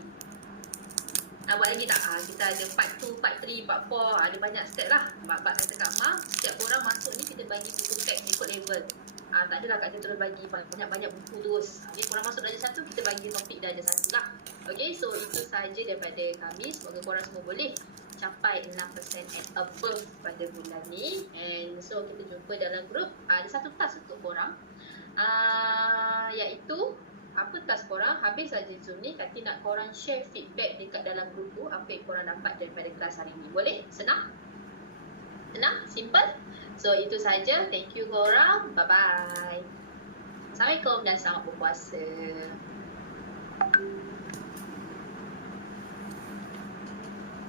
Nak buat lagi tak? Kita ada part 2, part 3, part 4, ada banyak step lah. Bab kata Kak Ma, setiap orang masuk ni kita bagi buku teks ikut level. Tak adalah Kak dia terus bagi banyak buku terus. Okay, korang masuk darjah 1, kita bagi topik darjah 1 lah. Okay, so itu sahaja daripada kami. Semoga korang semua boleh capai 6% and above pada bulan ni. And so kita jumpa dalam grup. Ada satu task untuk korang, iaitu apa task korang, habis saja Zoom ni, nanti nak korang share feedback dekat dalam grup tu, apa yang korang dapat daripada kelas hari ni. Boleh? Senang? Simple? So itu saja. Thank you korang. Bye bye. Assalamualaikum dan selamat berpuasa.